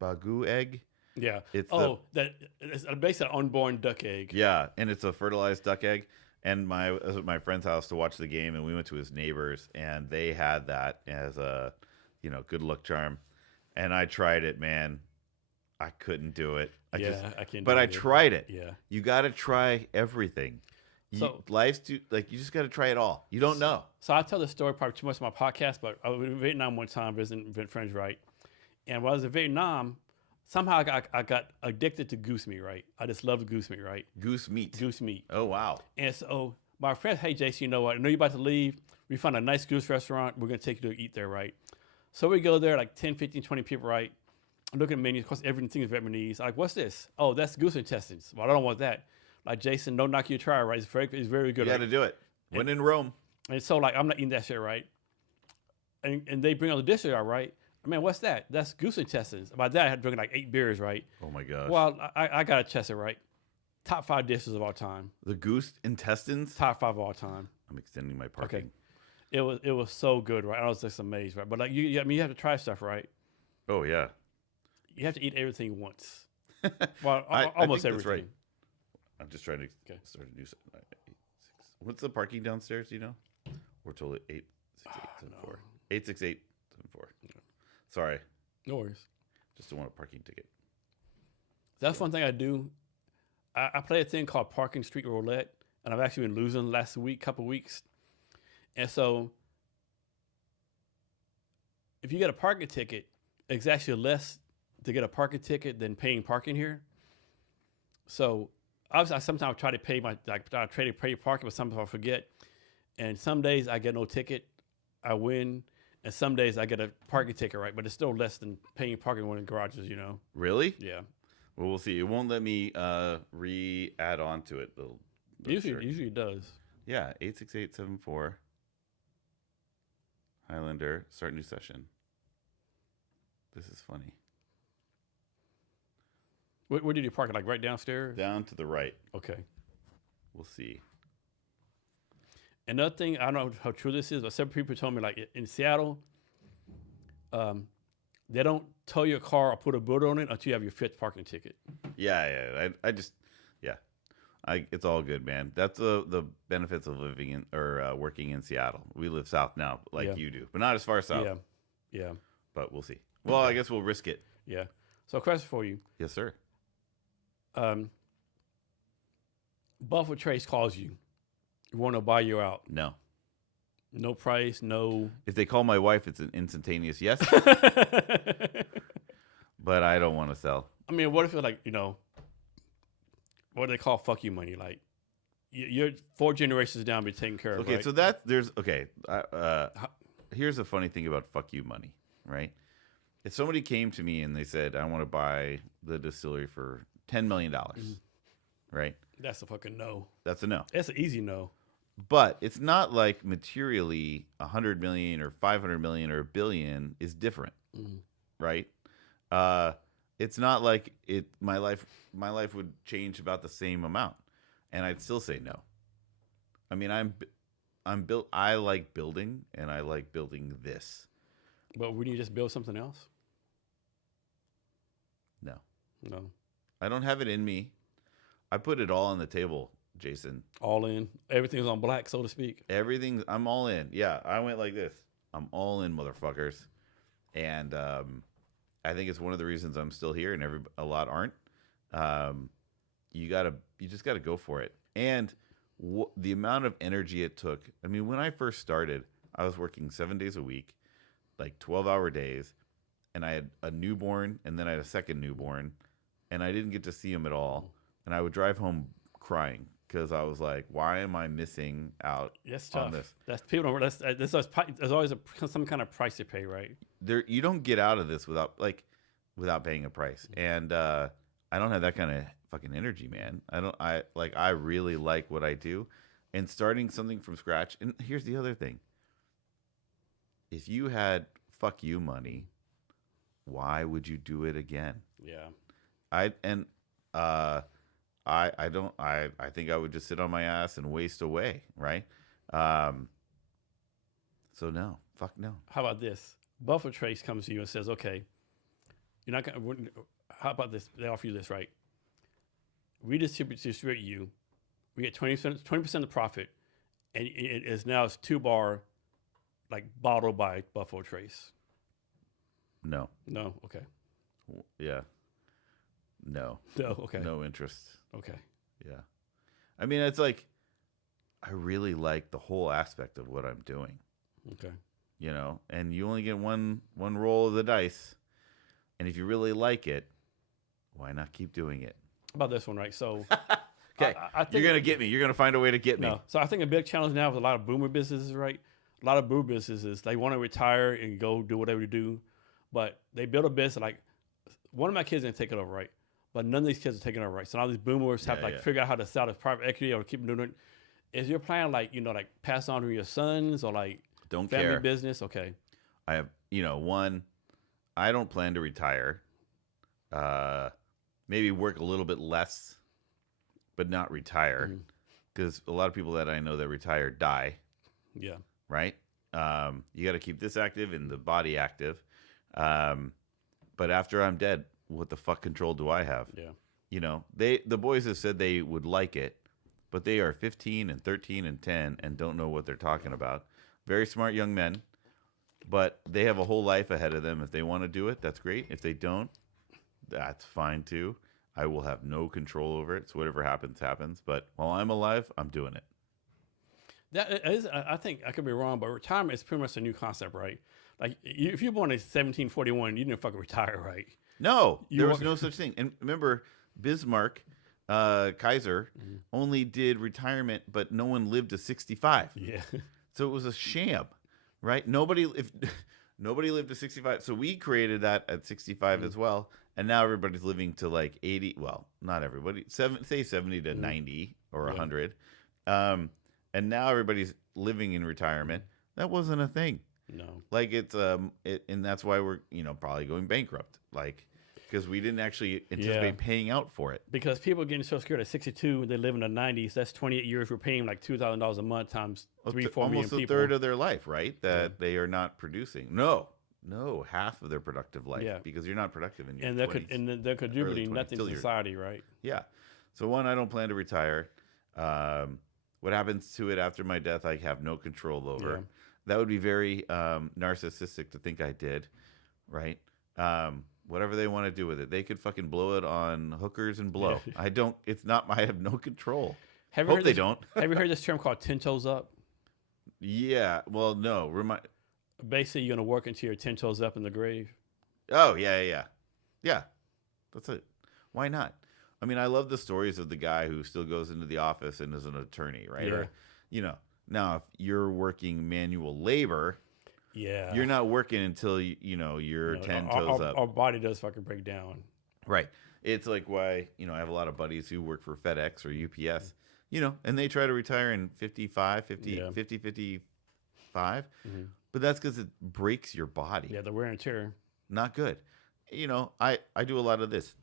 bagu egg? Yeah. It's Oh, that it's basically an unborn duck egg. yeah, and it's a fertilized duck egg. And I was at my friend's house to watch the game, and we went to his neighbors, and they had that as a, good luck charm. And I tried it, man. I couldn't do it. I can't. But do I it. tried it. Yeah. You got to try everything. So Life's too you just got to try it all. You don't know. So I tell this story probably too much on my podcast, but I was in Vietnam one time visiting friends, right? And when I was in Vietnam, somehow I got addicted to goose meat, right? I just love goose meat, right? Goose meat. Goose meat. Oh wow. And so my friend, hey Jason, you know what? I know you're about to leave. We found a nice goose restaurant. We're gonna take you to eat there, right? So we go there, like 10, 15, 20 people, right? I'm looking at the menu. Of course, everything is Vietnamese. I'm like, what's this? Oh, that's goose intestines. Well, I don't want that. Like, Jason, don't knock your try, right? It's very good. You got to do it. When in Rome. And so, like, I'm not eating that shit, right? And they bring all the dishes out, right? I mean, what's that? That's goose intestines. By that, I had drinking like 8 beers, right? Oh my gosh. Well, I got to test it, right? Top 5 dishes of all time. The goose intestines? Top 5 of all time. I'm extending my parking. Okay. It was so good, right? I was just amazed, right? But like you have to try stuff, right? Oh yeah. You have to eat everything once. Well, I almost think everything. that's right. I'm just trying to start a new. What's the parking downstairs? Do you know? We're told it 86874. 86874. Sorry, No worries. just don't want a parking ticket. That's one thing I do. I play a thing called Parking Street Roulette, and I've actually been losing the last couple weeks. And so, if you get a parking ticket, it's actually less to get a parking ticket than paying parking here. So, obviously, I sometimes try to pay pay parking, but sometimes I forget. And some days I get no ticket, I win. And some days I get a parking ticket, right? But it's still less than paying parking when in garages, Really? Yeah. Well, we'll see. It won't let me re-add on to it. Usually it does. Yeah, 86874. Highlander, start new session. This is funny. Where did you park it? Like right downstairs? Down to the right. Okay. We'll see. Another thing, I don't know how true this is, but several people told me, like in Seattle, they don't tow your car or put a boot on it until you have your 5th parking ticket. Yeah. It's all good, man. That's the benefits of living in or working in Seattle. We live south now, like you do, but not as far south. Yeah. But we'll see. Well, I guess we'll risk it. Yeah. So, a question for you. Yes, sir. Buffalo Trace calls you. You want to buy you out. No. No price, no. If they call my wife, it's an instantaneous yes. But I don't want to sell. I mean, what if it's like, what do they call fuck you money? Like, you're 4 generations down, be taken care of. Okay, right? so here's the funny thing about fuck you money, right? If somebody came to me and they said, I want to buy the distillery for $10 million, right? That's a fucking no. That's a no. That's an easy no. But it's not like materially 100 million or 500 million or a billion is different, right? It's not like my life would change about the same amount, and I'd still say no. I mean, I'm built. I like building, and I like building this. But wouldn't you just build something else? No. No. I don't have it in me. I put it all on the table, Jason. All in. Everything's on black, so to speak. I'm all in. Yeah, I went like this. I'm all in, motherfuckers. And I think it's one of the reasons I'm still here, and a lot aren't. You just gotta go for it. And the amount of energy it took. I mean, when I first started, I was working 7 days a week, like 12-hour days, and I had a newborn, and then I had a second newborn, and I didn't get to see him at all. And I would drive home crying because I was like, "Why am I missing out on this?" That's people don't. There's always some kind of price to pay, right? You don't get out of this without paying a price. And I don't have that kind of fucking energy, man. I really like what I do, and starting something from scratch. And here's the other thing: if you had fuck you money, why would you do it again? Yeah. I think I would just sit on my ass and waste away, right? So no, fuck no. How about this? Buffalo Trace comes to you and says, okay, you're not going to, how about this? They offer you this, right? We distribute you. We get 20% of the profit. And it is now it's 2-bar, like bottled by Buffalo Trace. No. No, okay. Yeah. No. No, okay. No interest. Okay. Yeah. I mean, it's like, I really like the whole aspect of what I'm doing. Okay. You know, and you only get one roll of the dice. And if you really like it, why not keep doing it? How about this one, right? So, okay, I think you're going to get me. You're going to find a way to get me. No. So I think a big challenge now with a lot of boomer businesses, right? A lot of boomer businesses, they want to retire and go do whatever they do, but they build a business. Like one of my kids didn't take it over, right? But none of these kids are taking it over, right? So now these boomers have to figure out how to sell this private equity or keep doing it. Is your plan like pass on to your sons or like Don't family care. business? Okay. I have, one, I don't plan to retire. Maybe work a little bit less, but not retire. Because a lot of people that I know that retire die. Yeah. Right? You got to keep this active and the body active. But after I'm dead, what the fuck control do I have? Yeah. The boys have said they would like it, but they are 15 and 13 and 10 and don't know what they're talking about. Very smart young men, but they have a whole life ahead of them. If they want to do it, that's great. If they don't, that's fine too. I will have no control over it. So whatever happens, happens. But while I'm alive, I'm doing it. That is, I think I could be wrong, but retirement is pretty much a new concept, right? Like if you're born in 1741, you didn't fucking retire, right? No, there was no such thing. And remember, Bismarck, Kaiser, only did retirement, but no one lived to 65. Yeah. So it was a sham, right? Nobody lived to 65. So we created that at 65 as well. And now everybody's living to like 80. Well, not everybody. Say 70 to 90 or 100. And now everybody's living in retirement. That wasn't a thing. No. Like and that's why we're, probably going bankrupt. Like, because we didn't actually anticipate paying out for it. Because people getting Social Security at 62, they live in the 90s. That's 28 years. We're paying like $2,000 a month times 3-4 million people. Almost a third of their life, right? That they are not producing. No, half of their productive life. Yeah. Because you're not productive in your 20s. And they're contributing nothing to society, right? Yeah. So one, I don't plan to retire. What happens to it after my death, I have no control over. Yeah. That would be very narcissistic to think I did, right? Whatever they want to do with it. They could fucking blow it on hookers and blow. I have no control. Hope they don't. Have you heard this term called 10 toes up? Yeah. Well, no. Basically, you're going to work until you're 10 toes up in the grave. Oh, yeah. Yeah. That's it. Why not? I mean, I love the stories of the guy who still goes into the office and is an attorney, right? Yeah. Or, now if you're working manual labor, you're not working until you're 10 toes up. Our body does fucking break down. Right. It's like why, I have a lot of buddies who work for FedEx or UPS, and they try to retire in 55. But that's because it breaks your body. Yeah, the wear and tear. Not good. I do a lot of this.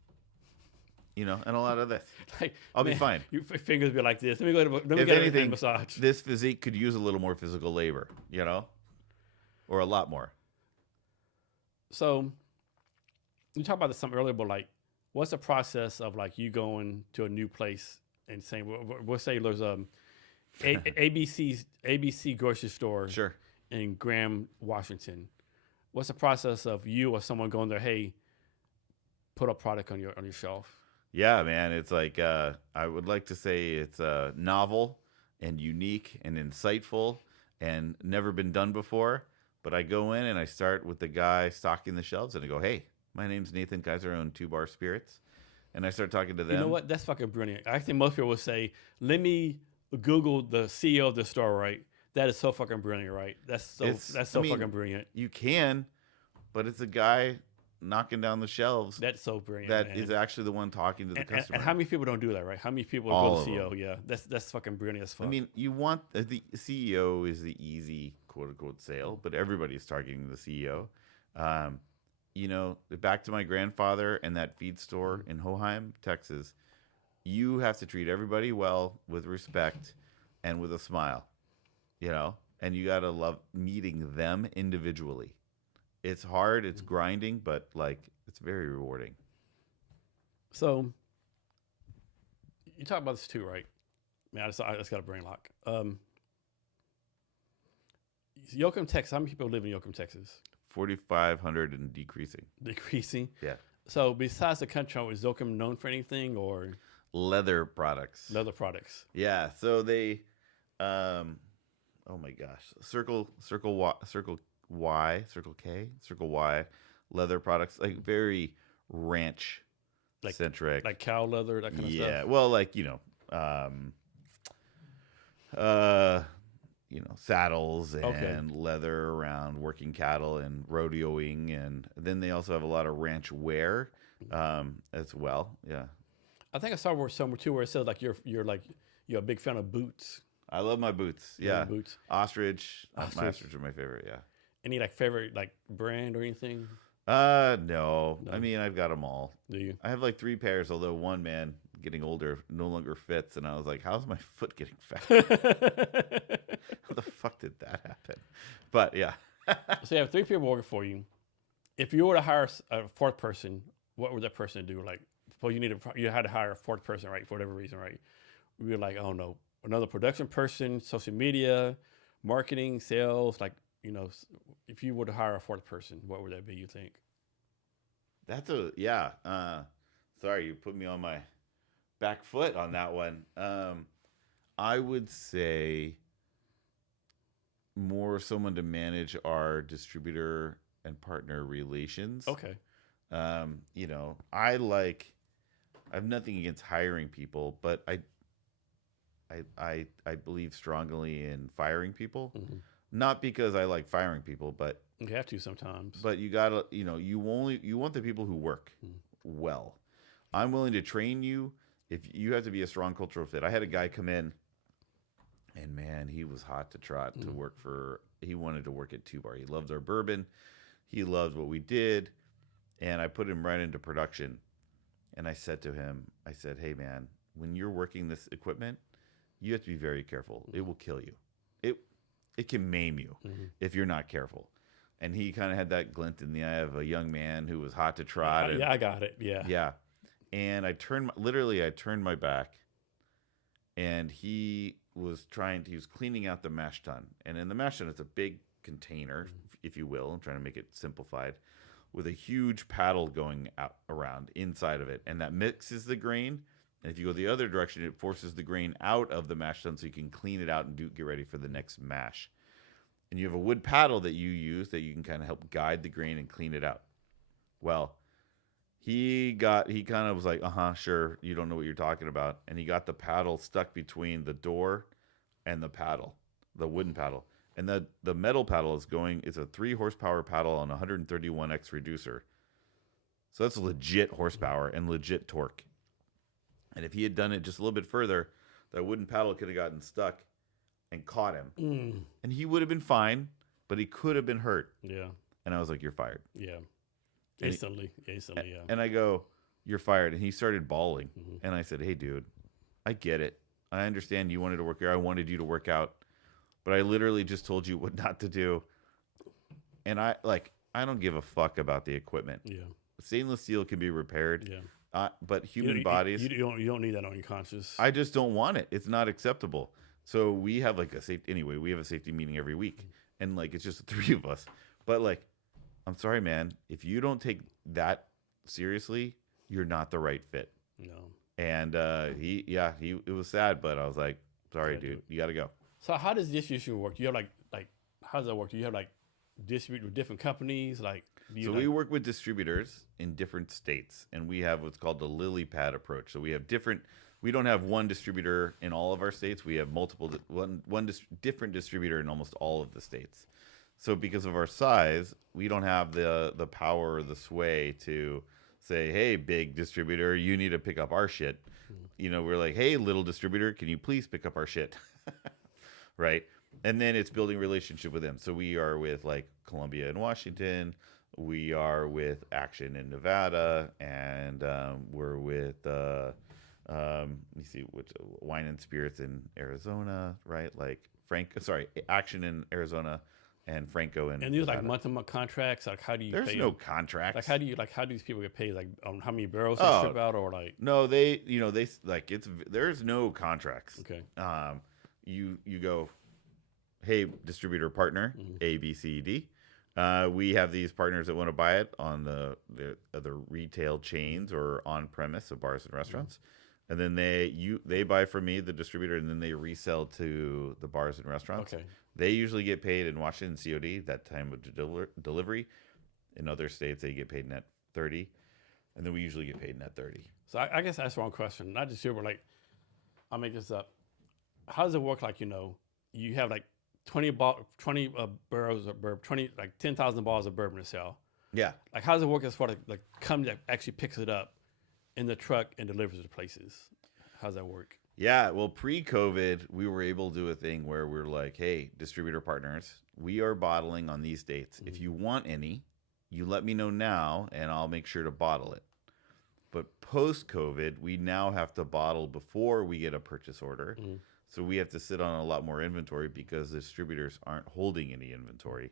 And a lot of this. I'll be fine. Your fingers be like this. Let me if get anything, a massage. This physique could use a little more physical labor, or a lot more. So, you talked about this some earlier, but what's the process of you going to a new place and saying, we'll say there's ABC grocery store in Graham, Washington. What's the process of you or someone going there? Hey, put a product on your shelf. Yeah, man. It's like, I would like to say it's novel and unique and insightful and never been done before. But I go in and I start with the guy stocking the shelves and I go, hey, my name's Nathan Kaiser, I own 2 Bar Spirits. And I start talking to them. You know what? That's fucking brilliant. I think most people would say, let me Google the CEO of the store, right? That is so fucking brilliant, right? That's so fucking brilliant. You can, but it's a guy knocking down the shelves. That's so brilliant. That is actually the one talking to the customer. And how many people don't do that, right? How many people go to CEO? Yeah, that's fucking brilliant as fuck. I mean, you want the CEO is the easy quote unquote sale, but everybody's targeting the CEO. Back to my grandfather and that feed store in Hoheim, Texas. You have to treat everybody well with respect and with a smile, and you got to love meeting them individually. It's hard, it's grinding, but like it's very rewarding. So you talk about this too, right? Man, I just got a brain lock. Yoakum, Texas. How many people live in Yoakum, Texas? 4,500 and decreasing. Decreasing. Yeah. So besides the country, is Yoakum known for anything or Leather products. leather products? Yeah. So they, oh my gosh, Circle Y, leather products, like very ranch centric, Like cow leather, that kind of yeah. stuff? Well, like uh, saddles and leather around working cattle and rodeoing, and then they also have a lot of ranch wear, as well. Yeah. I think I saw somewhere too where it says like you're a big fan of boots. I love my boots. You know, Yeah. boots. Ostrich. My Ostrich. ostrich are my favorite. Yeah. Any like favorite like brand or anything? No. I mean, I've got them all. Do you? I have like 3 pairs, although one, man, getting older, no longer fits. And I was like, how's my foot getting fat? How the fuck did that happen? But yeah. So you have 3 people working for you. If you were to hire a 4th person, what would that person do? Like, suppose you had to hire a 4th person, right? For whatever reason, right? We were like, I don't know, another production person, social media, marketing, sales. Like, if you were to hire a 4th person, what would that be? You think? That's yeah. Sorry, you put me on my back foot on that one. I would say more someone to manage our distributor and partner relations. Okay. I have nothing against hiring people, but I believe strongly in firing people. Mm-hmm. Not because I like firing people, but You have to sometimes. But you gotta, you want the people who work well. I'm willing to train you. If you have to be a strong cultural fit. I had a guy come in, and man, he was hot to trot to work for. He wanted to work at 2 Bar. He loved our bourbon. He loved what we did, and I put him right into production. And I said to him, I said, "Hey, man, when you're working this equipment, you have to be very careful. It will kill you. It can maim you if you're not careful." And he kind of had that glint in the eye of a young man who was hot to trot. Yeah, I got it. Yeah. Yeah. And I turned my back, and he was cleaning out the mash tun. And in the mash tun, it's a big container, if you will. I'm trying to make it simplified, with a huge paddle going out around inside of it. And that mixes the grain. And if you go the other direction, it forces the grain out of the mash tun so you can clean it out and get ready for the next mash. And you have a wood paddle that you use that you can kind of help guide the grain and clean it out. Well, he kind of was like, sure, you don't know what you're talking about. And he got the paddle stuck between the door and the paddle, the wooden paddle. And the metal paddle it's a 3 horsepower paddle on a 131X reducer. So that's legit horsepower and legit torque. And if he had done it just a little bit further, that wooden paddle could have gotten stuck and caught him. And he would have been fine, but he could have been hurt. Yeah. And I was like, "You're fired." Yeah. Instantly, yeah. And I go, "You're fired." And he started bawling. And I said, "Hey, dude, I get it. I understand you wanted to work here. I wanted you to work out. But I literally just told you what not to do. And I don't give a fuck about the equipment. Yeah. Stainless steel can be repaired. Yeah. But human bodies, you don't need that on your conscience. I just don't want it. It's not acceptable. So we have like a safety meeting every week. And like, it's just the 3 of us. But like, I'm sorry, man. If you don't take that seriously, you're not the right fit. No. And it was sad, but I was like, sorry, dude, you got to go. So how does distribution work? Do you have like how does that work? Do you have like distribute with different companies? We work with distributors in different states, and we have what's called the lily pad approach. So we don't have one distributor in all of our states. We have different distributor in almost all of the states. So because of our size, we don't have the power or the sway to say, "Hey, big distributor, you need to pick up our shit." We're like, "Hey, little distributor, can you please pick up our shit?" Right? And then it's building relationship with them. So we are with like Columbia in Washington. We are with Action in Nevada, and we're with let me see, which Wine and Spirits in Arizona, right? Like Action in Arizona, and Franco in And these Nevada. like month-to-month contracts. Like, how do you There's pay no them? contracts. Like, how do these people get paid? Like, on how many barrels they Oh ship out, or like? no, they like there's no contracts. Okay. You go, hey, distributor partner Mm-hmm. A B C D. We have these partners that want to buy it on the other retail chains or on premise of bars and restaurants, and then they buy from me, the distributor, and then they resell to the bars and restaurants. Okay. They usually get paid in Washington COD that time of delivery. In other states, they get paid net 30, and then we usually get paid net 30. So I guess that's the wrong question. Not just here, but like, I'll make this up. How does it work? Like, you have like 20 barrels of bourbon, 10,000 bottles of bourbon to sell. Yeah. Like, how does it work as far as like company that actually picks it up in the truck and delivers it to places? How does that work? Yeah, well, pre-COVID, we were able to do a thing where we're like, hey, distributor partners, we are bottling on these dates. If you want any, you let me know now, and I'll make sure to bottle it. But post-COVID, we now have to bottle before we get a purchase order. So we have to sit on a lot more inventory because the distributors aren't holding any inventory.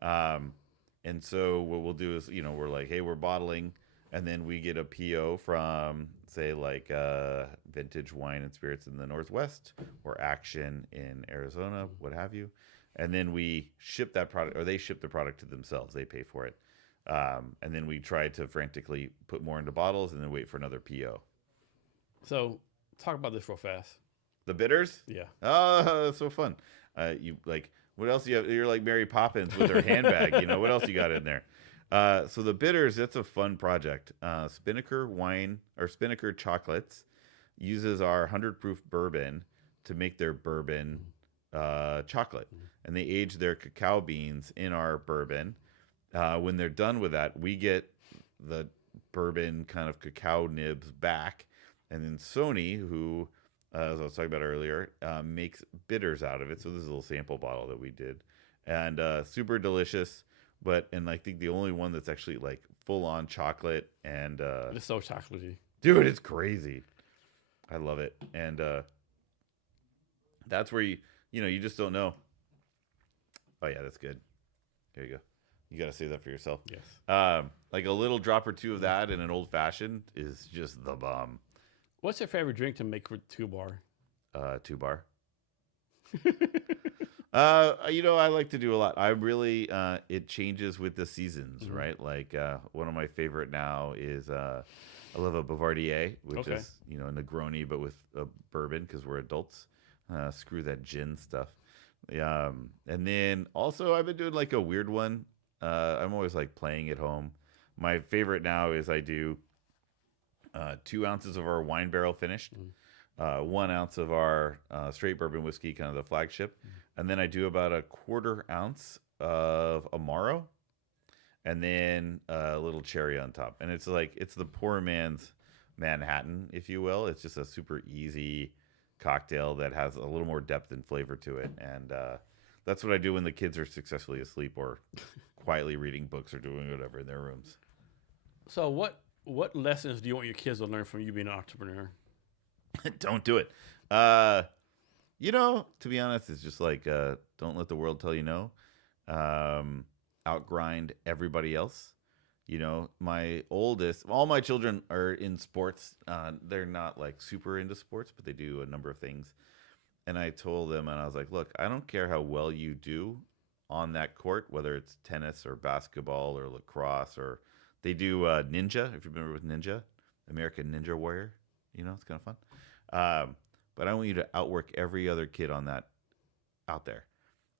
And so what we'll do is, we're like, hey, we're bottling. And then we get a PO from, say, like Vintage Wine and Spirits in the Northwest or Action in Arizona, what have you. And then we ship that product, or they ship the product to themselves. They pay for it. And then we try to frantically put more into bottles and then wait for another PO. So talk about this real fast. The bitters? Yeah. Oh, that's so fun. You like, what else do you have? You're like Mary Poppins with her handbag. What else you got in there? So the bitters, that's a fun project. Spinnaker Wine or Spinnaker Chocolates uses our 100 proof bourbon to make their bourbon chocolate. And they age their cacao beans in our bourbon. When they're done with that, we get the bourbon kind of cacao nibs back. And then Sony, who, as I was talking about earlier, makes bitters out of it. So this is a little sample bottle that we did. And super delicious. And I think the only one that's actually like full on chocolate and It's so chocolatey. dude, it's crazy. I love it. And that's where you just don't know. Oh yeah, that's good. There you go. You got to say that for yourself. Yes. Like a little drop or two of that in an old fashioned is just the bomb. What's your favorite drink to make for 2-bar? 2-bar. I like to do a lot. I really, it changes with the seasons, right? Like, one of my favorite now is, I love a Bouvardier, which is, a Negroni, but with a bourbon because we're adults. Screw that gin stuff. And then also I've been doing like a weird one. I'm always like playing at home. My favorite now is I do, 2 ounces of our wine barrel finished, 1 ounce of our, straight bourbon whiskey, kind of the flagship. And then I do about a 1/4 ounce of Amaro and then a little cherry on top. And it's like, it's the poor man's Manhattan, if you will. It's just a super easy cocktail that has a little more depth and flavor to it. And that's what I do when the kids are successfully asleep or quietly reading books or doing whatever in their rooms. So what lessons do you want your kids to learn from you being an entrepreneur? Don't do it. To be honest, it's just like, don't let the world tell you no. Outgrind everybody else. My oldest, all my children are in sports. They're not like super into sports, but they do a number of things. And I told them, and I was like, look, I don't care how well you do on that court, whether it's tennis or basketball or lacrosse, or they do ninja, if you remember with Ninja, American Ninja Warrior. It's kind of fun. But I want you to outwork every other kid on that out there.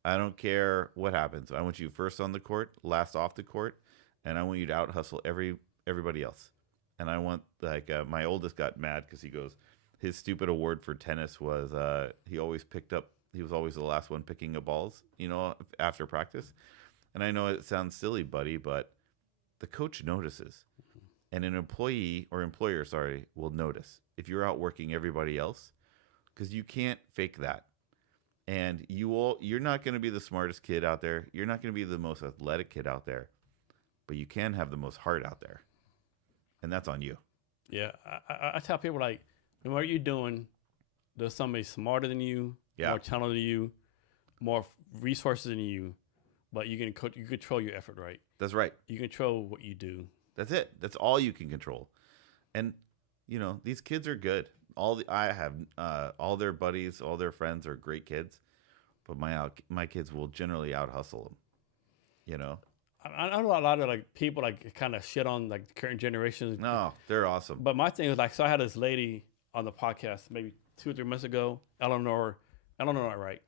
I don't care what happens. I want you first on the court, last off the court, and I want you to out hustle everybody else. And I want, like, my oldest got mad because he goes, his stupid award for tennis was he was always the last one picking up balls, after practice. And I know it sounds silly, buddy, but the coach notices. And an employer will notice if you're outworking everybody else, because you can't fake that. And you're not going to be the smartest kid out there. You're not going to be the most athletic kid out there, but you can have the most heart out there. And that's on you. Yeah. I tell people, like, no matter what you're doing, there's somebody smarter than you, more talented than you, more resources than you, but you control your effort, right? That's right. You control what you do. That's it. That's all you can control. And these kids are good. I have all their buddies, all their friends are great kids, but my kids will generally out hustle them. I know a lot of like people like kind of shit on like the current generations. No, they're awesome. But my thing is like, so I had this lady on the podcast maybe 2 or 3 months ago, Eleanor, right?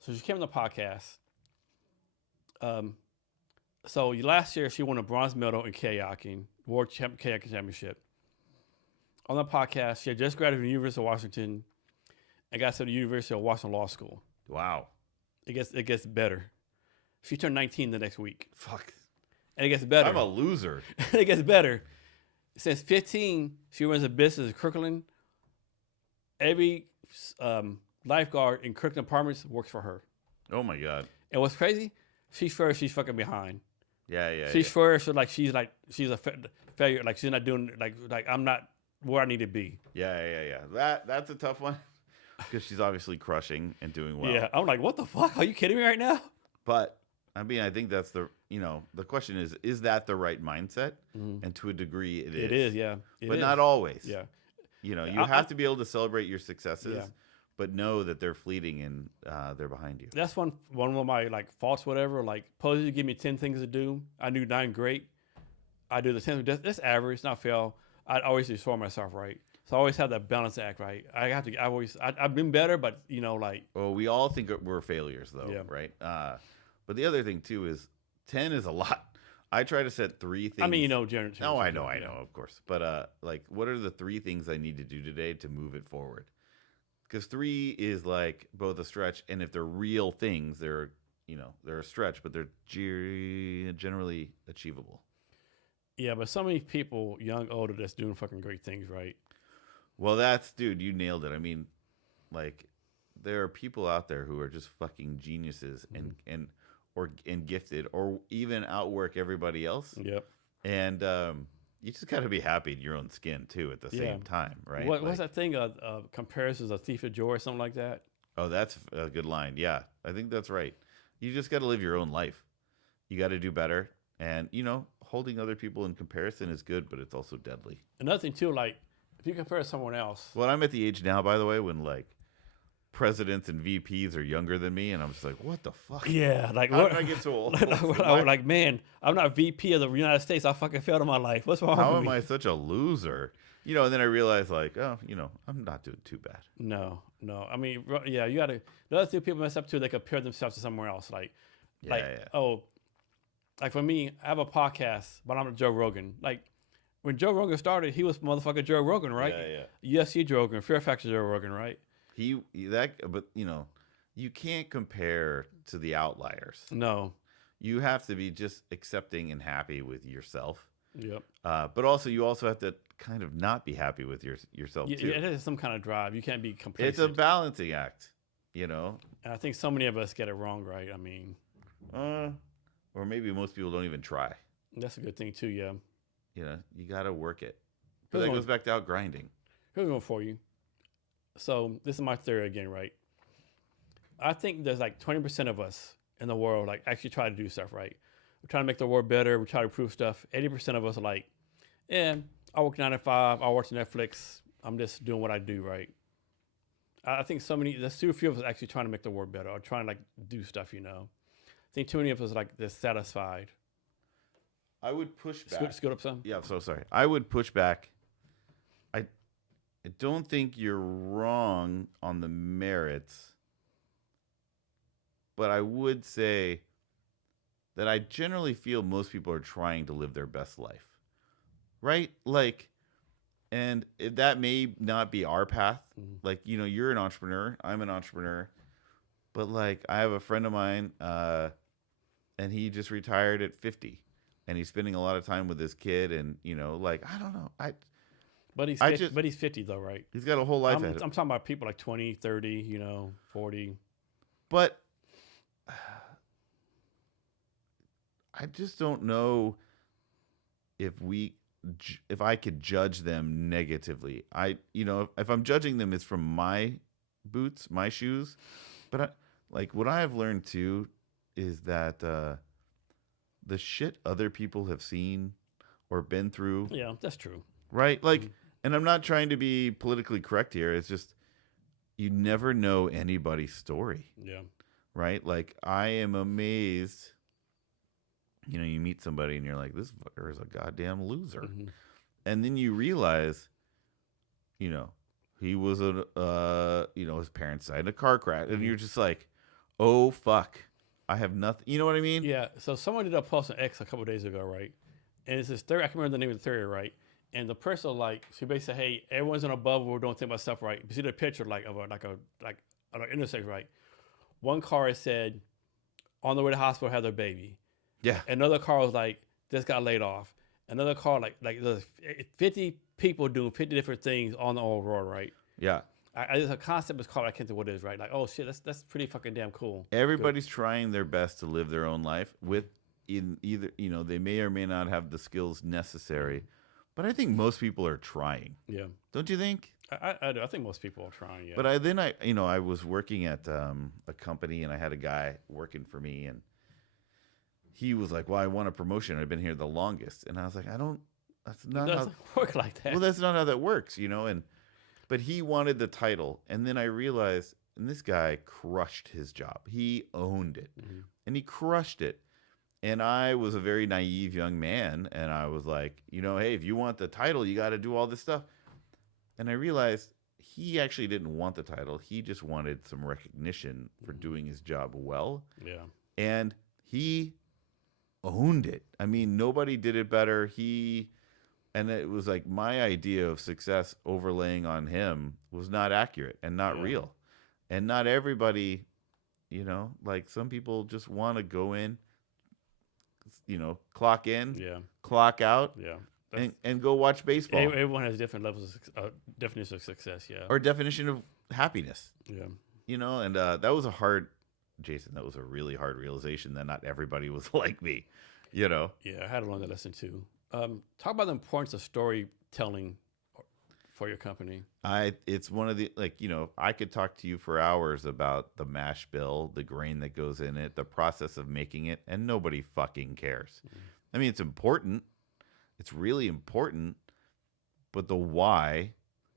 So she came on the podcast. So last year she won a bronze medal in kayaking, kayaking championship. On the podcast, she had just graduated from the University of Washington and got to the University of Washington Law School. Wow. It gets better. She turned 19 the next week. Fuck. And it gets better. I'm a loser. It gets better. Since 15, she runs a business in Kirkland. Every lifeguard in Kirkland Apartments works for her. Oh my God. And what's crazy? She swears she's fucking behind. Yeah. She swears she's a failure. Like she's not doing like I'm not where I need to be. Yeah. That's a tough one because she's obviously crushing and doing well. Yeah, I'm like, what the fuck? Are you kidding me right now? But I mean, I think that's the question is that the right mindset? Mm-hmm. And to a degree, it is. It is, yeah. But not always. Yeah. You have to be able to celebrate your successes, but know that they're fleeting and they're behind you. That's one of my like faults, whatever. Like, suppose you give me 10 things to do. I do 9 great. I do the 10. That's average, not fail. I always destroy myself, right? So I always have that balance act, right? I've been better, but like. Well, we all think we're failures, though, right? But the other thing too is 10 is a lot. I try to set 3 things. I mean, generally. No, I know, of course. But like, what are the 3 things I need to do today to move it forward? Because 3 is like both a stretch, and if they're real things, they're a stretch, but they're generally achievable. Yeah, but so many people, young, older, that's doing fucking great things, right? Well, dude, you nailed it. I mean, like, there are people out there who are just fucking geniuses and gifted, or even outwork everybody else. Yep. And you just got to be happy in your own skin too at the same time, right? What's that thing? Comparisons, a thief of joy, or something like that. Oh, that's a good line. Yeah, I think that's right. You just got to live your own life. You got to do better, and holding other people in comparison is good, but it's also deadly. Another thing too, like if you compare to someone else. Well, I'm at the age now, by the way, when like presidents and VPs are younger than me, and I'm just like, what the fuck? Yeah, like how did I get so old? like, man, I'm not VP of the United States. I fucking failed in my life. What's wrong with me? How am I such a loser? And then I realized, like, oh, I'm not doing too bad. No. I mean, yeah, you got to. The other two people mess up too. They compare themselves to somewhere else. Like for me, I have a podcast, but I'm Joe Rogan. Like when Joe Rogan started, he was motherfucking Joe Rogan, right? Yeah. UFC Joe Rogan, Fairfax Joe Rogan, right? But you can't compare to the outliers. No. You have to be just accepting and happy with yourself. Yep. But also, you also have to kind of not be happy with yourself too. Yeah, it is some kind of drive. You can't be complacent. It's a balancing act, And I think so many of us get it wrong, right? I mean, or maybe most people don't even try. That's a good thing too. Yeah. You got to work it. But that goes back to out grinding. Here's one for you. So this is my theory again, right? I think there's like 20% of us in the world like actually try to do stuff, right? We're trying to make the world better. We try to improve stuff. 80% of us are like, I work 9 to 5. I watch Netflix. I'm just doing what I do, right? I think there's too few of us actually trying to make the world better or trying to like do stuff, I think too many of us are like dissatisfied. I would push back. Scoot up some? Yeah, I'm so sorry. I would push back. I don't think you're wrong on the merits, but I would say that I generally feel most people are trying to live their best life, right? Like, and that may not be our path. Mm-hmm. Like, you're an entrepreneur. I'm an entrepreneur. But, like, I have a friend of mine, and he just retired at 50. And he's spending a lot of time with his kid. And, like, I don't know. But he's 50, though, right? He's got a whole life ahead. I'm talking about people like 20, 30, 40. But I just don't know if I could judge them negatively. If I'm judging them, it's from my boots, my shoes. But what I have learned too is that the shit other people have seen or been through, Yeah, that's true. right? Like, and I'm not trying to be politically correct here. It's just you never know anybody's story, Yeah. right? Like, I am amazed. You know, you meet somebody and you're like, this fucker is a goddamn loser. Mm-hmm. And then you realize, you know, he was his parents died in a car crash. And you're just like, oh, fuck. I have nothing. You know what I mean? Yeah. So someone did a post on X a couple of days ago, right? And it's this theory. I can't remember the name of the theory, right? And the person she basically said, "Hey, everyone's in a bubble. Don't think about stuff, right?" You see the picture of an intersection, right? One car said, "On the way to the hospital, had their baby." Yeah. Another car was like, "Just got laid off." Another car there's 50 people doing 50 different things on the old road, right? Yeah. There's a concept is called, I can't think what it is, right? Like, oh shit, that's pretty fucking damn cool. Everybody's trying their best to live their own life in either, they may or may not have the skills necessary, but I think most people are trying. Yeah. Don't you think? I do. I think most people are trying, yeah. But I was working at a company and I had a guy working for me and he was like, well, I want a promotion. I've been here the longest. And I was like, that's not it doesn't work like that. Well, that's not how that works, but he wanted the title. And then I realized, and this guy crushed his job. He owned it and he crushed it. And I was a very naive young man. And I was like, hey, if you want the title, you got to do all this stuff. And I realized he actually didn't want the title. He just wanted some recognition for doing his job well. Yeah. And he owned it. I mean, nobody did it better. And it was like my idea of success overlaying on him was not accurate and not real. And not everybody, like some people just want to go in, clock in, clock out, and go watch baseball. Everyone has different levels of definition of success, or definition of happiness. Yeah. And that was that was a really hard realization that not everybody was like me, Yeah, I had to learn that lesson too. Talk about the importance of storytelling for your company. It's one of the, I could talk to you for hours about the mash bill, the grain that goes in it, the process of making it, and nobody fucking cares. I mean, it's important. It's really important, but the why,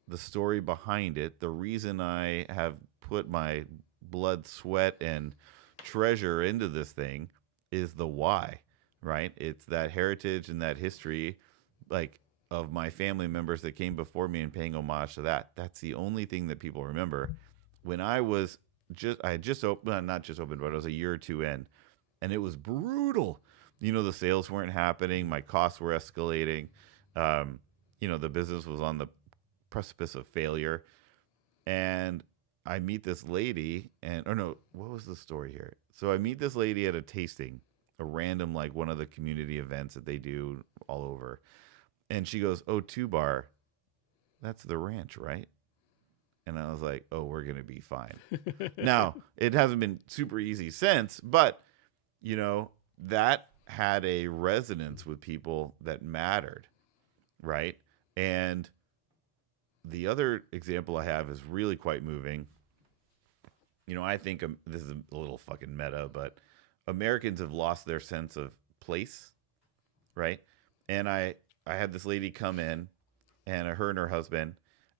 the story behind it, the reason I have put my blood, sweat, and treasure into this thing is the why, right? It's that heritage and that history, of my family members that came before me and paying homage to that. That's the only thing that people remember. When I had just opened, not just opened, but I was a year or two in, and it was brutal. The sales weren't happening. My costs were escalating. The business was on the precipice of failure. And I meet this lady what was the story here? So I meet this lady at a tasting, a random, one of the community events that they do all over. And she goes, "Oh, 2 Bar, that's the ranch, right?" And I was like, "Oh, we're going to be fine." Now, it hasn't been super easy since, but, that had a resonance with people that mattered, right? And the other example I have is really quite moving. I think this is a little fucking meta, but Americans have lost their sense of place, right? And I had this lady come in, and her and her husband,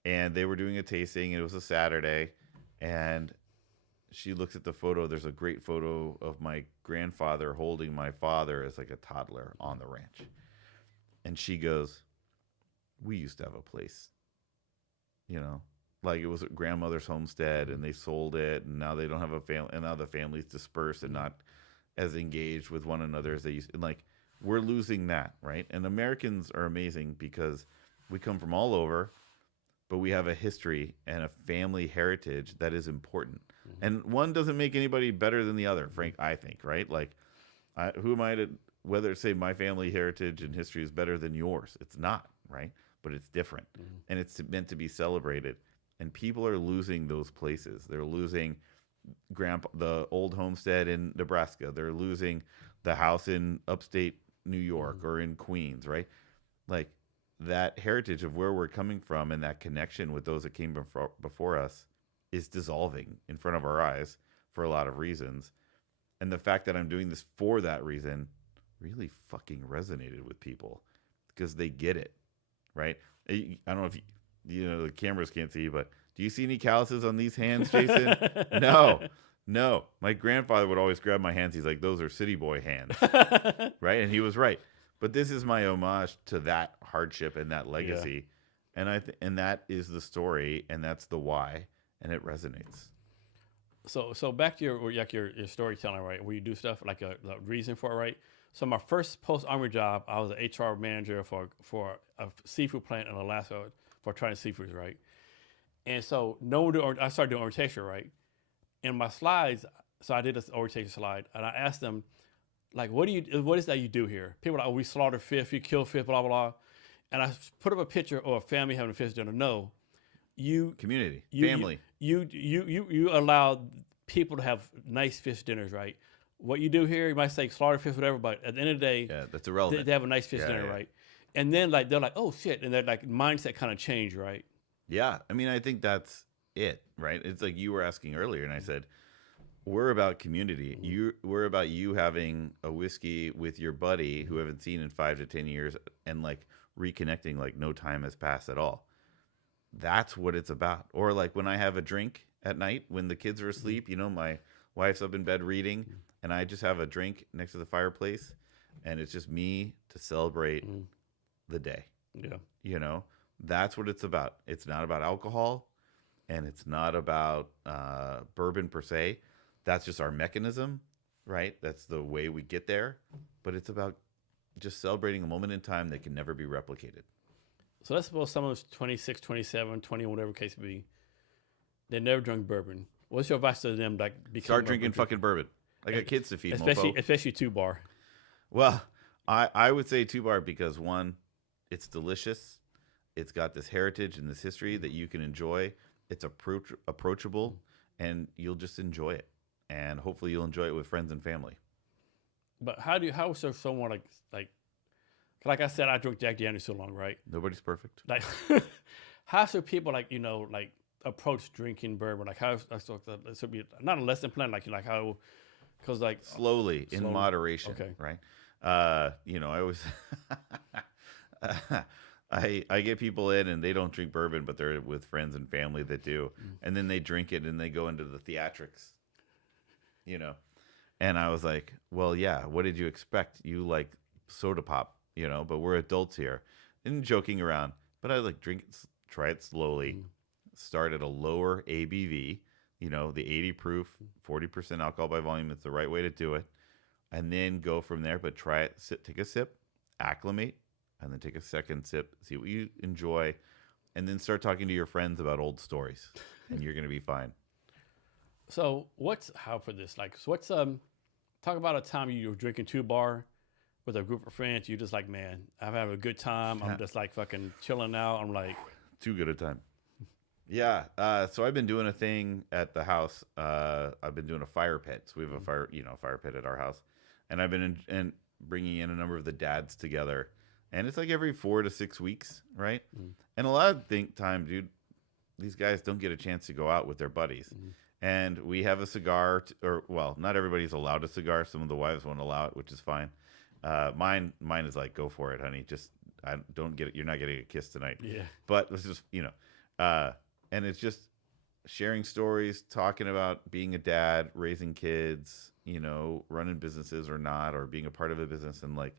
and they were doing a tasting. It was a Saturday, and she looks at the photo. There's a great photo of my grandfather holding my father as like a toddler on the ranch. And she goes, "We used to have a place, it was a grandmother's homestead, and they sold it, and now they don't have a family, and now the family's dispersed and not as engaged with one another as they used to." And we're losing that, right? And Americans are amazing because we come from all over, but we have a history and a family heritage that is important. And one doesn't make anybody better than the other, Frank, I think, right? Who am I to, whether say my family heritage and history is better than yours? It's not, right? But it's different. And it's meant to be celebrated. And people are losing those places. They're losing the old homestead in Nebraska. They're losing the house in upstate New York or in Queens, right? That heritage of where we're coming from and that connection with those that came before us is dissolving in front of our eyes for a lot of reasons. And the fact that I'm doing this for that reason really fucking resonated with people because they get it, right? I don't know if the cameras can't see, but do you see any calluses on these hands, Jason? No. No. My grandfather would always grab my hands. He's like, those are city boy hands, right? And he was right. But this is my homage to that hardship and that legacy. Yeah. And that is the story, and that's the why, and it resonates. So back to your storytelling, right? Where you do stuff like a reason for it, right? So my first post-army job, I was an HR manager for a seafood plant in Alaska for Trident Seafoods, right? And so I started doing orientation, right? In my slides, so I did this orientation slide, and I asked them, like, what is that you do here? People are like, oh, we slaughter fish, we kill fish, blah, blah, blah. And I put up a picture of a family having a fish dinner. No, community, family. You allow people to have nice fish dinners, right? What you do here, you might say slaughter fish, whatever, but at the end of the day, yeah, that's irrelevant. They have a nice fish dinner, right? And then they're like, oh shit, and their mindset kind of changed, right? Yeah, I mean, I think that's it, right? It's like you were asking earlier, and I said, we're about community. We're about you having a whiskey with your buddy who haven't seen in 5 to 10 years, and like reconnecting like no time has passed at all. That's what it's about. Or like when I have a drink at night when the kids are asleep, my wife's up in bed reading, and I just have a drink next to the fireplace, and it's just me to celebrate the day. Yeah. That's what it's about. It's not about alcohol, and it's not about bourbon per se. That's just our mechanism, right? That's the way we get there. But it's about just celebrating a moment in time that can never be replicated. So let's suppose someone's 26, 27, 20, whatever case it be. They never drunk bourbon. What's your advice to them? Like, start drinking fucking bourbon. I got kids to feed, especially 2-bar. Well, I would say 2-bar because, one, it's delicious. It's got this heritage and this history that you can enjoy. It's approachable, and you'll just enjoy it. And hopefully you'll enjoy it with friends and family. But how is there someone like I said, I drink Jack Daniels so long, right? Nobody's perfect. Like, how should people approach drinking bourbon? Like how it should be not a lesson plan, like how, because like slowly in moderation, okay, right? I always I get people in and they don't drink bourbon, but they're with friends and family that do, and then they drink it and they go into the theatrics, And I was like, well, yeah, what did you expect? You like soda pop, but we're adults here. And joking around. But I like try it slowly. Start at a lower ABV, the 80 proof, 40% alcohol by volume. It's the right way to do it. And then go from there, but try it, take a sip, acclimate, and then take a second sip, see what you enjoy, and then start talking to your friends about old stories, and you're going to be fine. So talk about a time you were drinking 2-bar with a group of friends. You just like, man, I'm having a good time. I'm just like fucking chilling out. I'm like, too good a time. Yeah. So I've been doing a thing at the house. I've been doing a fire pit. So we have a fire pit at our house, and I've been bringing in a number of the dads together, and it's like every 4 to 6 weeks, right? And a lot of time, dude, these guys don't get a chance to go out with their buddies. And we have a cigar, not everybody's allowed a cigar. Some of the wives won't allow it, which is fine. Mine is like, go for it, honey. Just don't get it. You're not getting a kiss tonight. Yeah. But it's just and it's just sharing stories, talking about being a dad, raising kids, running businesses or not, or being a part of a business. And like,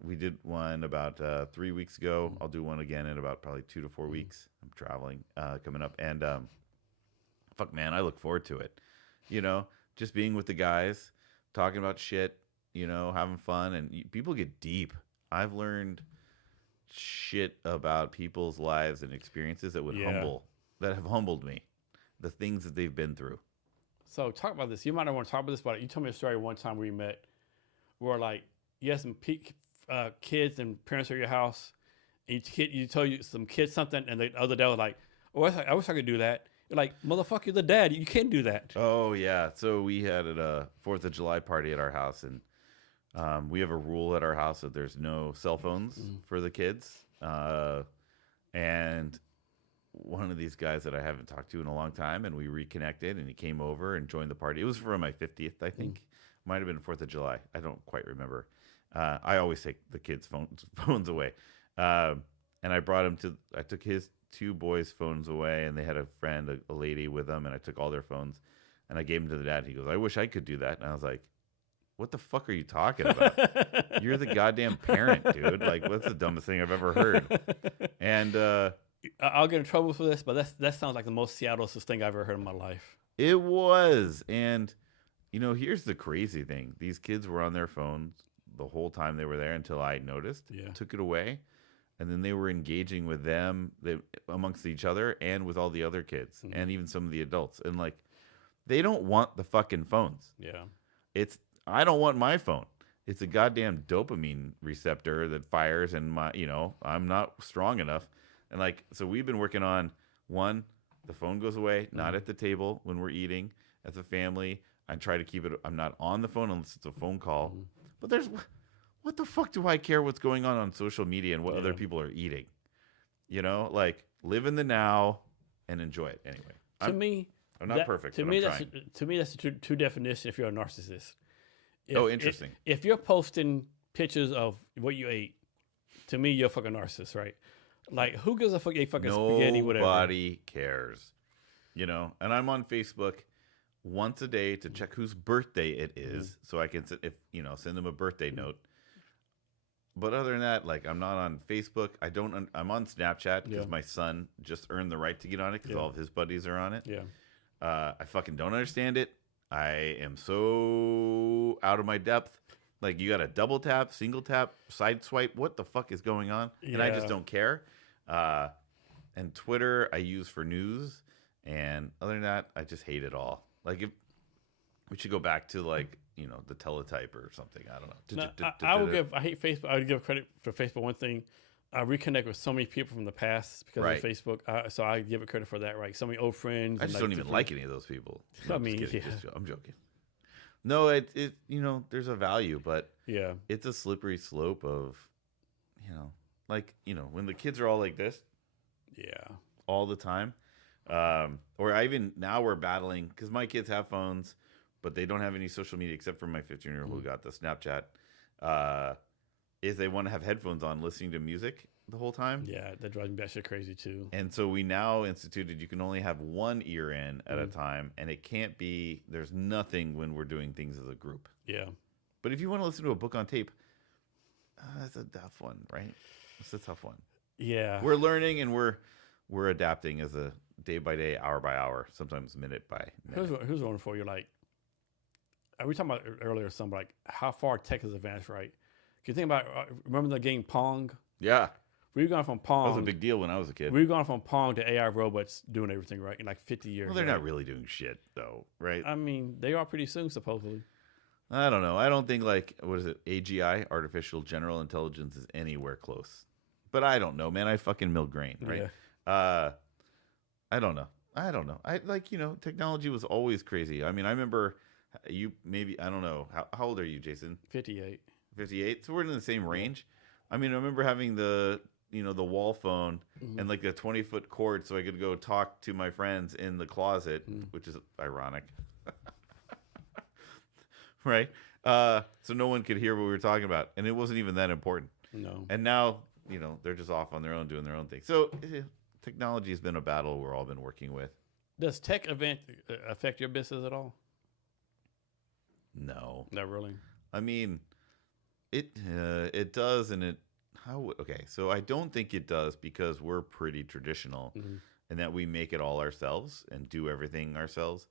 we did one about 3 weeks ago. I'll do one again in about probably 2 to 4 weeks. I'm traveling coming up, and fuck, man, I look forward to it. Just being with the guys, talking about shit, having fun, and people get deep. I've learned shit about people's lives and experiences that have humbled me, the things that they've been through. So talk about this. You might not want to talk about this, but you told me a story one time we met where like you had some kids and parents at your house. Each kid, you told some kids something, and the other dad was like, "Oh, I wish I could do that." You're like, "Motherfucker, you're the dad. You can't do that." Oh yeah. So we had a 4th of July party at our house, and we have a rule at our house that there's no cell phones for the kids. And one of these guys that I haven't talked to in a long time, and we reconnected, and he came over and joined the party. It was for my 50th, I think. Might have been 4th of July. I don't quite remember. I always take the kids' phones away. And I took his 2 boys' phones away, and they had a friend, a lady with them, and I took all their phones, and I gave them to the dad. He goes, I wish I could do that. And I was like, what the fuck are you talking about? You're the goddamn parent, dude. Like, what's the dumbest thing I've ever heard? And I'll get in trouble for this, but that sounds like the most Seattleist thing I've ever heard in my life. it was. And, here's the crazy thing. These kids were on their phones the whole time they were there until I noticed, took it away. And then they were engaging with them amongst each other and with all the other kids and even some of the adults. And, like, they don't want the fucking phones. Yeah. I don't want my phone. It's a goddamn dopamine receptor that fires, and I'm not strong enough. And, like, so we've been working on, one, the phone goes away, not at the table when we're eating as a family. I try to keep it, I'm not on the phone unless it's a phone call. But what the fuck do I care what's going on social media and what other people are eating? Like, live in the now and enjoy it anyway. I'm not perfect. To me, that's a true definition if you're a narcissist. Interesting. If you're posting pictures of what you ate, to me, you're a fucking narcissist, right? Like, who gives a fuck? You fucking spaghetti, whatever. Nobody cares. And I'm on Facebook once a day to check whose birthday it is, so I can send them a birthday note. But other than that, like, I'm not on Facebook. I'm on Snapchat because my son just earned the right to get on it because all of his buddies are on it. Yeah. I fucking don't understand it. I am so out of my depth. Like, you got to double tap, single tap, side swipe. What the fuck is going on? And I just don't care. And Twitter I use for news. And other than that, I just hate it all. Like, we should go back to, like, the teletype or something. I don't know. I hate Facebook. I would give credit for Facebook. One thing, I reconnect with so many people from the past because of Facebook. So I give it credit for that, right? So many old friends. I just don't even like any of those people. No, I'm joking. No, it there's a value, but yeah, it's a slippery slope of, like, when the kids are all like this, all the time. Or now we're battling because my kids have phones, but they don't have any social media except for my 15-year-old who got the Snapchat. Is they want to have headphones on listening to music the whole time. Yeah, that drives me batshit crazy too. And so we now instituted you can only have one ear in at a time, and it can't be, there's nothing when we're doing things as a group. Yeah. But if you want to listen to a book on tape, that's a tough one, right? It's a tough one. Yeah. We're learning and we're adapting as a day by day, hour by hour, sometimes minute by minute. Here's one for you. Like, we talking about earlier, something like how far tech has advanced, right? Can you think about, remember the game Pong? Yeah. We've gone from Pong. That was a big deal when I was a kid. We've gone from Pong to AI robots doing everything, right? In like 50 years. Well, they're not really doing shit, though, right? I mean, they are pretty soon, supposedly. I don't know. I don't think, like, what is it? AGI, Artificial General Intelligence, is anywhere close. But I don't know, man. I fucking mill grain, right? Yeah. I don't know. I like, technology was always crazy. I mean, I remember I don't know. How old are you, Jason? 58. 58? So we're in the same range. I mean, I remember having the wall phone and like a 20-foot cord so I could go talk to my friends in the closet, which is ironic. Right? So no one could hear what we were talking about. And it wasn't even that important. No. And now, they're just off on their own doing their own thing. So technology has been a battle we're all been working with. Does tech affect your business at all? No. Not really. I mean, it does, and okay, so I don't think it does because we're pretty traditional and that we make it all ourselves and do everything ourselves.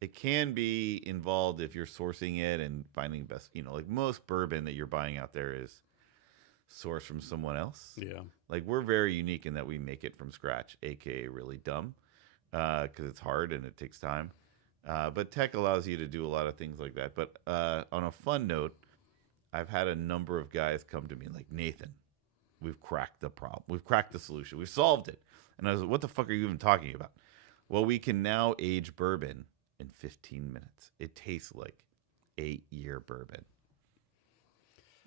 It can be involved if you're sourcing it and finding best, like most bourbon that you're buying out there is sourced from someone else. Yeah. Like, we're very unique in that we make it from scratch, aka really dumb, because it's hard and it takes time. But tech allows you to do a lot of things like that. But on a fun note, I've had a number of guys come to me like, Nathan, we've cracked the problem. We've cracked the solution. We've solved it. And I was like, what the fuck are you even talking about? Well, we can now age bourbon in 15 minutes. It tastes like 8-year bourbon.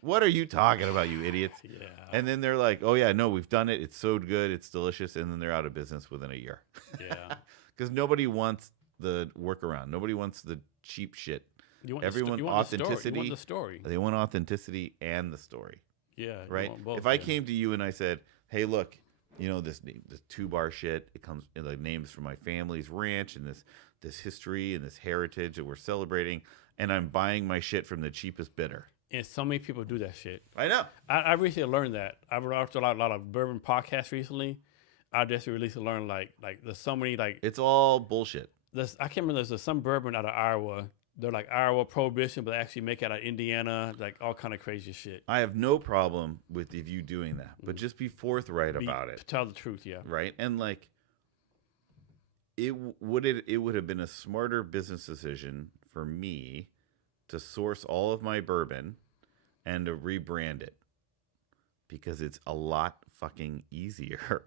What are you talking about, you idiots? Yeah. And then they're like, oh, yeah, no, we've done it. It's so good. It's delicious. And then they're out of business within a year. Yeah. Because nobody wants the workaround. Nobody wants the cheap shit. You want Everyone you want authenticity. The story. You want the story. They want authenticity and the story. Yeah. Right? Want both, If I came to you and I said, hey, look, this 2-bar shit, it comes in the names from my family's ranch and this history and this heritage that we're celebrating, and I'm buying my shit from the cheapest bidder. And so many people do that shit. I know. I recently learned that. I've watched a lot of bourbon podcasts recently. I just recently learned like there's so many like It's all bullshit. I can't remember. There's some bourbon out of Iowa. They're like Iowa Prohibition, but they actually make it out of Indiana, like all kind of crazy shit. I have no problem with you doing that, but just be forthright about it. To tell the truth, yeah. Right? And like it would have been a smarter business decision for me to source all of my bourbon and to rebrand it, because it's a lot fucking easier.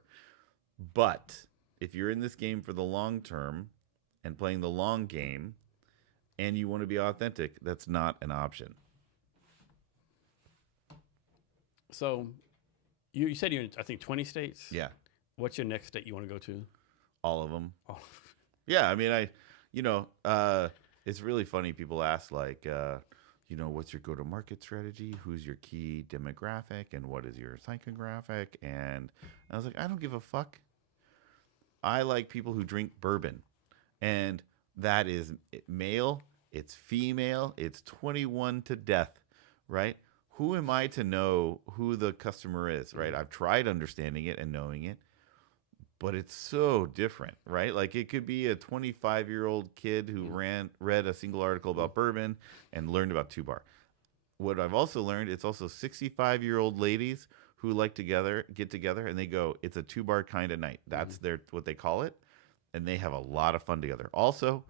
But if you're in this game for the long term and playing the long game and you want to be authentic, that's not an option. So you said you're in, I think, 20 states? Yeah. What's your next state you want to go to? All of them. Oh. Yeah, I mean, it's really funny. People ask, like, what's your go-to-market strategy? Who's your key demographic? And what is your psychographic? And I was like, I don't give a fuck. I like people who drink bourbon. And that is male, it's female, it's 21 to death, right? Who am I to know who the customer is, right? I've tried understanding it and knowing it, but it's so different, right? Like it could be a 25-year-old kid who read a single article about bourbon and learned about 2-bar. What I've also learned, it's also 65-year-old ladies who like get together and they go, it's a 2-bar kind of night. That's what they call it. And they have a lot of fun together. Also,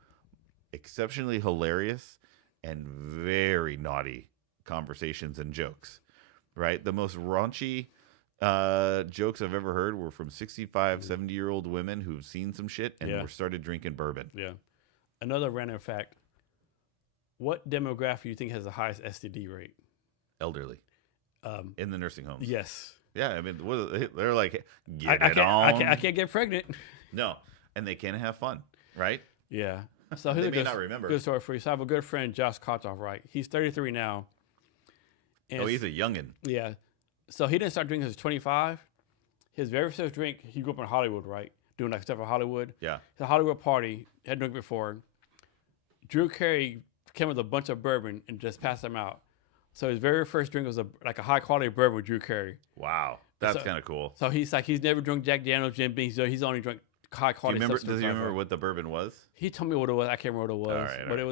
exceptionally hilarious and very naughty conversations and jokes, right? The most raunchy jokes I've ever heard were from 65, 70-year-old women who've seen some shit and were started drinking bourbon. Yeah. Another random fact. What demographic do you think has the highest STD rate? Elderly. In the nursing homes. Yes. Yeah, I mean, they're like, I can't get pregnant. No, and they can't have fun, right? Yeah. So here's They a may not remember. good story for you. So I have a good friend, Josh Kotoff, right? He's 33 now. And He's a youngin'. Yeah. So he didn't start drinking until he was 25. His very first drink, he grew up in Hollywood, right? Doing like stuff in Hollywood. Yeah. The Hollywood party, had drunk before. Drew Carey came with a bunch of bourbon and just passed them out. So his very first drink was a high quality bourbon with Drew Carey. Wow. That's kind of cool. So he's never drunk Jack Daniels, Jim Beam. So he's only drunk high quality. Does he remember what the bourbon was? He told me what it was. I can't remember what it was. All right. But it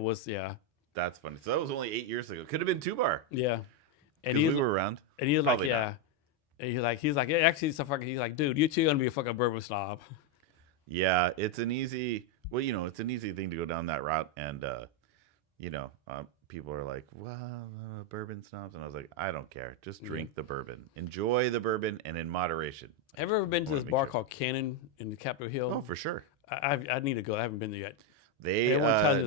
was yeah. That's funny. So that was only 8 years ago. Could have been 2-bar. Yeah. And we were around. And he was like, Probably yeah. not. And he's like, yeah, actually, it's he's like, dude, you two gonna be a fucking bourbon snob. Yeah, it's an easy thing to go down that route, and people are like, well, bourbon snobs, and I was like, I don't care, just drink the bourbon, enjoy the bourbon, and in moderation. Have you ever been to this bar called Cannon in Capitol Hill? Oh, for sure. I need to go. I haven't been there yet.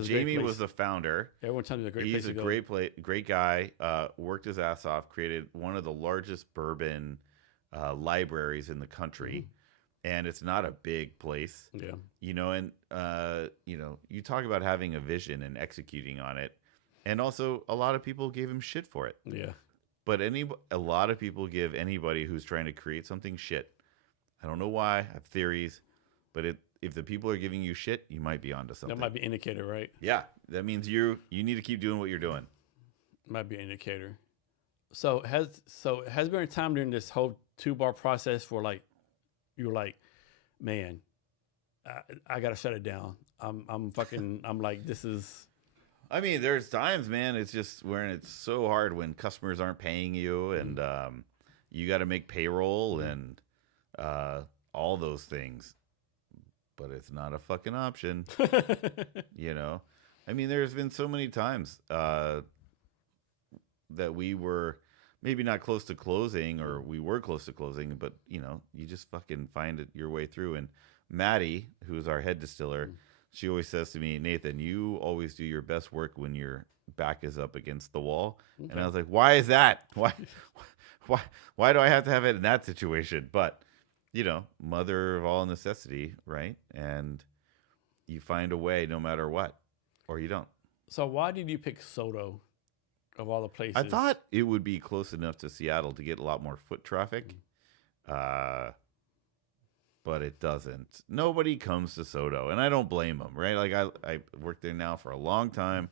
Jamie was the founder. Everyone tells me it's a great place to go. He's a great guy. Worked his ass off. Created one of the largest bourbon libraries in the country, and it's not a big place. Yeah. And you talk about having a vision and executing on it, and also a lot of people gave him shit for it. Yeah. But a lot of people give anybody who's trying to create something shit. I don't know why. I have theories, but if the people are giving you shit, you might be onto something. That might be an indicator, right? Yeah, that means you need to keep doing what you're doing. Might be an indicator. So has there been a time during this whole 2-bar process for like you were like, man, I gotta shut it down. I'm like, this is. I mean, there's times, man. It's just when it's so hard when customers aren't paying you, and you got to make payroll and all those things. But it's not a fucking option. I mean, there's been so many times that we were maybe not close to closing, or we were close to closing, but you just fucking find it your way through. And Maddie, who's our head distiller, she always says to me, Nathan, you always do your best work when you're back is up against the wall. Okay. And I was like, why is that? Why do I have to have it in that situation? But, mother of all necessity, right? And you find a way no matter what, or you don't. So why did you pick Soto of all the places? I thought it would be close enough to Seattle to get a lot more foot traffic. But it doesn't. Nobody comes to Soto, and I don't blame them, right? Like I worked there now for a long time.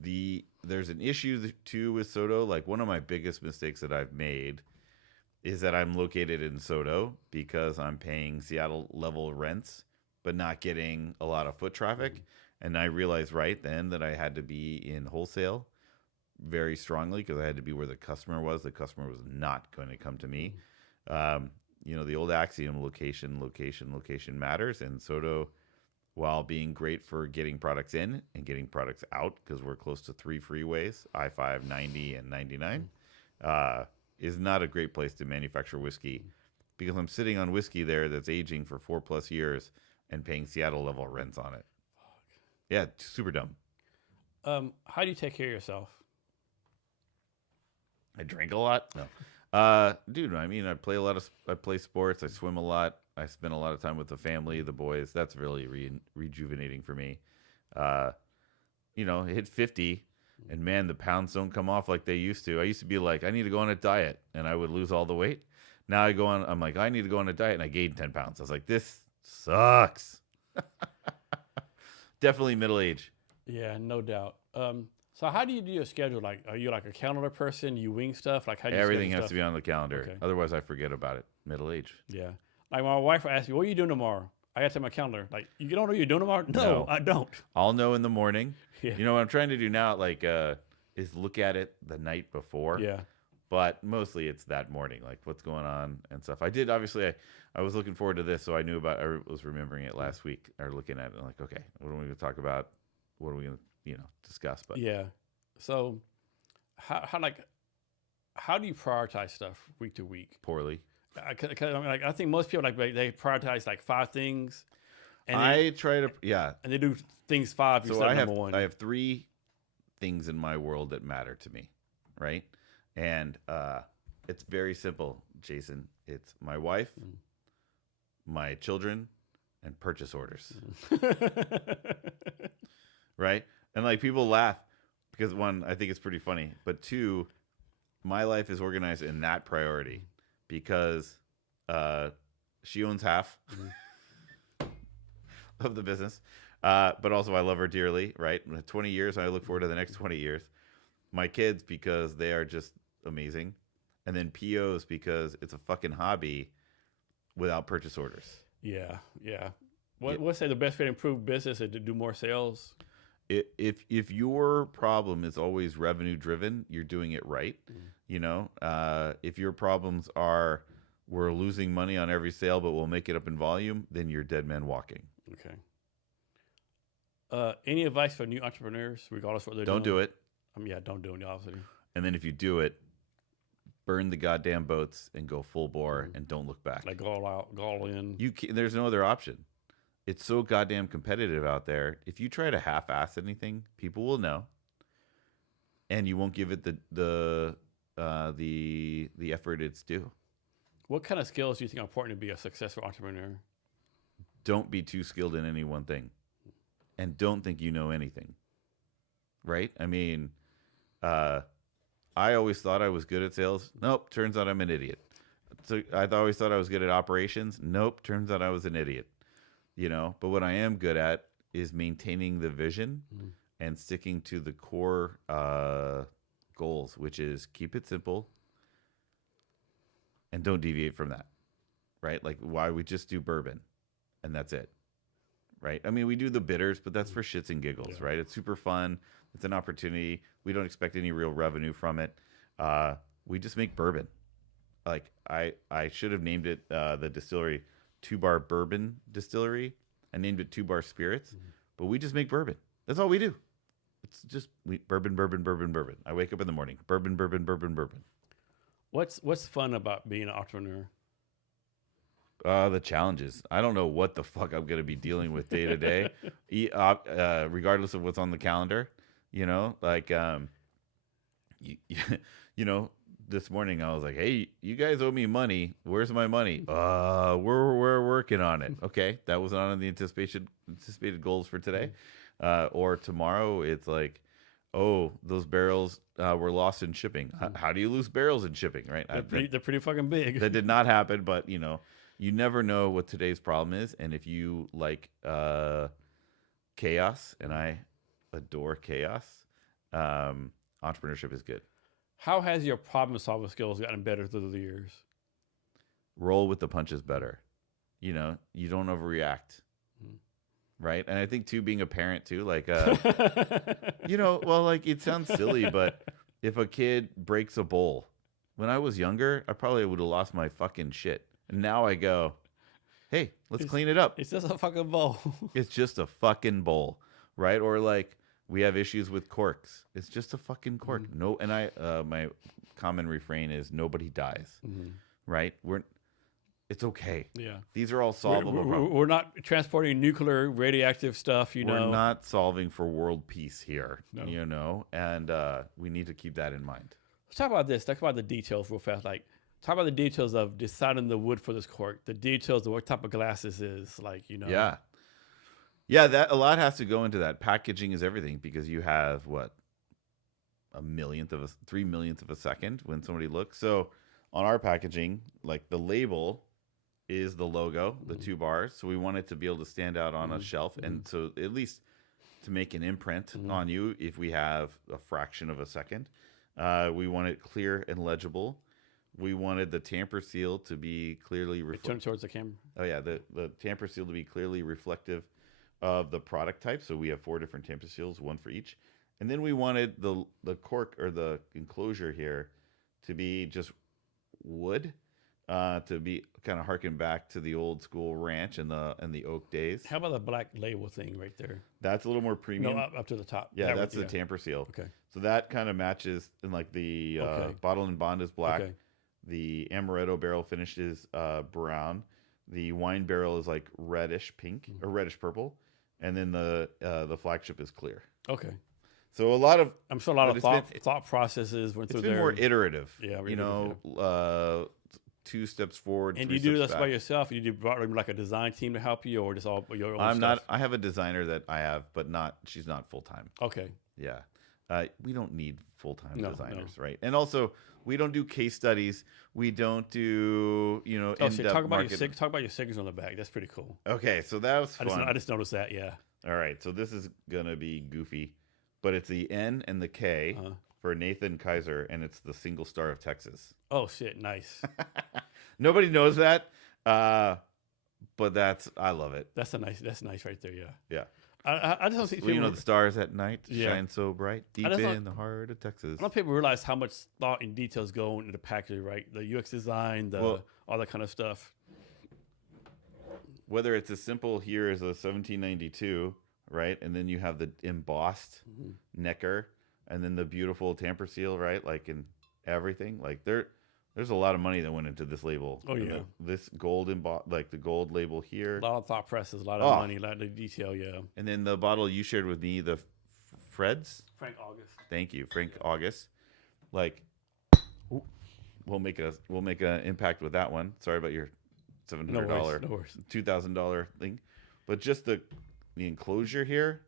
There's an issue too with Soto. Like one of my biggest mistakes that I've made is that I'm located in Soto because I'm paying Seattle level rents, but not getting a lot of foot traffic. And I realized right then that I had to be in wholesale very strongly because I had to be where the customer was. The customer was not going to come to me. The old axiom, location matters. And Soto, while being great for getting products in and getting products out, because we're close to 3 freeways, I-5, 90, and 99, is not a great place to manufacture whiskey because I'm sitting on whiskey there that's aging for 4+ years and paying Seattle level rents on it. Yeah, super dumb. How do you take care of yourself? I drink a lot. No. Dude, I mean, I play sports. I swim a lot. I spend a lot of time with the family, the boys. That's really rejuvenating for me. Hit 50 and man, the pounds don't come off like they used to. I used to be like, I need to go on a diet and I would lose all the weight. Now I'm like, I need to go on a diet and I gained 10 pounds. I was like, this sucks. Definitely middle age. Yeah, no doubt. So how do you do your schedule? Like, are you like a calendar person? You wing stuff? Like, how do you Everything schedule has to be on the calendar. Okay. Otherwise, I forget about it. Middle age. Yeah. Like my wife will ask me, what are you doing tomorrow? I got to my calendar. Like, you don't know what you're doing tomorrow? No, I don't. I'll know in the morning. Yeah. What I'm trying to do now, is look at it the night before. Yeah. But mostly it's that morning, like what's going on and stuff. I did, obviously, I was looking forward to this, so I was remembering it last week, or looking at it, and like, okay, what are we going to talk about? What are we going to, discuss? But yeah. So how do you prioritize stuff week to week? Poorly. I think most people they prioritize like 5 things. And I try to, and they do things 5. So I have 3 things in my world that matter to me, right? And it's very simple, Jason. It's my wife, my children, and purchase orders. Right? And like people laugh because 1, I think it's pretty funny, but 2, my life is organized in that priority because she owns half of the business. But also I love her dearly, right? 20 years, I look forward to the next 20 years. My kids, because they are just amazing. And then POs, because it's a fucking hobby without purchase orders. Yeah. What's the best way to improve business is to do more sales? If your problem is always revenue driven, you're doing it right. If your problems are we're losing money on every sale, but we'll make it up in volume, then you're dead man walking. Okay. Any advice for new entrepreneurs, regardless of what they're doing? Don't do it. Don't do it, obviously. And then if you do it, burn the goddamn boats and go full bore and don't look back. Like go all out, go all in. There's no other option. It's so goddamn competitive out there. If you try to half-ass anything, people will know, and you won't give it the effort it's due. What kind of skills do you think are important to be a successful entrepreneur? Don't be too skilled in any one thing, and don't think you know anything. Right? I mean, I always thought I was good at sales. Nope, turns out I'm an idiot. So I always thought I was good at operations. Nope, turns out I was an idiot. But what I am good at is maintaining the vision and sticking to the core goals, which is keep it simple and don't deviate from that, right? Like why we just do bourbon and that's it, right? I mean, we do the bitters, but that's for shits and giggles, right? It's super fun. It's an opportunity. We don't expect any real revenue from it. We just make bourbon. Like I should have named it the distillery 2-Bar Bourbon Distillery. I named it 2-Bar Spirits, but we just make bourbon. That's all we do. It's just bourbon. I wake up in the morning, bourbon. What's fun about being an entrepreneur? The challenges. I don't know what the fuck I'm gonna be dealing with day to day, regardless of what's on the calendar. You know, like you, you know, this morning I was like, "Hey, you guys owe me money. Where's my money?" We're working on it. Okay, that was not on the anticipated goals for today, or tomorrow. It's like, oh, those barrels were lost in shipping. How do you lose barrels in shipping? Right? They're pretty fucking big. That did not happen, but you never know what today's problem is, and if you like chaos, and I adore chaos, entrepreneurship is good. How has your problem solving skills gotten better through the years? Roll with the punches better. You don't overreact. Right? And I think too, being a parent too, like well, like it sounds silly, but if a kid breaks a bowl, when I was younger, I probably would have lost my fucking shit. And now I go, hey, let's clean it up. It's just a fucking bowl. It's just a fucking bowl. Right? Or like we have issues with corks. It's just a fucking cork. No, and my common refrain is nobody dies. Right? It's okay. Yeah. These are all solvable problems. We're not transporting nuclear radioactive stuff, We're not solving for world peace here, and we need to keep that in mind. Let's talk about this. Talk about the details real fast. Like, talk about the details of deciding the wood for this cork, the details of what type of glass this is, Yeah. Yeah, that a lot has to go into that. Packaging is everything, because you have, 3 millionth of a second when somebody looks. So on our packaging, like the label is the logo, the 2 bars. So we want it to be able to stand out on a shelf. And so at least to make an imprint on you, if we have a fraction of a second, we want it clear and legible. We wanted the tamper seal to be clearly Turn towards the camera. Oh yeah, the tamper seal to be clearly reflective of the product type. So we have 4 different tamper seals, 1 for each. And then we wanted the cork, or the enclosure here, to be just wood, to be kind of harken back to the old school ranch and the oak days. How about the black label thing right there? That's a little more premium. No, up to the top. Yeah, that's the tamper seal. Okay. So that kind of matches, and like the bottle and bond is black. Okay. The amaretto barrel finish is brown. The wine barrel is like reddish pink or reddish purple, and then the flagship is clear. Okay. So a lot of thought processes went through there. It's been more iterative. Yeah. 2 steps forward. And do you do this by yourself? You do like a design team to help you, or just all your own stuff? I have a designer that I have, but she's not full time. Okay. Yeah. We don't need full time designers, right? And also, we don't do case studies. We don't do talk about your stickers on the back. That's pretty cool. Okay, so that was fun. I just noticed that. Yeah. All right, so this is gonna be goofy, but it's the N and the K for Nathan Kaiser, and it's the single star of Texas. Oh shit! Nice. Nobody knows that, but I love it. That's nice right there. Yeah. Yeah. I just don't see people. The stars at night shine so bright deep in the heart of Texas. I don't think people realize how much thought and details go into the packaging, right? The UX design, all that kind of stuff. Whether it's as simple here as a 1792, right? And then you have the embossed necker, and then the beautiful tamper seal, right? Like in everything. Like there's a lot of money that went into this label. Oh yeah. This gold like the gold label here. A lot of thought process, a lot of money, a lot of detail, yeah. And then the bottle you shared with me, the Fred's. Frank August. Thank you, Frank August. Like, we'll make an impact with that one. Sorry about your $700, $2,000 thing, but just the enclosure here,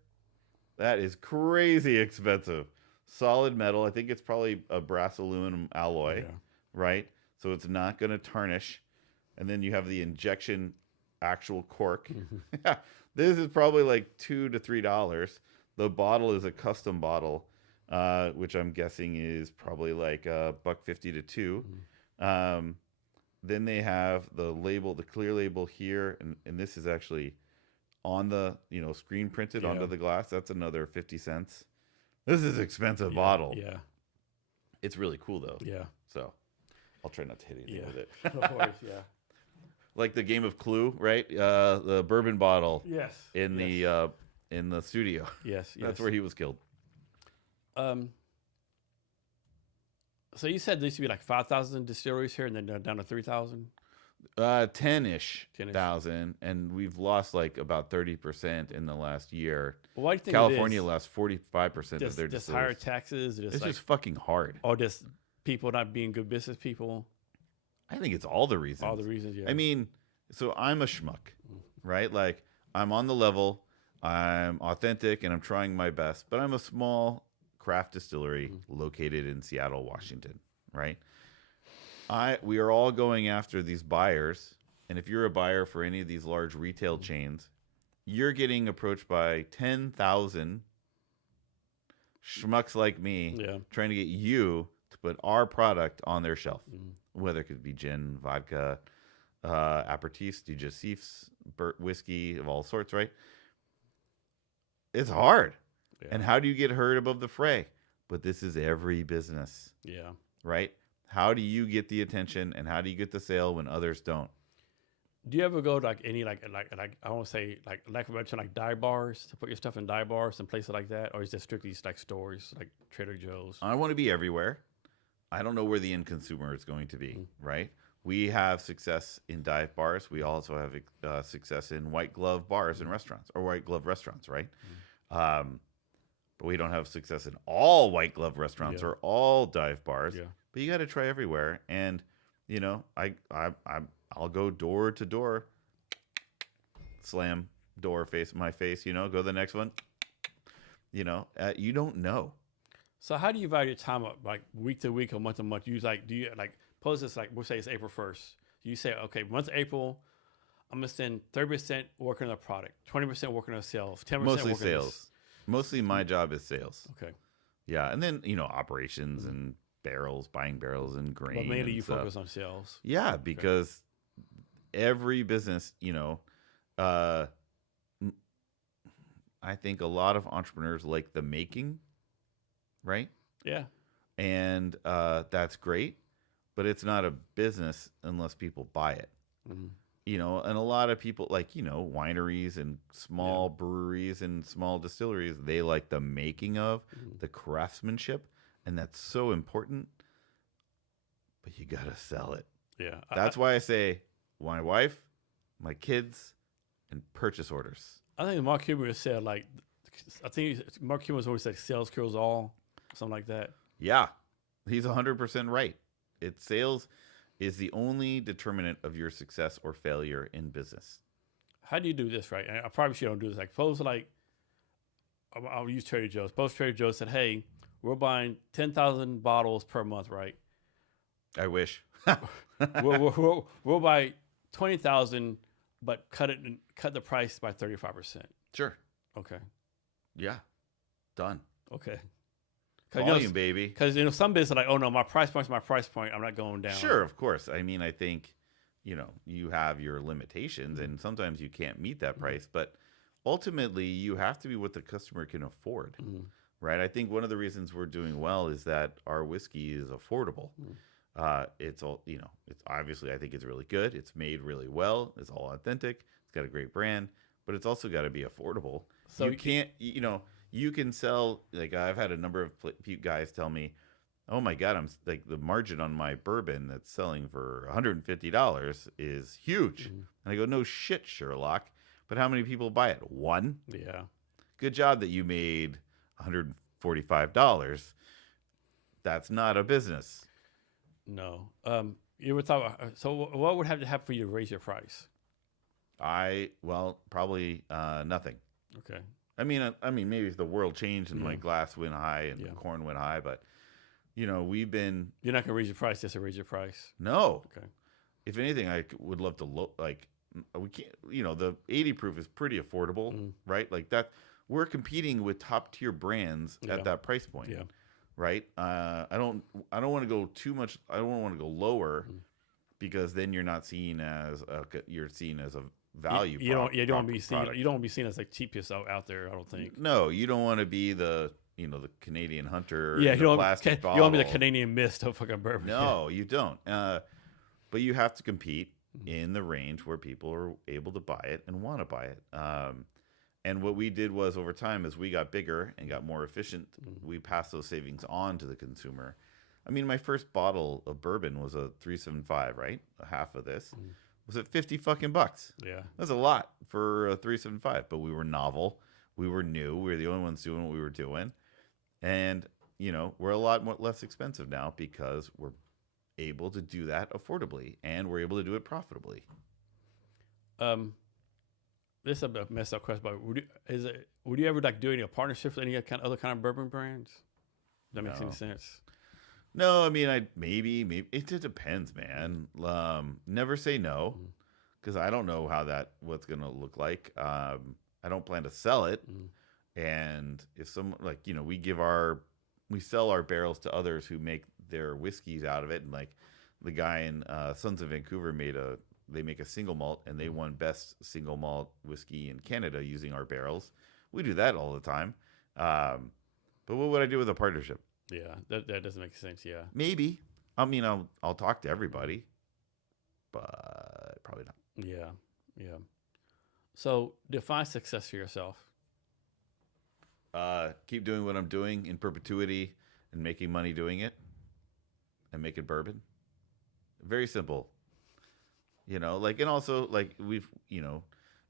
that is crazy expensive. Solid metal. I think it's probably a brass aluminum alloy. Yeah. Right? So it's not going to tarnish. And then you have the injection actual cork. Yeah, this is probably like $2 to $3. The bottle is a custom bottle, which I'm guessing is probably like $1.50 to $2. Then they have the label, the clear label here, and this is actually on the screen printed onto the glass. That's another 50 cents. This is an expensive bottle. Yeah, it's really cool though. Yeah, so I'll try not to hit anything with it. Of course, yeah. Like the game of Clue, right? The bourbon bottle. Yes. In the studio. Yes. That's where he was killed. So you said there used to be like 5,000 distilleries here, and then down to 3,000. 10-ish 10-ish. thousand, and we've lost like about 30% in the last year. Well, why do you think California it is? lost 45% of their Just higher distillers. taxes, It's just fucking hard. or just people not being good business people. I think it's all the reasons. All the reasons, yeah. I mean, so I'm a schmuck, right? Like, I'm on the level, I'm authentic, and I'm trying my best, but I'm a small craft distillery located in Seattle, Washington, right? We are all going after these buyers, and if you're a buyer for any of these large retail chains, you're getting approached by 10,000 schmucks like me Yeah. trying to get you to put our product on their shelf, whether it could be gin, vodka, aperitifs, digestifs, whiskey of all sorts, right? It's hard. Yeah. And how do you get heard above the fray? But this is every business, Yeah. right? How do you get the attention and how do you get the sale when others don't? Do you ever go to like any like I won't say like mention like dive bars to put your stuff in dive bars and places like that, or is it strictly just like stores like Trader Joe's? I want to be everywhere. I don't know where the end consumer is going to be, right? We have success in dive bars. We also have success in white glove bars and restaurants, or white glove restaurants, right? But we don't have success in all white glove restaurants or all dive bars. Yeah. But you got to try everywhere, and you know, I'll go door to door, slam door my face. You know, go to the next one. You know, you don't know. So how do you value your time up like week to week or month to month? Do you like suppose it's like we'll say it's April 1st. You say, okay, month of April, I'm gonna spend 30% working on the product, 20% working on sales, 10% Mostly working sales. Mostly my job is sales. Okay. Yeah, and then you know operations and barrels, buying barrels and grain. But mainly you stuff. focus on sales. Yeah, because every business, you know, I think a lot of entrepreneurs like the making, right? Yeah. And that's great, but it's not a business unless people buy it. You know, and a lot of people like, you know, wineries and small breweries and small distilleries, they like the making of the craftsmanship, and that's so important, but you got to sell it. Yeah. That's why I say my wife, my kids, and purchase orders. I think Mark Cuban said like, I think Mark Cuban's always said sales kills all, something like that. Yeah, he's 100% right. Sales is the only determinant of your success or failure in business. How do you do this, right? And I probably should don't do this. Like, suppose like, I'll use Trader Joe's. Suppose Trader Joe's said, hey, we're buying 10,000 bottles per month, right? I wish. we'll buy 20,000, but cut the price by 35%. Sure. Okay. Yeah. Done. Okay. Volume, baby. Because you know some business are like, oh no, my price point's my price point. I'm not going down. Sure, of course. I mean, I think, you know, you have your limitations, and sometimes you can't meet that price, but ultimately you have to be what the customer can afford, right? I think one of the reasons we're doing well is that our whiskey is affordable. It's all, you know, it's obviously, I think it's really good. It's made really well. It's all authentic. It's got a great brand, but it's also got to be affordable. So you can't, you know, you can sell, like I've had a number of guys tell me, oh my God, I'm like the margin on my bourbon that's selling for $150 is huge. And I go, no shit, Sherlock. But how many people buy it? One? Yeah. Good job that you made $145. That's not a business. No. You would thought, so what would have to happen for you to raise your price? Well, probably nothing. Okay. I mean, maybe if the world changed and like glass went high and corn went high, but you know, we've been. You're not gonna raise your price just to raise your price. No. Okay. If anything, I would love to we can't. You know, the 80 proof is pretty affordable, right? Like that, we're competing with top tier brands at that price point. Yeah. Right. I don't want to go too much. I don't want to go lower because then you're not seen as you're seen as a value. You don't want to be seen. You don't want to be seen as like cheapest out there. I don't think. No, you don't want to be the Canadian Hunter. Yeah, you don't want to be the Canadian Mist of fucking bourbon. No, you don't. But you have to compete in the range where people are able to buy it and want to buy it. And what we did was over time, as we got bigger and got more efficient, we passed those savings on to the consumer. I mean, my first bottle of bourbon was a 375, right? A half of this. was at $50 fucking. Yeah. That's a lot for a 375, but we were novel. We were new. We were the only ones doing what we were doing. And, we're a lot less expensive now because we're able to do that affordably and we're able to do it profitably. This is a messed up question, but would you ever like do any partnerships with any other kind of bourbon brands? That makes any sense? No, I mean, maybe it just depends, man. Never say no, because I don't know what's gonna look like. I don't plan to sell it, and if someone we sell our barrels to others who make their whiskeys out of it, and like the guy in Sons of Vancouver they make a single malt, and they won best single malt whiskey in Canada using our barrels. We do that all the time. But what would I do with a partnership? Yeah, that doesn't make sense. Yeah, maybe. I mean, I'll talk to everybody, but probably not. Yeah. So define success for yourself. Keep doing what I'm doing in perpetuity and making money doing it, and making bourbon. Very simple. And also we've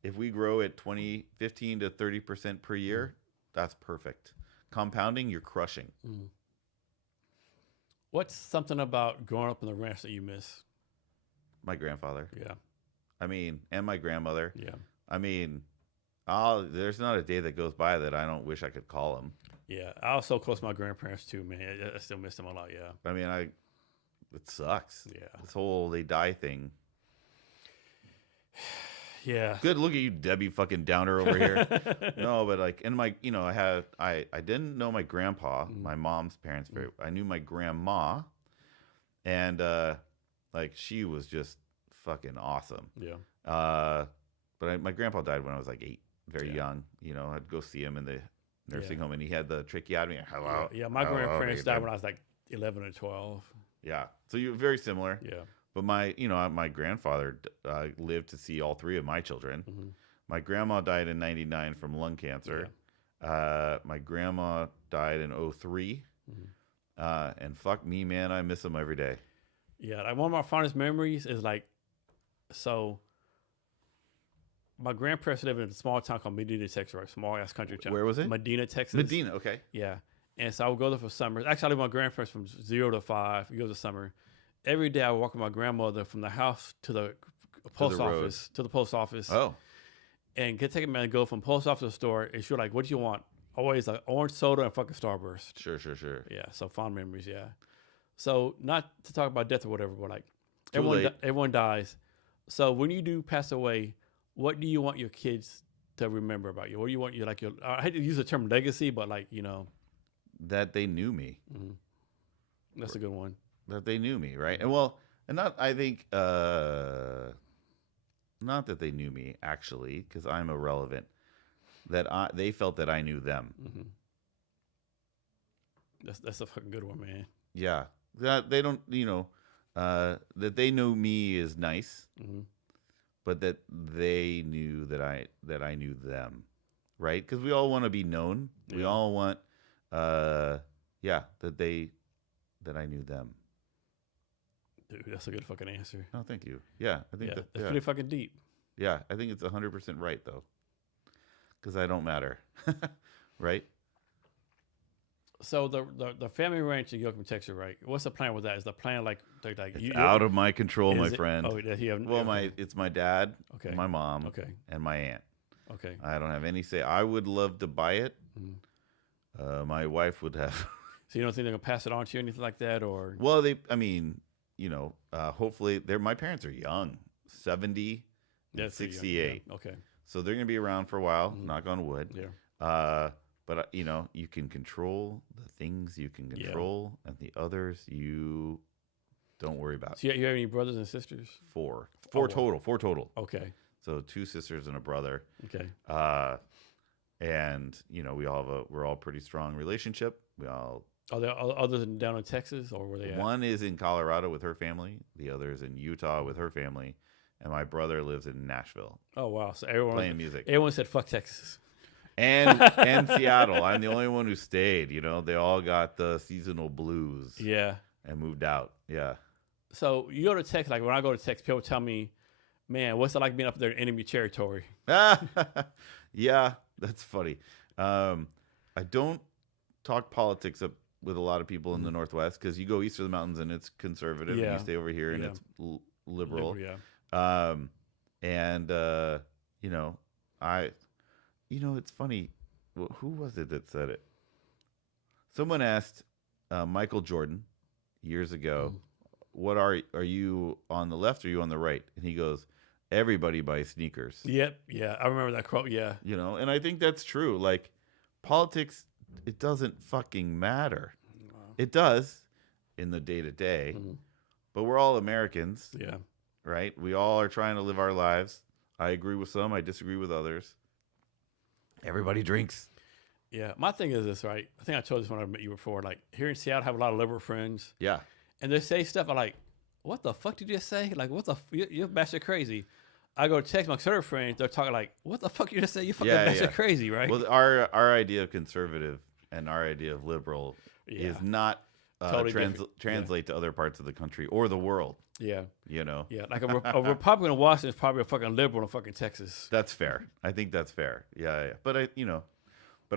if we grow at 15 to 30% per year, that's perfect. Compounding, you're crushing. What's something about growing up in the ranch that you miss? My grandfather. Yeah. I mean, and my grandmother. Yeah. I mean, there's not a day that goes by that I don't wish I could call them. Yeah. I also close my grandparents too, man. I still miss them a lot. Yeah. I mean, it sucks. Yeah. This whole they die thing. Yeah. Good. Look at you, Debbie fucking Downer over here. No, but I didn't know my grandpa, my mom's parents very. I knew my grandma, and she was just fucking awesome. Yeah. But my grandpa died when I was like 8, very young. I'd go see him in the nursing home, and he had the tracheotomy. Hello. Yeah. My grandparents died when I was like 11 or 12. Yeah. So you're very similar. Yeah. But my grandfather lived to see all 3 of my children. My grandma died in '99 from lung cancer. Yeah. My grandma died in '03. And fuck me, man, I miss them every day. Yeah, like one of my fondest memories is my grandparents lived in a small town called Medina, Texas, right? Small ass country town. Where was it? Medina, Texas. Medina, okay. Yeah. And so I would go there for summers. Actually, I lived with my grandparents from 0 to 5 years of summer. Every day I would walk with my grandmother from the house to the post office. Oh. And take a man and go from post office to the store. And she was like, what do you want? Always like orange soda and fucking Starburst. Sure. Yeah. So fond memories. Yeah. So not to talk about death or whatever, but like everyone dies. So when you do pass away, what do you want your kids to remember about you? What do you want I hate to use the term legacy, but that they knew me. That's a good one. That they knew me, right? And I think not that they knew me actually, because I'm irrelevant. That they felt that I knew them. That's a fucking good one, man. Yeah, that they don't, that they know me is nice, but that they knew that I knew them, right? Because we all want to be known. Yeah. We all want, that I knew them. Dude, that's a good fucking answer. Oh, thank you. Yeah, I think that's pretty fucking deep. Yeah, I think it's 100% right though, because I don't matter, right? So the family ranch in Yoakum, Texas, right? What's the plan with that? Is the plan it's out of my control, my friend? Oh, it's my dad, okay, my mom, okay, and my aunt. Okay, I don't have any say. I would love to buy it. My wife would have. So you don't think they're gonna pass it on to you, or anything like that, or? Well, hopefully my parents are young, 70, and 68. Yeah. Okay. So they're gonna be around for a while. Knock on wood. Yeah. But you can control the things you can control, and the others you don't worry about. So you have any brothers and sisters? 4 total. Okay. So 2 sisters and a brother. Okay. And we're all pretty strong relationship. We all. Are there others down in Texas, or were they? One is in Colorado with her family. The other is in Utah with her family, and my brother lives in Nashville. Oh wow! So everyone playing music. Everyone said fuck Texas. And Seattle. I'm the only one who stayed. They all got the seasonal blues. Yeah. And moved out. Yeah. So you go to Texas. Like when I go to Texas, people tell me, Man, what's it like being up there in enemy territory? Yeah, that's funny. I don't talk politics up with a lot of people in the Northwest because you go east of the mountains and it's conservative, and Yeah. you stay over here and Yeah. it's liberal. Yeah. Um, and you know, it's funny. Who was it that said it? Someone asked Michael Jordan years ago, "What are you on the left or are you on the right?" And he goes, "Everybody buys sneakers." Yep. Yeah. I remember that quote. Yeah. And I think that's true. Like politics, it doesn't fucking matter. It does in the day to day, but we're all Americans, Yeah. right? We all are trying to live our lives. I agree with some, I disagree with others. Everybody drinks. Yeah. My thing is this, right? I think I told this when I met you before. Like here in Seattle, I have a lot of liberal friends. Yeah. And they say stuff I'm like, what the fuck did you just say? Like, what the you're batshit crazy. I go text my conservative friends, they're talking like, what the fuck you just say? You fucking batshit crazy, right? Well, our idea of conservative and our idea of liberal is not totally translate to other parts of the country or the world. Yeah. Yeah, like a Republican in Washington is probably a fucking liberal in fucking Texas. That's fair. I think that's fair. Yeah. But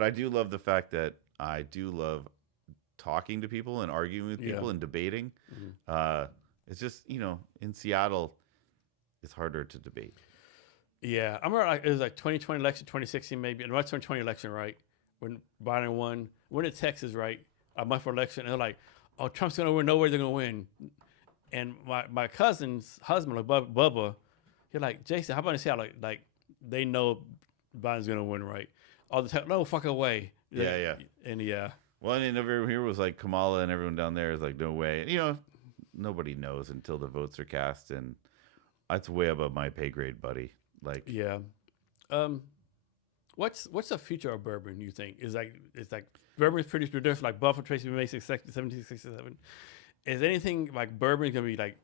I do love the fact that I do love talking to people and arguing with people and debating. It's just, in Seattle, it's harder to debate. Yeah. I remember it was like 2020 election, 2016 maybe, and the 2020 election, right? When Biden won, in Texas, right? A month for election, and they're like, oh, Trump's going to win, no way they're going to win. And my cousin's husband, like Bubba, he's like, Jason, how about in Seattle? Like they know Biden's going to win, right? All the time, no fucking way. Yeah. And yeah. Well, and everyone here was like Kamala, and everyone down there is like, no way. Nobody knows until the votes are cast, and that's way above my pay grade, buddy. Like, yeah. What's the future of bourbon? You think it's like bourbon is produced traditional, like Buffalo Trace made in 1767. Is anything like bourbon gonna be like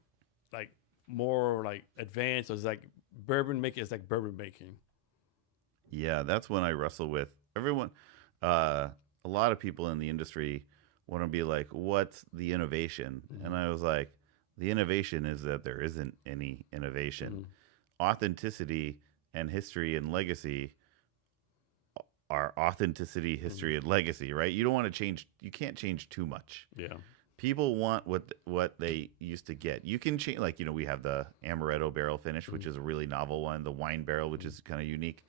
more like advanced, or is like bourbon making? It's like bourbon making. Yeah, that's when I wrestle with everyone. A lot of people in the industry want to be like, what's the innovation? And I was like, the innovation is that there isn't any innovation. Authenticity and history and legacy are authenticity, history, and legacy, right? You don't want to change. You can't change too much. Yeah. People want what they used to get. You can change, like, we have the amaretto barrel finish, which is a really novel one, the wine barrel, which is kind of unique.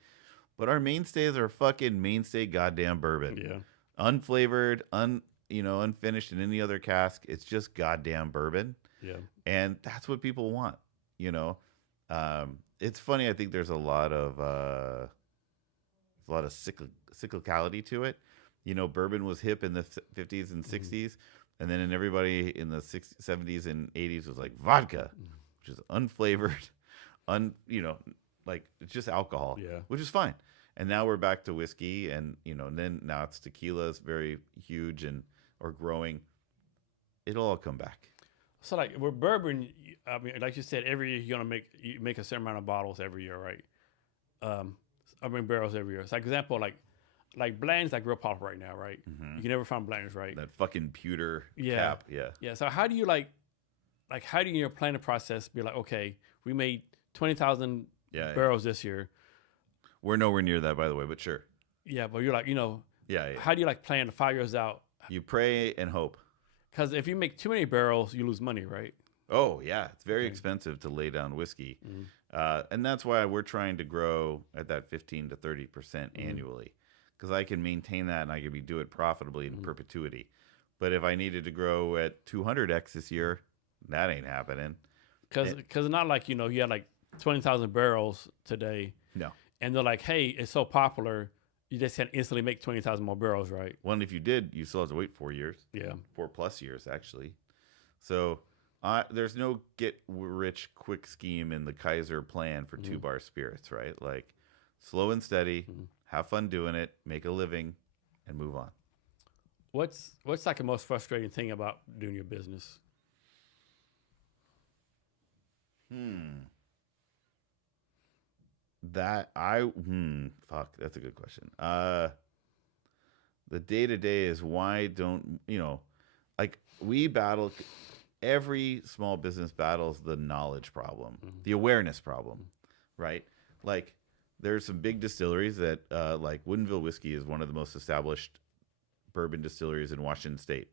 But our mainstays are fucking mainstay goddamn bourbon. Yeah. Unflavored, unfinished in any other cask. It's just goddamn bourbon. Yeah. And that's what people want, It's funny, I think there's a lot of cyclicality to it. Bourbon was hip in the 50s and 60s, and then everybody in the 60s, 70s and 80s was like vodka, which is unflavored, like it's just alcohol, which is fine. And now we're back to whiskey, and then now it's tequila is very huge or growing. It'll all come back. So like with bourbon, I mean, like you said, every year you make a certain amount of bottles every year, right? Barrels every year. So example, like Blanton's like real popular right now, right? You can never find Blanton's, right? That fucking pewter cap, yeah. So how do you how do you in your planning process be like, okay, we made 20,000 barrels this year. We're nowhere near that, by the way, but sure. Yeah, but you're like, yeah. How do you plan 5 years out? You pray and hope. Because if you make too many barrels, you lose money, right? Oh, yeah. It's very expensive to lay down whiskey. And that's why we're trying to grow at that 15 to 30% annually. Because I can maintain that and I can do it profitably in perpetuity. But if I needed to grow at 200x this year, that ain't happening. Because it's not like, you had like 20,000 barrels today. No. And they're like, hey, it's so popular, you just can't instantly make 20,000 more barrels, right? Well, and if you did, you still have to wait 4 years. Yeah. 4+ years, actually. So there's no get-rich-quick scheme in the Kaiser plan for 2-bar spirits, right? Like, slow and steady, have fun doing it, make a living, and move on. What's like the most frustrating thing about doing your business? Fuck, that's a good question. The day-to-day is why don't, like we battle every small business battles the knowledge problem, the awareness problem, right? Like there's some big distilleries that like Woodinville Whiskey is one of the most established bourbon distilleries in Washington State.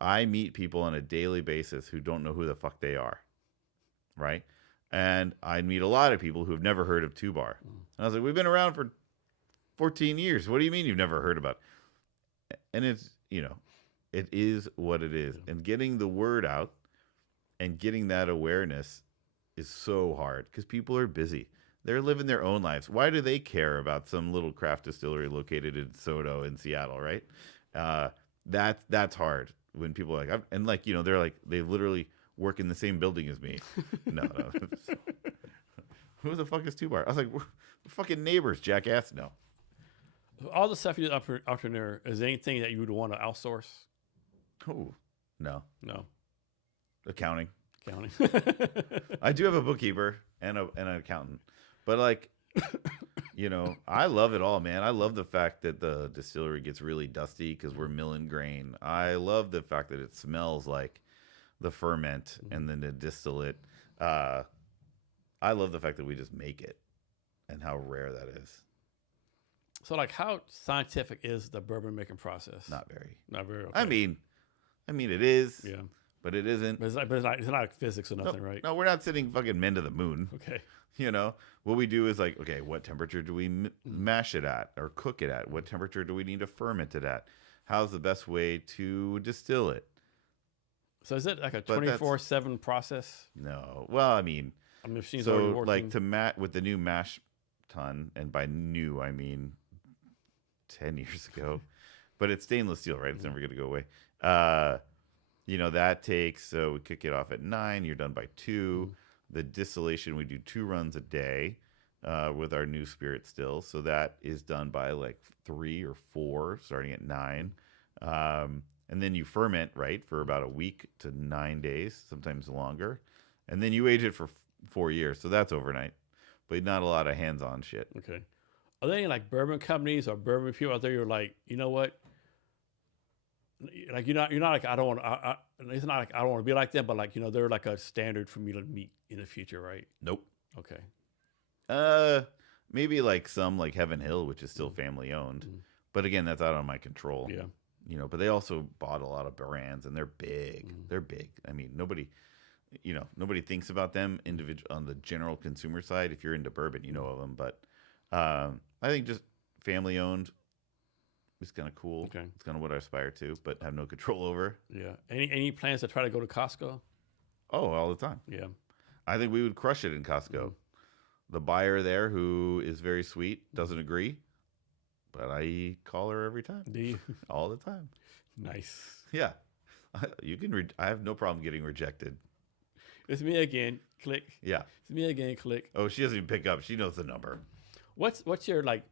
I meet people on a daily basis who don't know who the fuck they are, right? And I meet a lot of people who have never heard of Two Bar. And I was like, we've been around for 14 years. What do you mean you've never heard about it? And it's, it is what it is. And getting the word out and getting that awareness is so hard because people are busy. They're living their own lives. Why do they care about some little craft distillery located in Soto in Seattle, right? That's hard when people are like, and like, they're like, they literally work in the same building as me. No. Who the fuck is Two Bar? I was like, we're fucking neighbors, jackass. No. All the stuff you do up there, is there anything that you would want to outsource? Oh, no. Accounting. I do have a bookkeeper and an accountant, but like, I love it all, man. I love the fact that the distillery gets really dusty because we're milling grain. I love the fact that it smells like the ferment and then the distillate. I love the fact that we just make it and how rare that is. So, like, how scientific is the bourbon making process? Not very. Okay. I mean, it is. Yeah. But it isn't. But it's not like physics or nothing, right? No, we're not sending fucking men to the moon. Okay. What we do is like, okay, what temperature do we mash it at or cook it at? What temperature do we need to ferment it at? How's the best way to distill it? So is it like a 24/7 process? No. Well, I mean, machine's already working. Like to with the new mash tun, and by new I mean 10 years ago, but it's stainless steel, right? It's never going to go away. That takes, so we kick it off at 9, you're done by 2. The distillation, we do 2 runs a day with our new spirit still. So that is done by like 3 or 4, starting at 9. And then you ferment, right, for about a week to 9 days, sometimes longer. And then you age it for 4 years. So that's overnight, but not a lot of hands-on shit. Okay. Are there any like bourbon companies or bourbon people out there you're like, you know what? Like you're not like I don't want it's not like I don't want to be like them, but like they're like a standard for me to meet in the future, right? Nope. Okay. Maybe like some like Heaven Hill, which is still family owned, but again, that's out of my control. Yeah. But they also bought a lot of brands, and they're big. They're big. I mean, nobody thinks about them on the general consumer side. If you're into bourbon, you know of them, but I think just family owned. It's kind of cool. Okay. It's kind of what I aspire to, but have no control over. Yeah. Any plans to try to go to Costco? Oh, all the time. Yeah. I think we would crush it in Costco. The buyer there, who is very sweet, doesn't agree, but I call her every time. Do you? All the time. Nice. Yeah. You can. I have no problem getting rejected. It's me again. Click. Yeah. It's me again. Click. Oh, she doesn't even pick up. She knows the number. What's your like?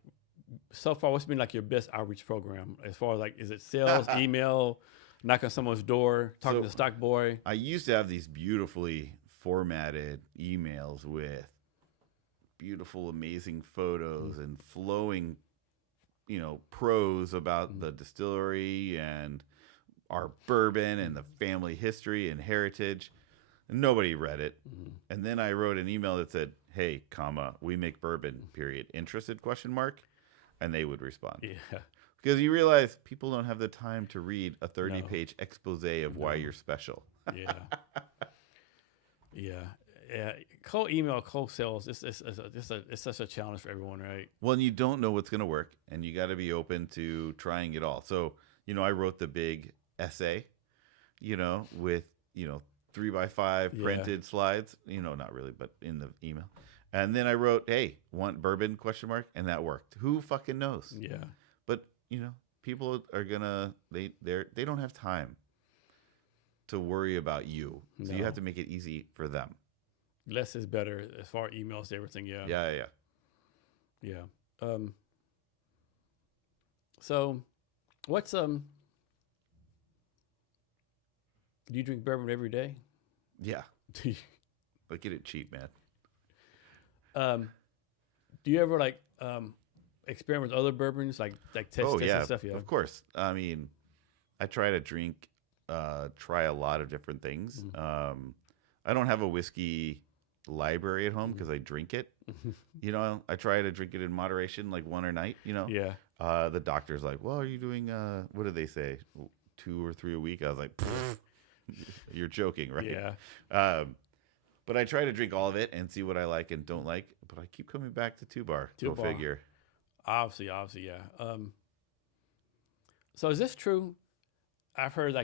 So far, what's been like your best outreach program as far as like, is it sales, email, knock on someone's door, talking to the stock boy? I used to have these beautifully formatted emails with beautiful, amazing photos and flowing, prose about the distillery and our bourbon and the family history and heritage. And nobody read it. And then I wrote an email that said, "Hey, we make bourbon, period. Interested, ? And they would respond. Yeah. Because you realize people don't have the time to read a 30-page expose of why you're special. Yeah. Yeah. Cold email, cold sales, it's such a challenge for everyone, right? Well, and you don't know what's going to work, and you got to be open to trying it all. So, I wrote the big essay, with, 3x5 printed slides, not really, but in the email. And then I wrote, "Hey, want bourbon ? And that worked. Who fucking knows? Yeah. But people are gonna they don't have time to worry about you, so you have to make it easy for them. Less is better as far as emails, everything. Yeah. Yeah. So, what's do you drink bourbon every day? Yeah. But get it cheap, man. Do you ever like experiment with other bourbons, like test and stuff? Yeah, of course. I mean, I try to drink try a lot of different things. I don't have a whiskey library at home because I drink it. I try to drink it in moderation, like one a night. Yeah. The doctor's like, "Well, are you doing? What did they say? 2 or 3 a week?" I was like, "You're joking, right?" Yeah. But I try to drink all of it and see what I like and don't like. But I keep coming back to two bar. Go figure. Obviously, yeah. So is this true? I've heard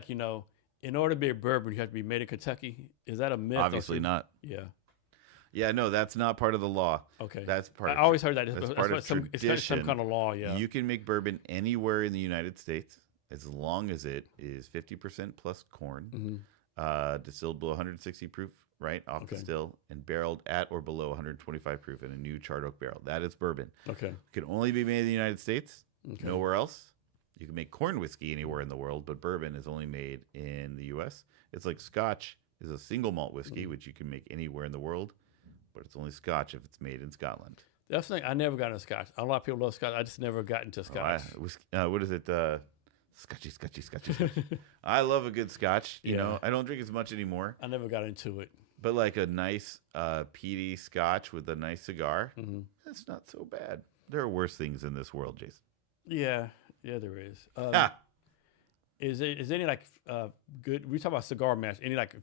in order to be a bourbon, you have to be made in Kentucky. Is that a myth? Obviously not. Yeah. Yeah, no, that's not part of the law. Okay. That's part. I always heard that. That's part of tradition. It's some kind of law. Yeah. You can make bourbon anywhere in the United States as long as it is 50% plus corn, distilled below 160 proof, right off the still, and barreled at or below 125 proof in a new charred oak barrel. That is bourbon. Okay. It can only be made in the United States. Okay. Nowhere else. You can make corn whiskey anywhere in the world, but bourbon is only made in the U.S. It's like Scotch is a single malt whiskey, which you can make anywhere in the world, but it's only Scotch if it's made in Scotland. That's the thing. I never got into Scotch. A lot of people love Scotch. I just never got into Scotch. What is it? Scotchy. I love a good Scotch. You know, I don't drink as much anymore. I never got into it. But like a nice peaty Scotch with a nice cigar, that's not so bad. There are worse things in this world, Jason. Yeah, there is. Is there any good? We talk about cigar match. Any like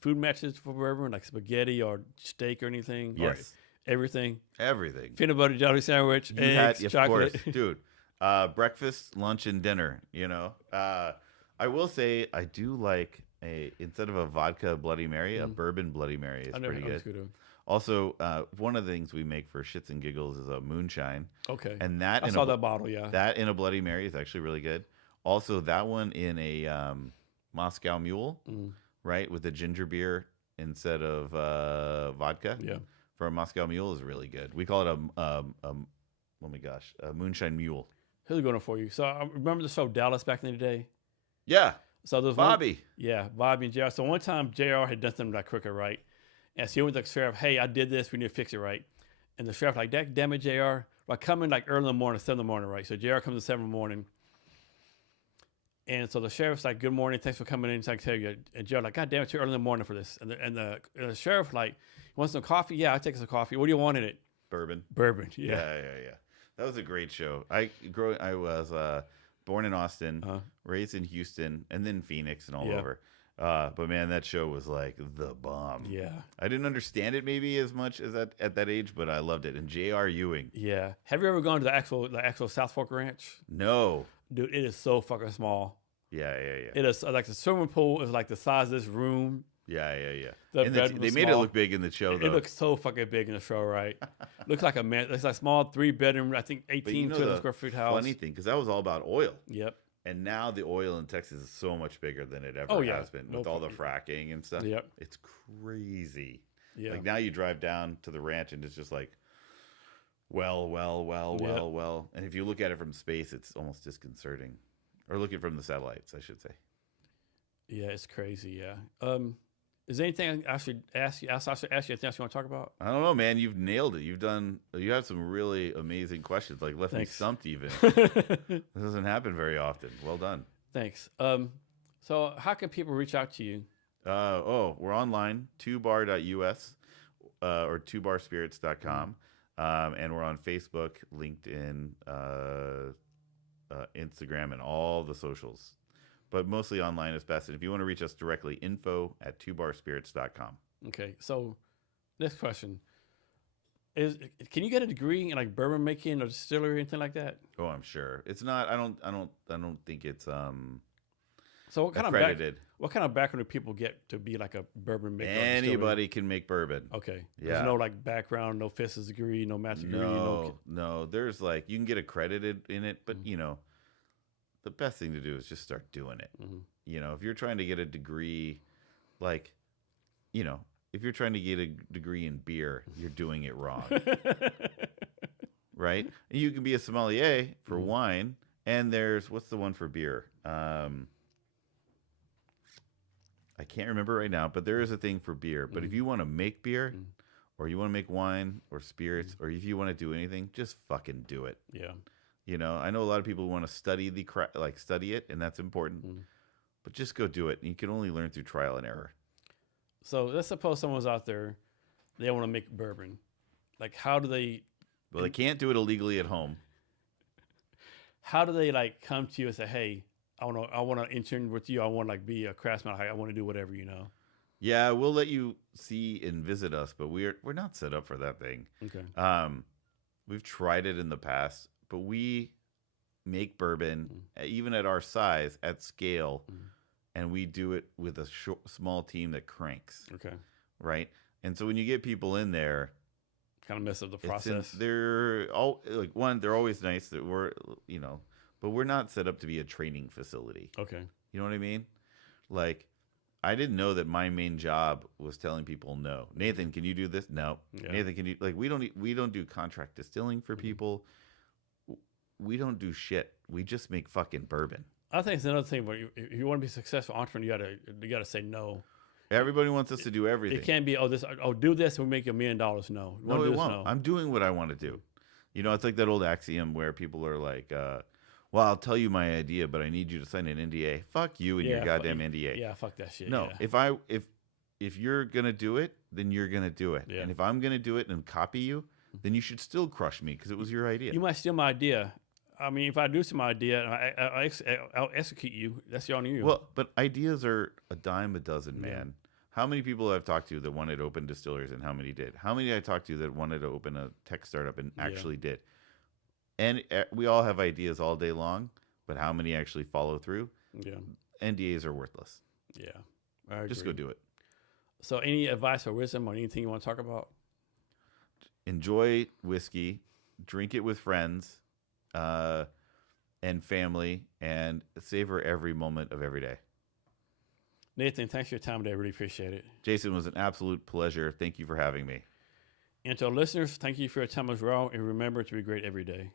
food matches for bourbon, like spaghetti or steak or anything? Yes, or everything. Peanut butter jelly sandwich, eggs, chocolate. Of course, dude. Breakfast, lunch, and dinner. I will say I do like instead of a vodka Bloody Mary, a bourbon Bloody Mary is pretty good. Also, one of the things we make for shits and giggles is a moonshine. Okay. And that I saw that bottle, yeah. That in a Bloody Mary is actually really good. Also, that one in a Moscow Mule, right, with the ginger beer instead of vodka. Yeah. For a Moscow Mule is really good. We call it a moonshine mule. Here's a good one for you. So I remember the show Dallas back in the day. Yeah. So there's Bobby. Bobby and JR. So one time JR had done something like crooked, right? And so he went to the sheriff, "Hey, I did this. We need to fix it, right?" And the sheriff like, "Damn it, JR. Like, come in like early in the morning, 7 in the morning, right?" So JR comes at 7 in the morning. And so the sheriff's like, "Good morning. Thanks for coming in. So I can tell you." And JR like, "God damn it, too early in the morning for this." And the sheriff like, "You want some coffee?" "Yeah, I'll take some coffee." "What do you want in it?" Bourbon. Yeah. That was a great show. I was born in Austin, raised in Houston, and then Phoenix and all over. But man, that show was like the bomb. Yeah. I didn't understand it maybe as much as at that age, but I loved it. And J.R. Ewing. Yeah. Have you ever gone to the actual South Fork Ranch? No. Dude, it is so fucking small. Yeah. It is like the swimming pool is like the size of this room. Yeah. They made small. it look big in the show, though. It looks so fucking big in the show, right? Looks like it's like a small 3-bedroom, I think 18 square foot house. Funny thing, because that was all about oil. Yep. And now the oil in Texas is so much bigger than it ever has been with all the fracking and stuff. Yep. It's crazy. Yeah. Like now you drive down to the ranch and it's just like, well. And if you look at it from space, it's almost disconcerting. Or look at it from the satellites, I should say. Yeah, it's crazy. Yeah. Is there anything I should ask you? I should ask you anything else you want to talk about? I don't know, man. You've nailed it. You have some really amazing questions. Like left me stumped even. This doesn't happen very often. Well done. Thanks. So how can people reach out to you? We're online, 2bar.us or 2barspirits.com. And we're on Facebook, LinkedIn, Instagram, and all the socials. But mostly online is best. And if you want to reach us directly, info@2barspirits.com. Okay. So next question. Can you get a degree in like bourbon making or distillery or anything like that? Oh, I'm sure. It's not I don't think it's so what kind accredited. What kind of background do people get to be like a bourbon maker? Anybody can make bourbon. Okay. Yeah. There's no like background, no physics degree, no math degree. No. There's like you can get accredited in it, but the best thing to do is just start doing it. If you're trying to get a degree, like, if you're trying to get a degree in beer, you're doing it wrong. Right? And you can be a sommelier for wine, and what's the one for beer? I can't remember right now, but there is a thing for beer. But if you want to make beer, or you want to make wine or spirits, or if you want to do anything, just fucking do it. Yeah. I know a lot of people want to study study it, and that's important. but just go do it. And you can only learn through trial and error. So let's suppose someone's out there, they want to make bourbon. Like, how do they? Well, they can't do it illegally at home. How do they like come to you and say, "Hey, I want to intern with you. I want to like be a craftsman. I want to do whatever, you know." Yeah, we'll let you see and visit us, but we're not set up for that thing. Okay. We've tried it in the past, but we make bourbon even at our size at scale, and we do it with a small team that cranks. Okay. Right, and so when you get people in there, kind of mess up the process. They're all like they're always nice that we're but we're not set up to be a training facility. Okay. You know what I mean? Like, I didn't know that my main job was telling people no. Nathan, can you do this? No. Yeah. Nathan, can you we don't do contract distilling for people. We don't do shit. We just make fucking bourbon. I think it's another thing where if you want to be a successful entrepreneur, you gotta say no. Everybody wants us to do everything. It can't be do this and we make $1 million. No, no, it won't. No. I'm doing what I want to do. You know, it's like that old axiom where people are like, well, I'll tell you my idea, but I need you to sign an NDA. Fuck you and your goddamn NDA. Yeah, fuck that shit. No, yeah. if you're gonna do it, then you're gonna do it. Yeah. And if I'm gonna do it and copy you, then you should still crush me because it was your idea. You might steal my idea. I mean, if I do some idea and I'll execute you, that's on you. Well, but ideas are a dime a dozen, man. How many people I've talked to that wanted to open distilleries and how many did? How many I talked to that wanted to open a tech startup and actually did? And we all have ideas all day long, but how many actually follow through? Yeah. NDAs are worthless. Yeah. I agree. Just go do it. So any advice or wisdom on anything you want to talk about? Enjoy whiskey, drink it with friends and family, and savor every moment of every day. Nathan, thanks for your time today. I really appreciate it. Jason, it was an absolute pleasure. Thank you for having me. And to our listeners, thank you for your time as well. And remember to be great every day.